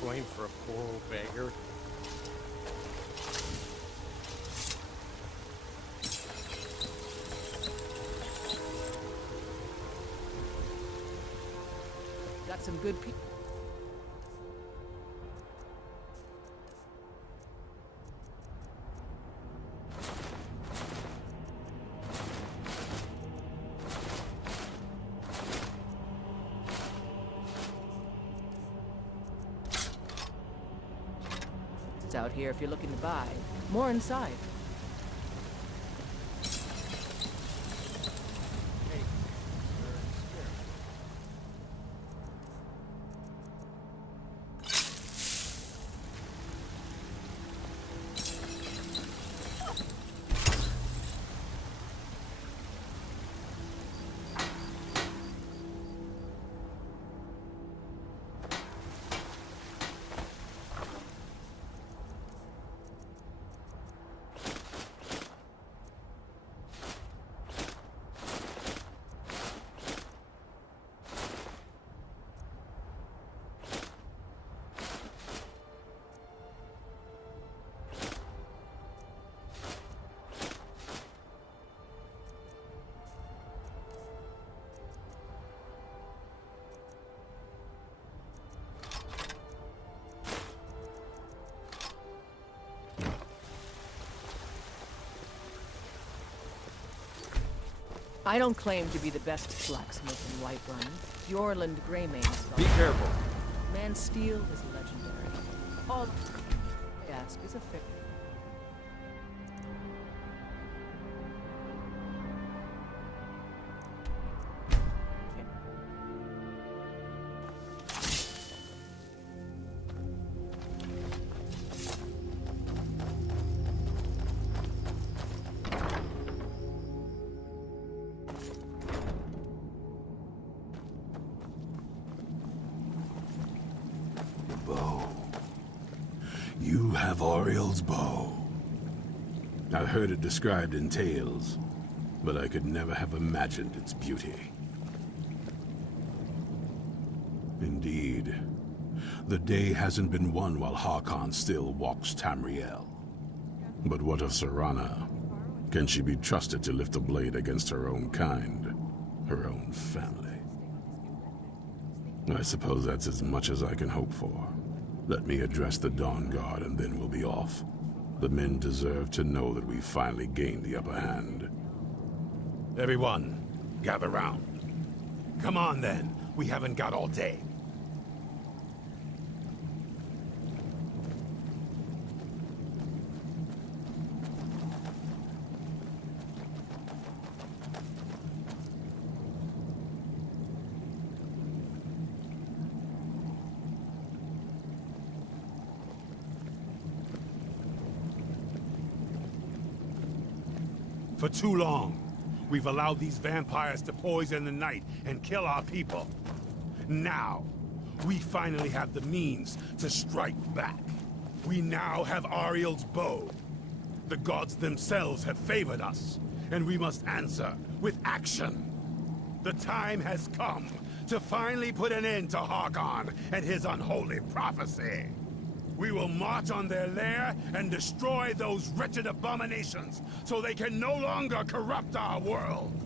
Coin for a poor old beggar. Got some good people. Out here if you're looking to buy. More inside. I don't claim to be the best blacksmith in Whiterun. Bjorland Greymane. Be careful. Man's steel is legendary. All I ask is a favor. You have Oriel's bow. I've heard it described in tales, but I could never have imagined its beauty. Indeed, the day hasn't been won while Harkon still walks Tamriel. But what of Serana? Can she be trusted to lift a blade against her own kind, her own family? I suppose that's as much as I can hope for. Let me address the Dawnguard and then we'll be off. The men deserve to know that we finally gained the upper hand. Everyone, gather round. Come on then, we haven't got all day. For too long, we've allowed these vampires to poison the night and kill our people. Now, we finally have the means to strike back. We now have Ariel's bow. The gods themselves have favored us, and we must answer with action. The time has come to finally put an end to Harkon and his unholy prophecy. We will march on their lair and destroy those wretched abominations so they can no longer corrupt our world.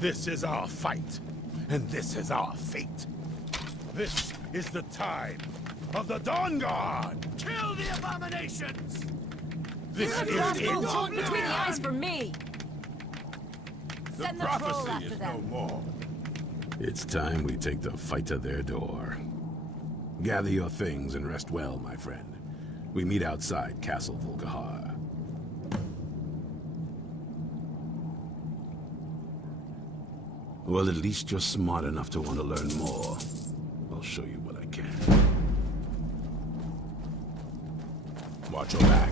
This is our fight, and this is our fate. This is the time of the Dawnguard! Kill the abominations! This is it! Hold between the eyes for me! send the troll prophecy after is them. no more. It's time we take the fight to their door. Gather your things and rest well, my friend. We meet outside Castle Volkihar. Well, at least you're smart enough to want to learn more. I'll show you what I can. Watch your back.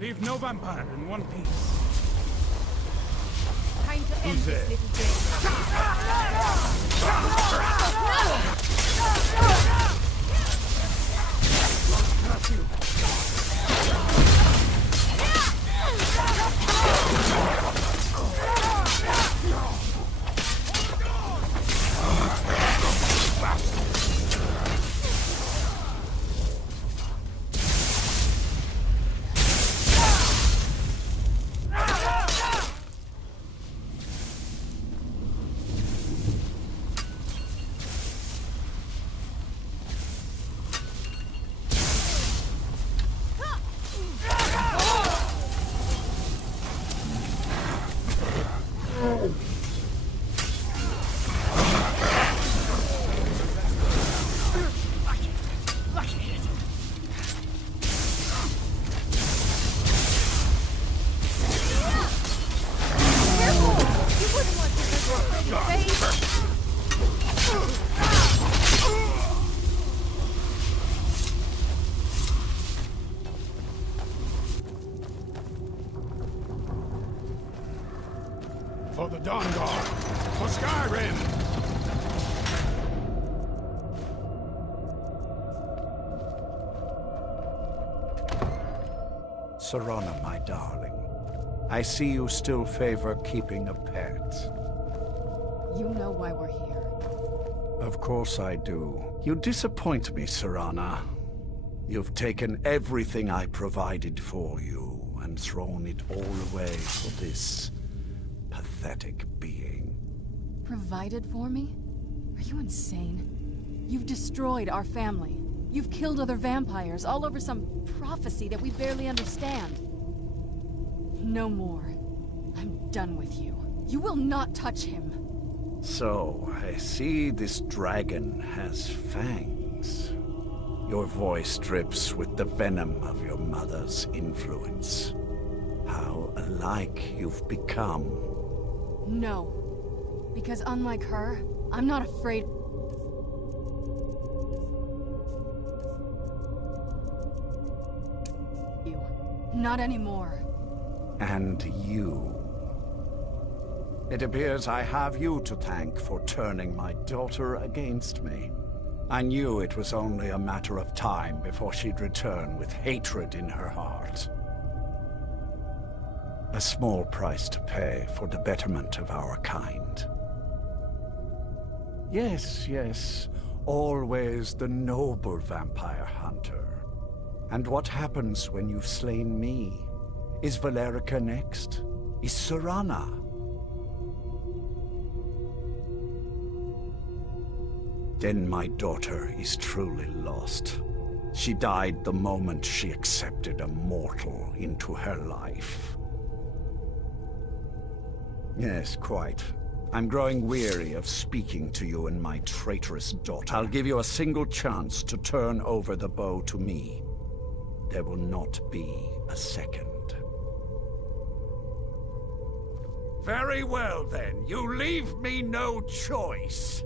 Leave no vampire in one piece. Time to end Who's this there? little game. For the Dawnguard! For Skyrim! Serana, my darling. I see you still favor keeping a pet. You know why we're here. Of course I do. You disappoint me, Serana. You've taken everything I provided for you and thrown it all away for this pathetic being. Provided for me? Are you insane? You've destroyed our family. You've killed other vampires all over some prophecy that we barely understand. No more. I'm done with you. You will not touch him. So, I see this dragon has fangs. Your voice drips with the venom of your mother's influence. How alike you've become. No. Because unlike her, I'm not afraid. You. Not anymore. And you. It appears I have you to thank for turning my daughter against me. I knew it was only a matter of time before she'd return with hatred in her heart. A small price to pay for the betterment of our kind. Yes, yes, always the noble vampire hunter. And what happens when you've slain me? Is Valerica next? is Serana. Then my daughter is truly lost. She died the moment she accepted a mortal into her life. Yes, quite. I'm growing weary of speaking to you and my traitorous daughter. I'll give you a single chance to turn over the bow to me. There will not be a second. Very well, then. You leave me no choice.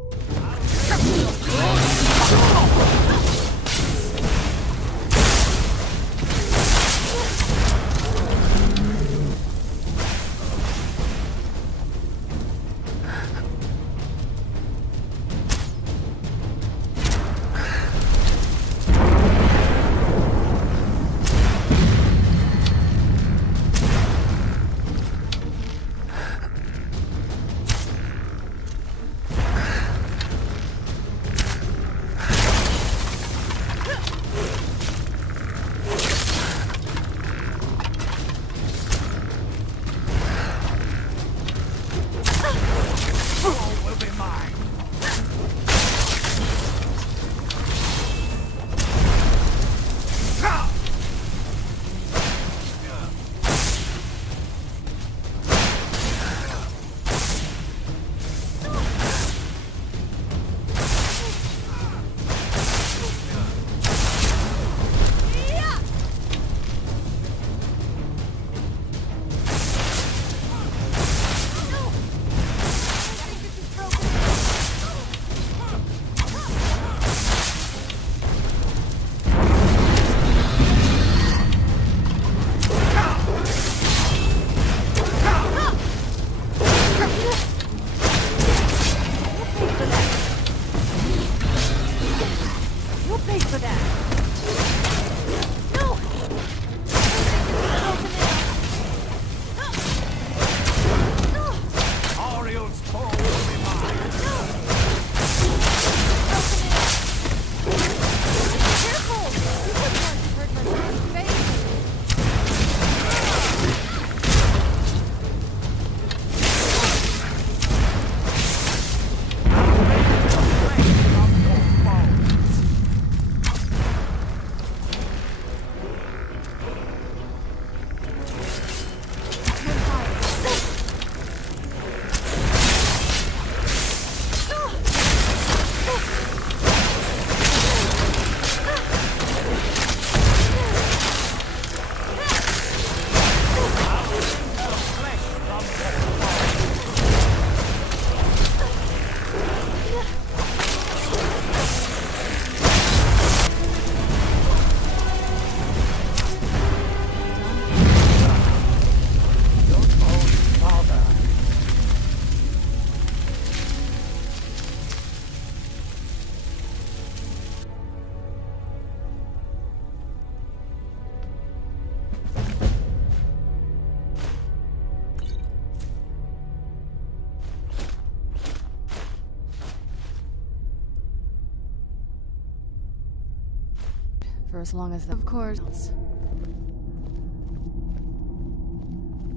For as long as of course.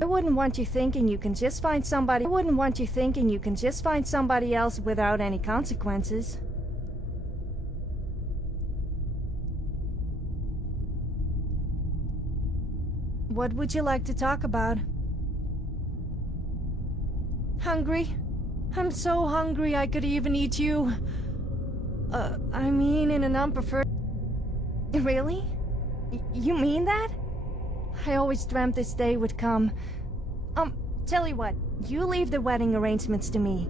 I wouldn't want you thinking you can just find somebody. I wouldn't want you thinking you can just find somebody else without any consequences. What would you like to talk about? Hungry? I'm so hungry I could even eat you. I mean in an unpreferred... Really? You mean that? I always dreamt this day would come. Tell you what, you leave the wedding arrangements to me.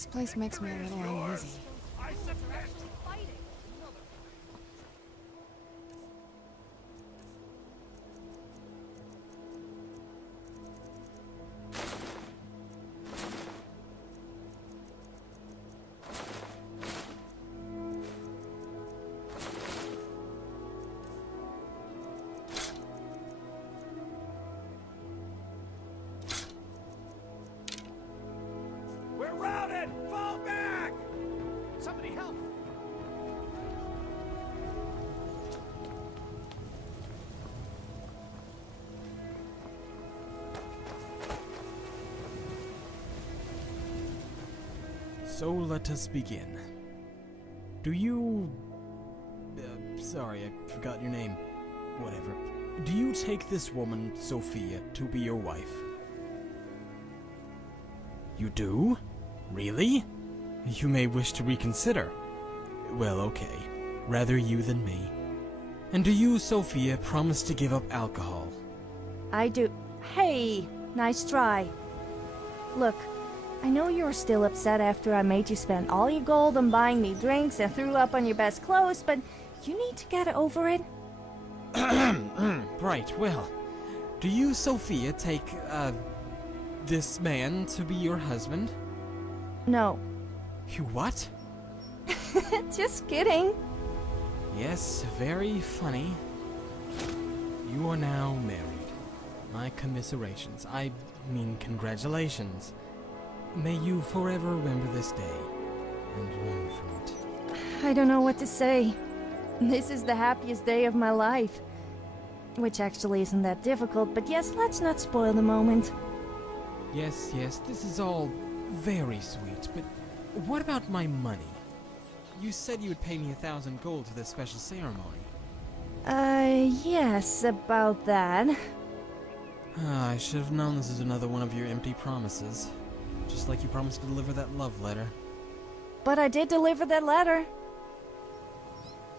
This place makes me a little uneasy. We're routed! Fall back! Somebody help! So let us begin. Do you... sorry, I forgot your name. Whatever. Do you take this woman, Sophia, to be your wife? You do? Really? You may wish to reconsider. Well, okay. Rather you than me. And do you, Sophia, promise to give up alcohol? I do. Hey, nice try. Look, I know you're still upset after I made you spend all your gold on buying me drinks and threw up on your best clothes, but you need to get over it. Right, well, do you, Sophia, take, this man to be your husband? No. You what? Just kidding. Yes, very funny. You are now married. My commiserations. I mean congratulations. May you forever remember this day and learn from it. I don't know what to say. This is the happiest day of my life. Which actually isn't that difficult, but yes, let's not spoil the moment. Yes, this is all very sweet, but what about my money? You said you would pay me 1,000 gold for this special ceremony. Yes, about that. I should have known this is another one of your empty promises. Just like you promised to deliver that love letter. But I did deliver that letter.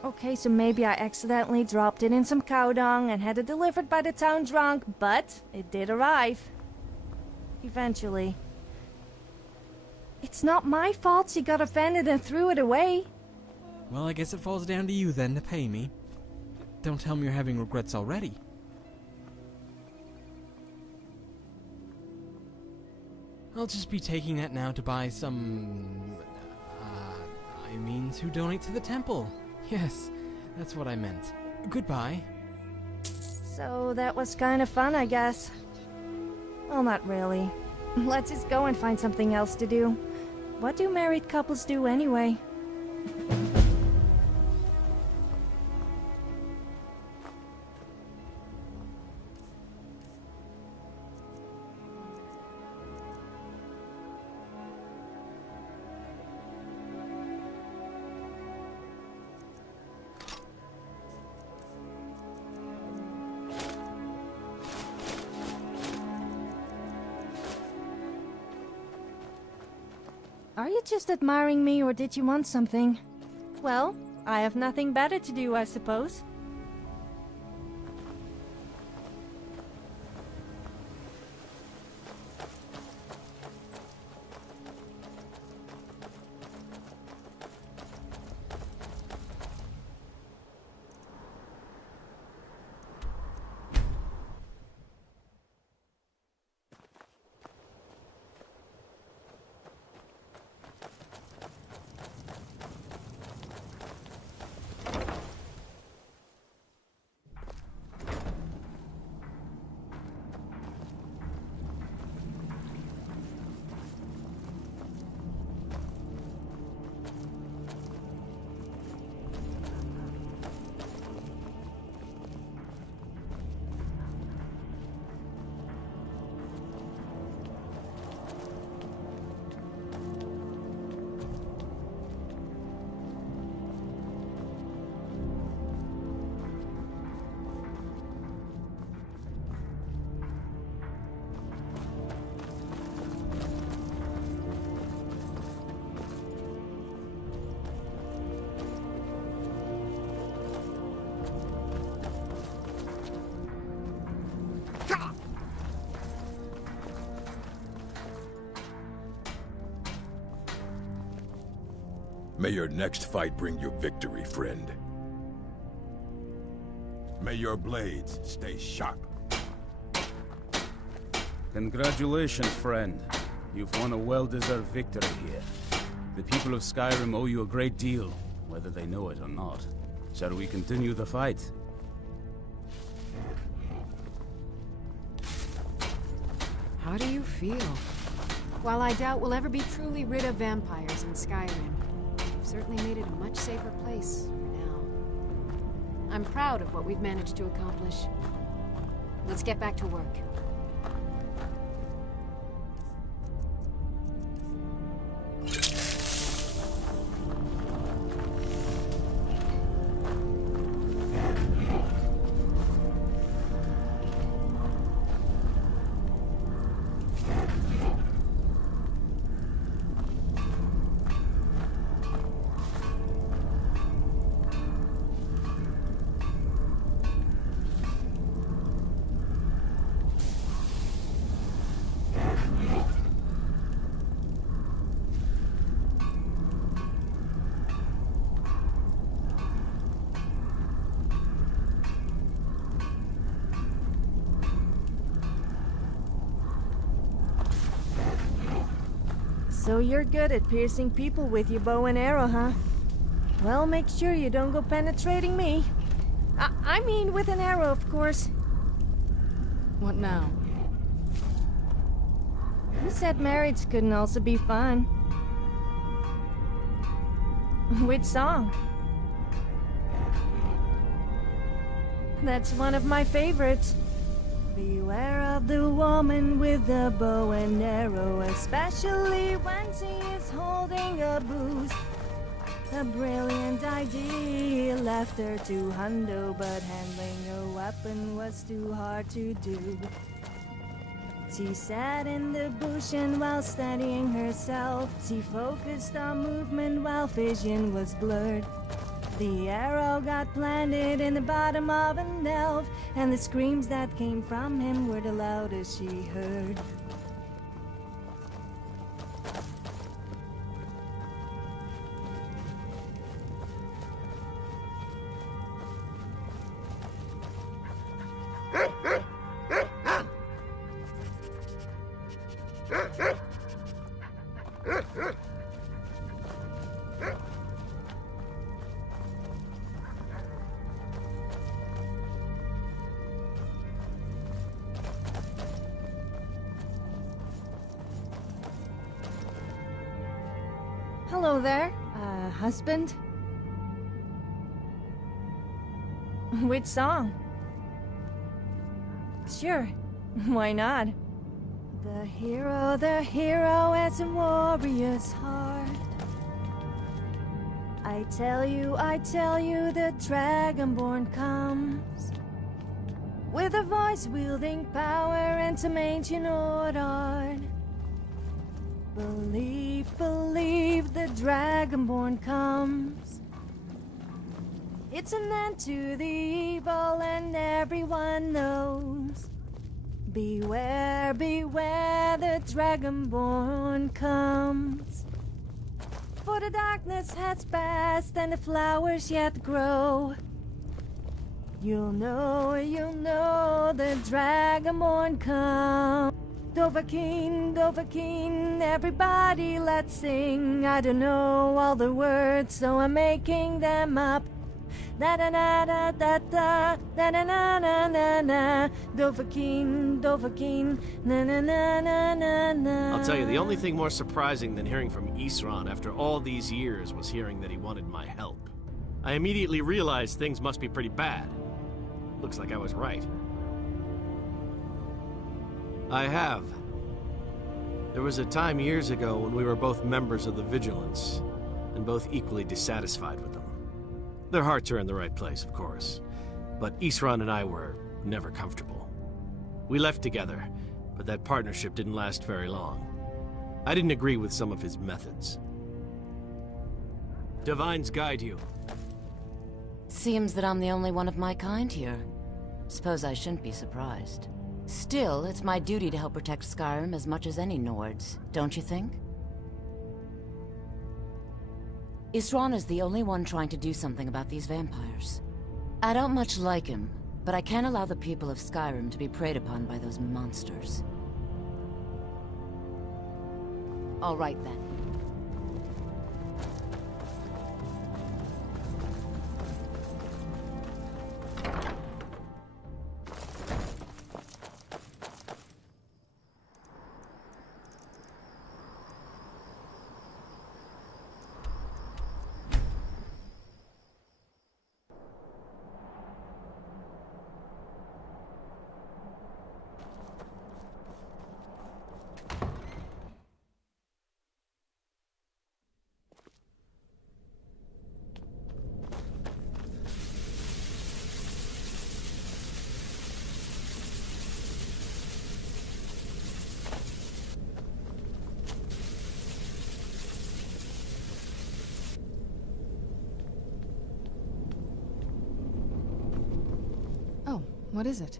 Okay, so maybe I accidentally dropped it in some cow dung and had it delivered by the town drunk, but it did arrive. Eventually. It's not my fault she got offended and threw it away. Well, I guess it falls down to you then to pay me. Don't tell me you're having regrets already. I'll just be taking that now to buy some... to donate to the temple. Yes, that's what I meant. Goodbye. So that was kind of fun, I guess. Well, not really. Let's just go and find something else to do. What do married couples do anyway? Are you just admiring me, or did you want something? Well, I have nothing better to do, I suppose. May your next fight bring you victory, friend. May your blades stay sharp. Congratulations, friend. You've won a well-deserved victory here. The people of Skyrim owe you a great deal, whether they know it or not. Shall we continue the fight? How do you feel? While I doubt we'll ever be truly rid of vampires in Skyrim, we've certainly made it a much safer place for now. I'm proud of what we've managed to accomplish. Let's get back to work. So you're good at piercing people with your bow and arrow, huh? Well, make sure you don't go penetrating me. I mean with an arrow, of course. What now? You said marriage couldn't also be fun. Which song? That's one of my favorites. Beware of the woman with the bow and arrow, especially when she is holding a booze. A brilliant idea left her to hundo, but handling a weapon was too hard to do. She sat in the bush and while studying herself, she focused on movement while vision was blurred. The arrow got planted in the bottom of an elf, and the screams that came from him were the loudest she heard. Hello there, husband? Which song? Sure, why not? The hero has a warrior's heart. I tell you, the Dragonborn comes with a voice wielding power and some ancient old art. Believe, the Dragonborn comes. It's an end to the evil and everyone knows. Beware, the Dragonborn comes. For the darkness has passed and the flowers yet grow. You'll know, the Dragonborn comes. Dovahkiin, everybody let's sing. I don't know all the words, so I'm making them up. Da da da da da da da na na na na na. Dovahkiin, na na na na na na. I'll tell you, the only thing more surprising than hearing from Isran after all these years was hearing that he wanted my help. I immediately realized things must be pretty bad. Looks like I was right. I have. There was a time years ago when we were both members of the Vigilance, and both equally dissatisfied with them. Their hearts are in the right place, of course, but Isran and I were never comfortable. We left together, but that partnership didn't last very long. I didn't agree with some of his methods. Divines guide you. Seems that I'm the only one of my kind here. Suppose I shouldn't be surprised. Still, it's my duty to help protect Skyrim as much as any Nords, don't you think? Serana's the only one trying to do something about these vampires. I don't much like him, but I can't allow the people of Skyrim to be preyed upon by those monsters. All right then. What is it?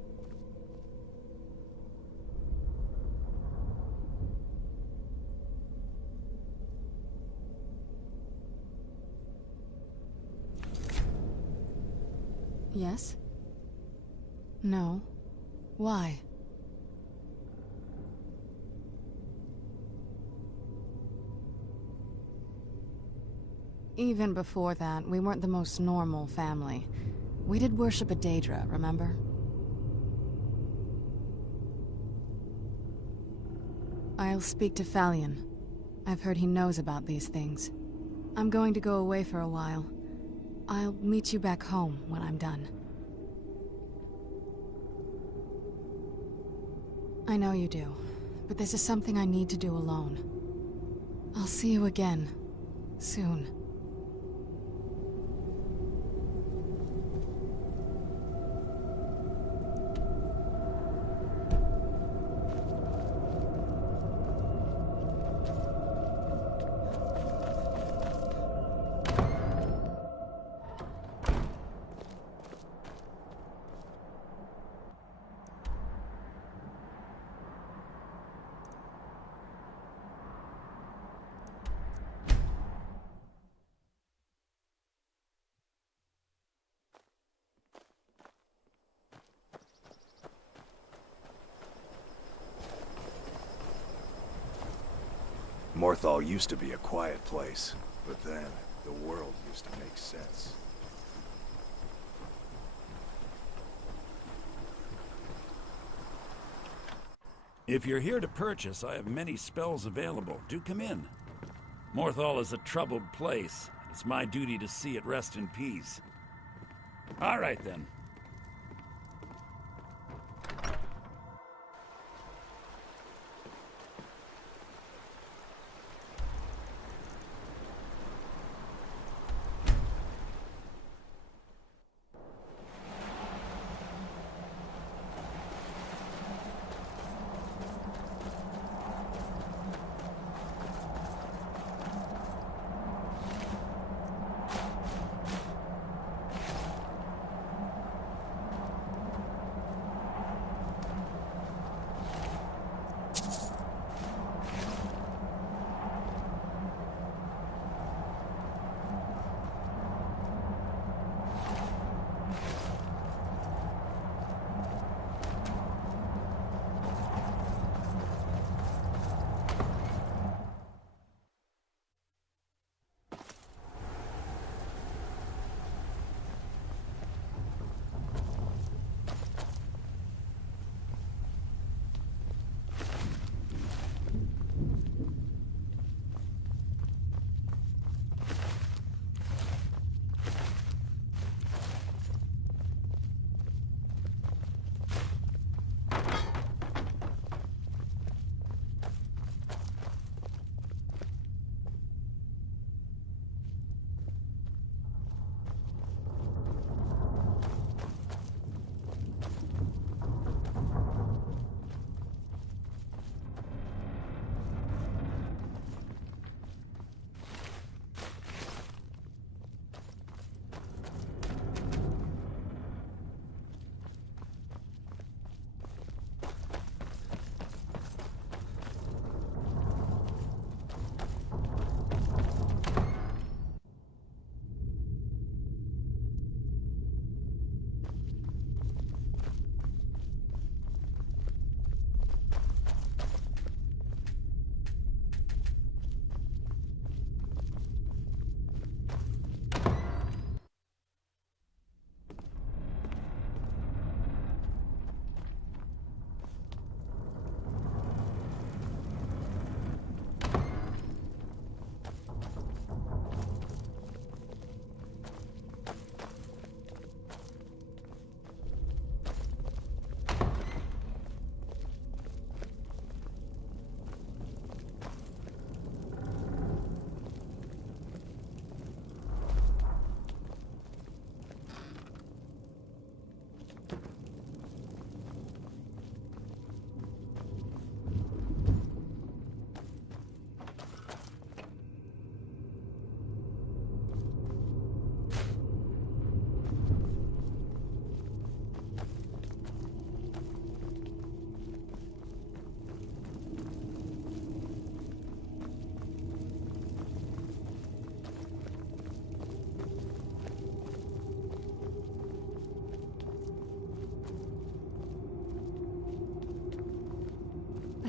Yes? No. Why? Even before that, we weren't the most normal family. We did worship a Daedra, remember? I'll speak to Fallion. I've heard he knows about these things. I'm going to go away for a while. I'll meet you back home when I'm done. I know you do, but this is something I need to do alone. I'll see you again, soon. Morthal used to be a quiet place, but then the world used to make sense. If you're here to purchase, I have many spells available. Do come in. Morthal is a troubled place. It's my duty to see it rest in peace. All right, then.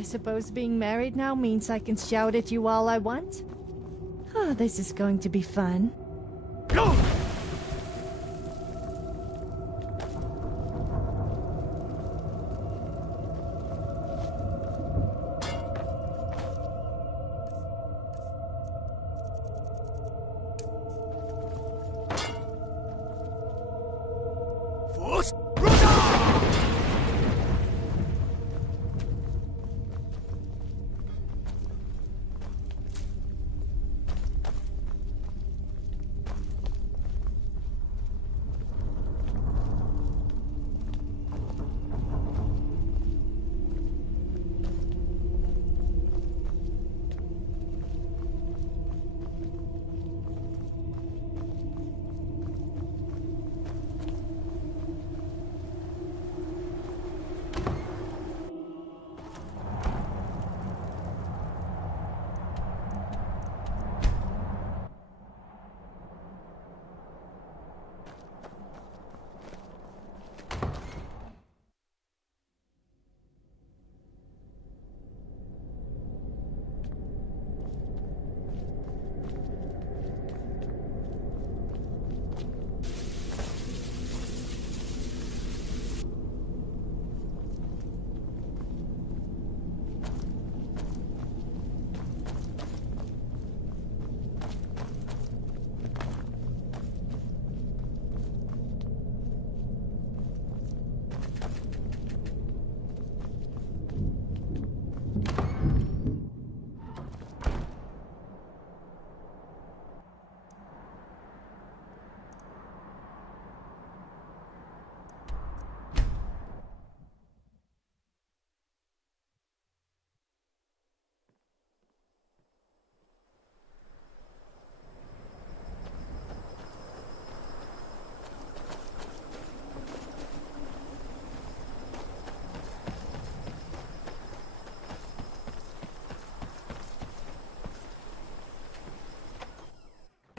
I suppose being married now means I can shout at you all I want? Oh, this is going to be fun. Go!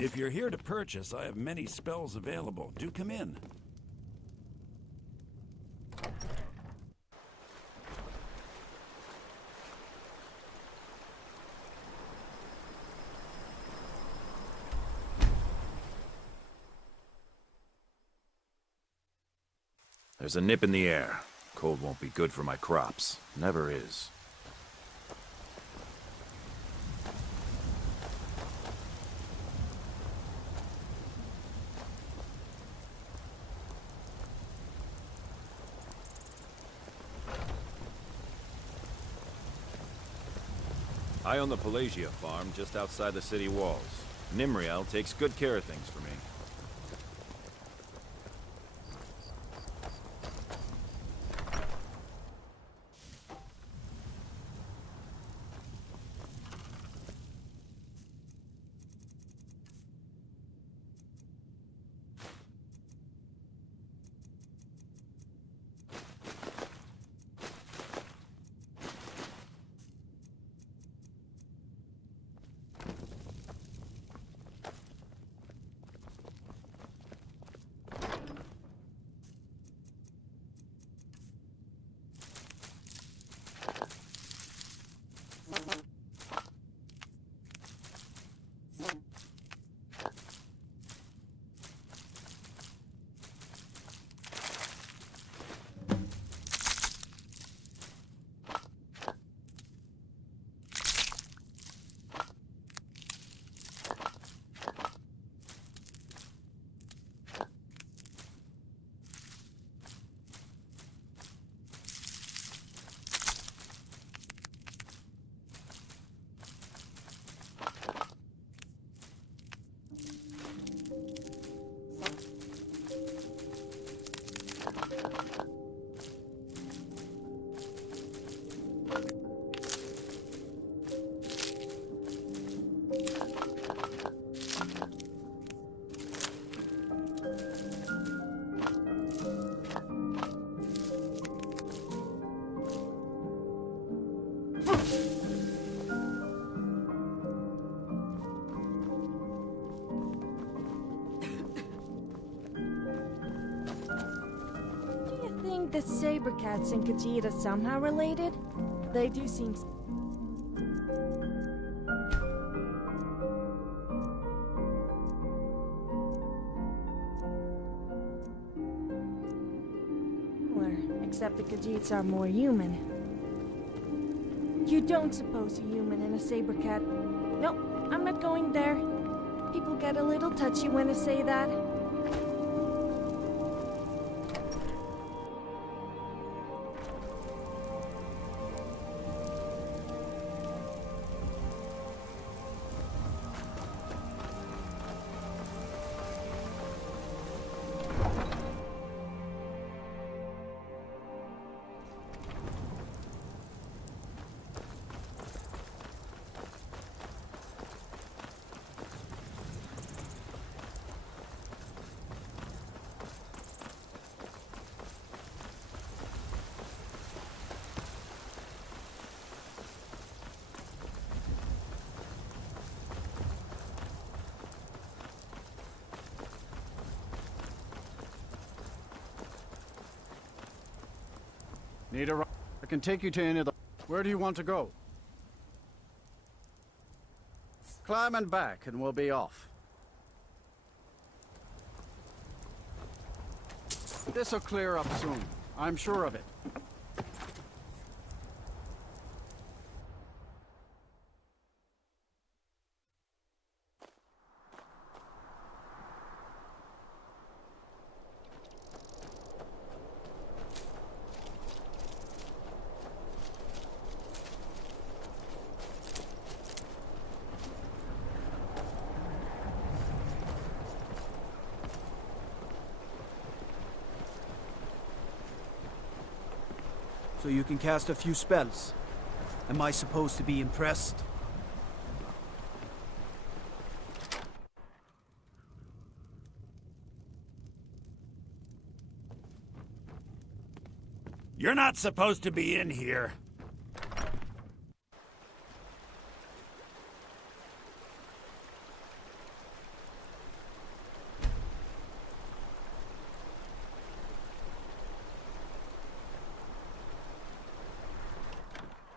If you're here to purchase, I have many spells available. Do come in. There's a nip in the air. Cold won't be good for my crops. Never is. I own the Pelagia farm just outside the city walls. Nimriel takes good care of things for me. The saber cats and Khajiit are somehow related? They do seem... Except the Khajiits are more human. You don't suppose a human and a saber cat... No, I'm not going there. People get a little touchy when I say that. Need a ride? I can take you to any of the... Where do you want to go? Climb and back, and we'll be off. This'll clear up soon. I'm sure of it. So you can cast a few spells. Am I supposed to be impressed? You're not supposed to be in here.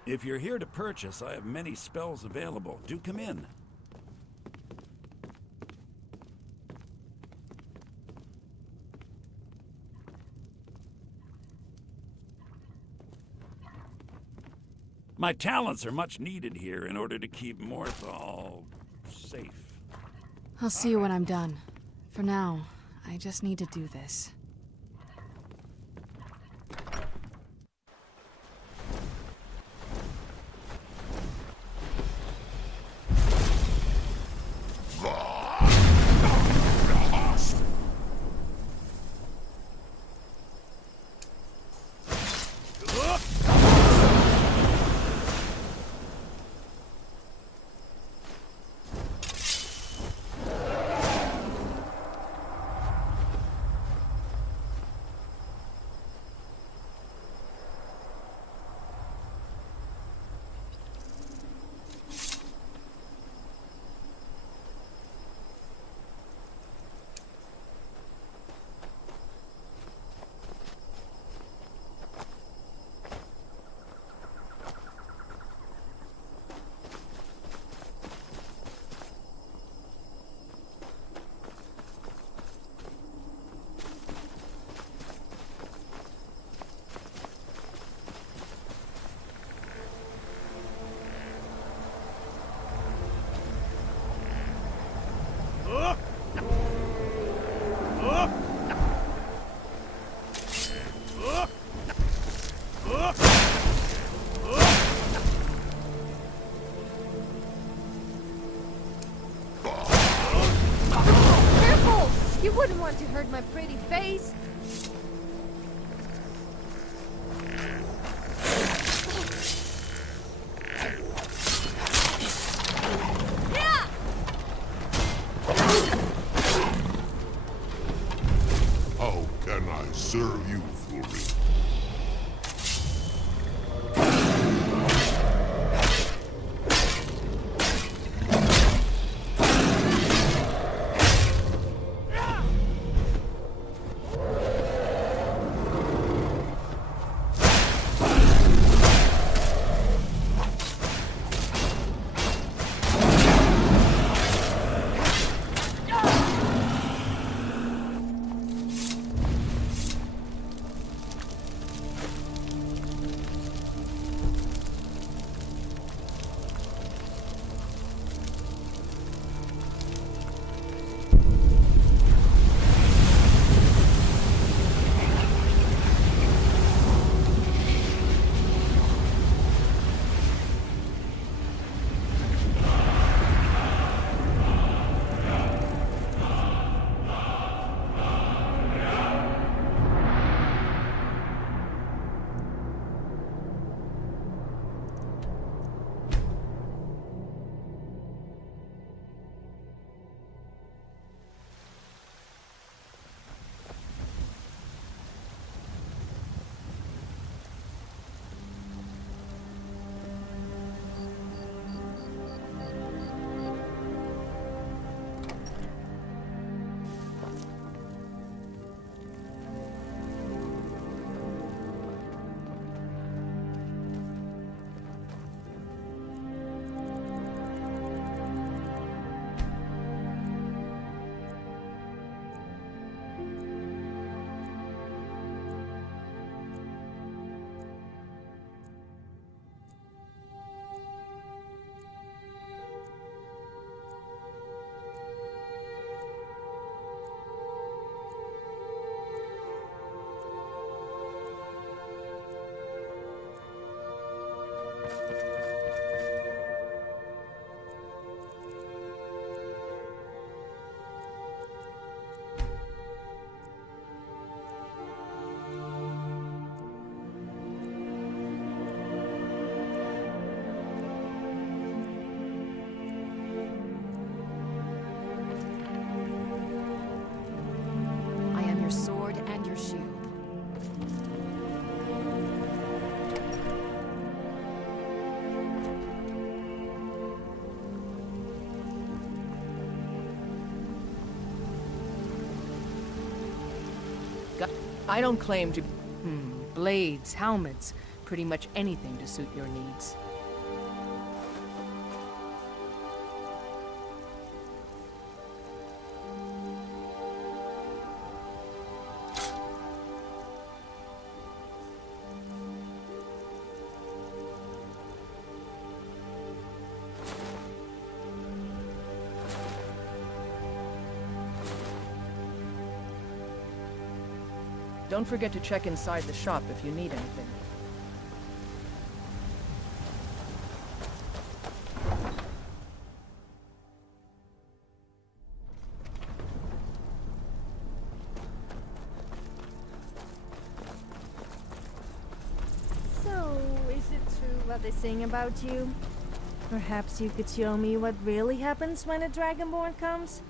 If you're here to purchase, I have many spells available. Do come in. My talents are much needed here in order to keep Morthal safe. I'll see you when I'm done. For now, I just need to do this. You wouldn't want to hurt my pretty face. How can I serve you, Fury? I am your sword and your shield. I don't claim to... blades, helmets, pretty much anything to suit your needs. Don't forget to check inside the shop if you need anything. So, is it true what they sing about you? Perhaps you could show me what really happens when a Dragonborn comes?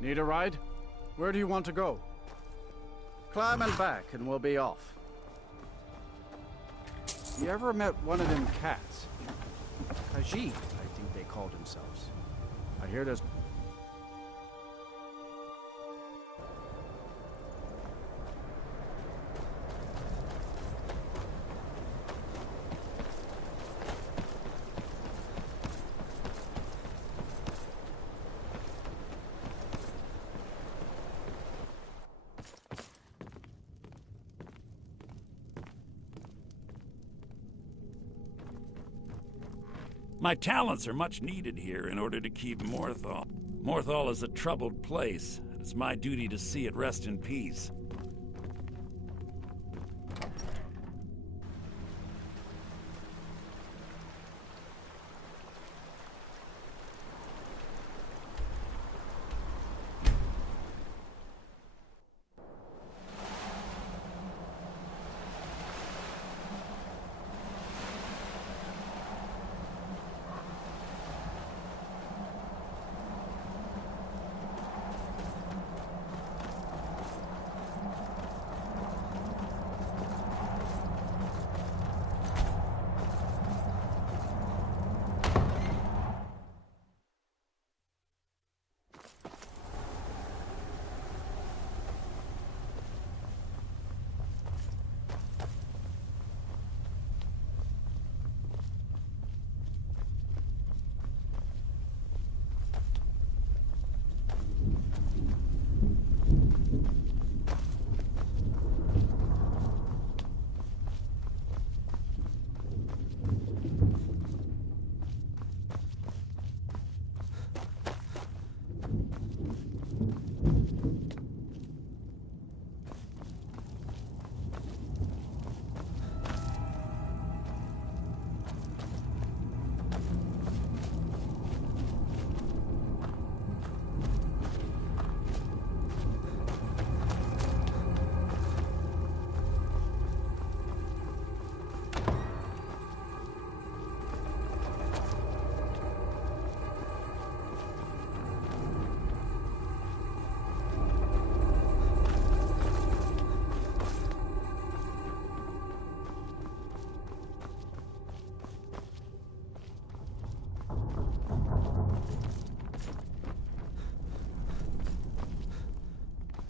Need a ride? Where do you want to go? Climb and back and we'll be off. You ever met one of them cats? Khajiit, I think they called themselves. I hear there's... My talents are much needed here in order to keep Morthal. Morthal is a troubled place, and it's my duty to see it rest in peace.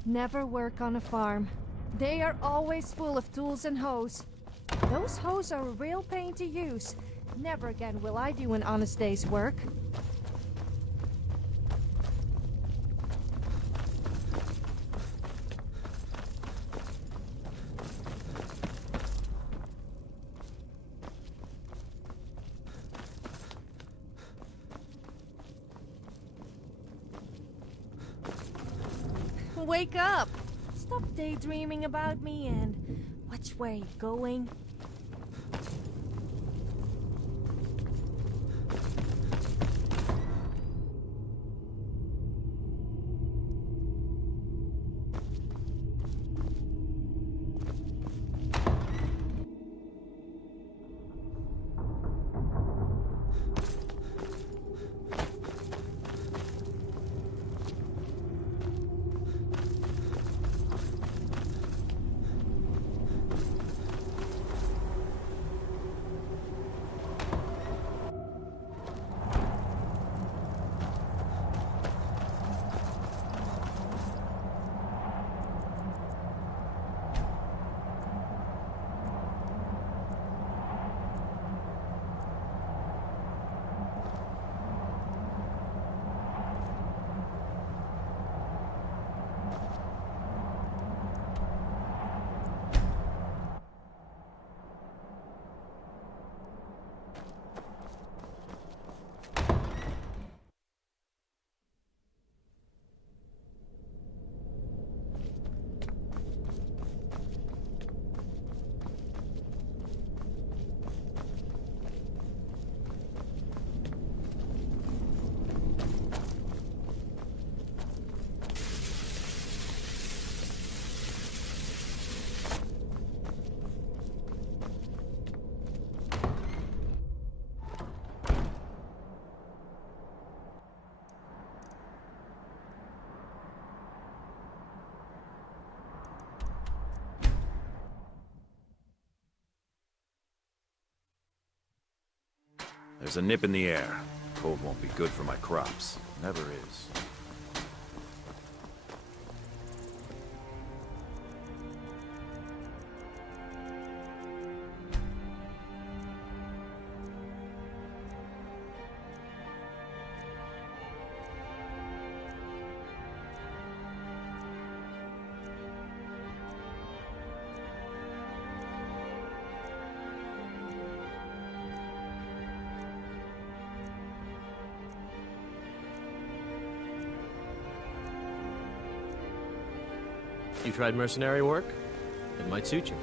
Never work on a farm. They are always full of tools and hoes. Those hoes are a real pain to use. Never again will I do an honest day's work. wake up! Stop daydreaming about me and watch where you're going. There's a nip in the air. Cold won't be good for my crops. Never is. You tried mercenary work? It might suit you.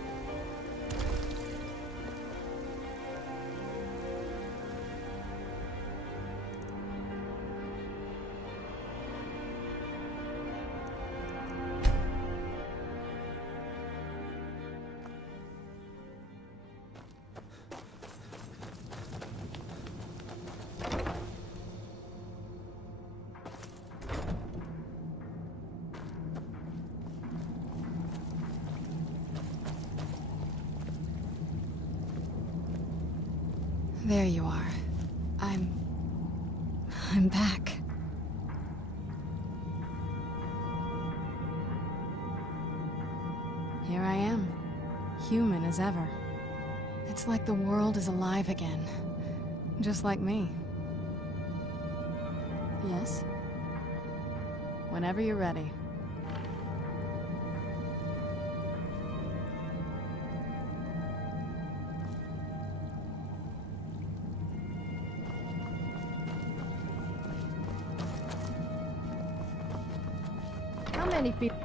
There you are. I'm back. Here I am, human as ever. It's like the world is alive again. Just like me. Yes? Whenever you're ready. How many people?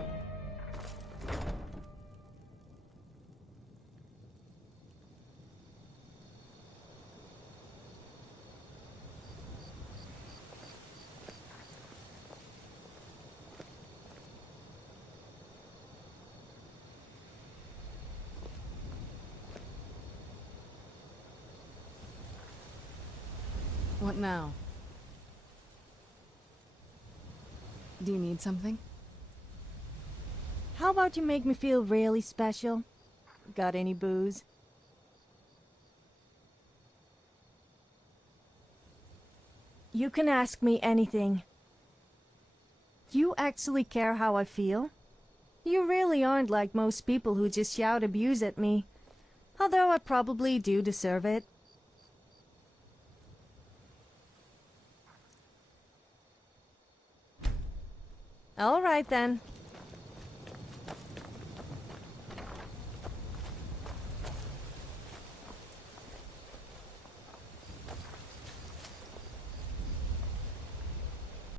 What now? Do you need something? How about you make me feel really special? Got any booze? You can ask me anything. You actually care how I feel? You really aren't like most people who just shout abuse at me. Although I probably do deserve it. All right then.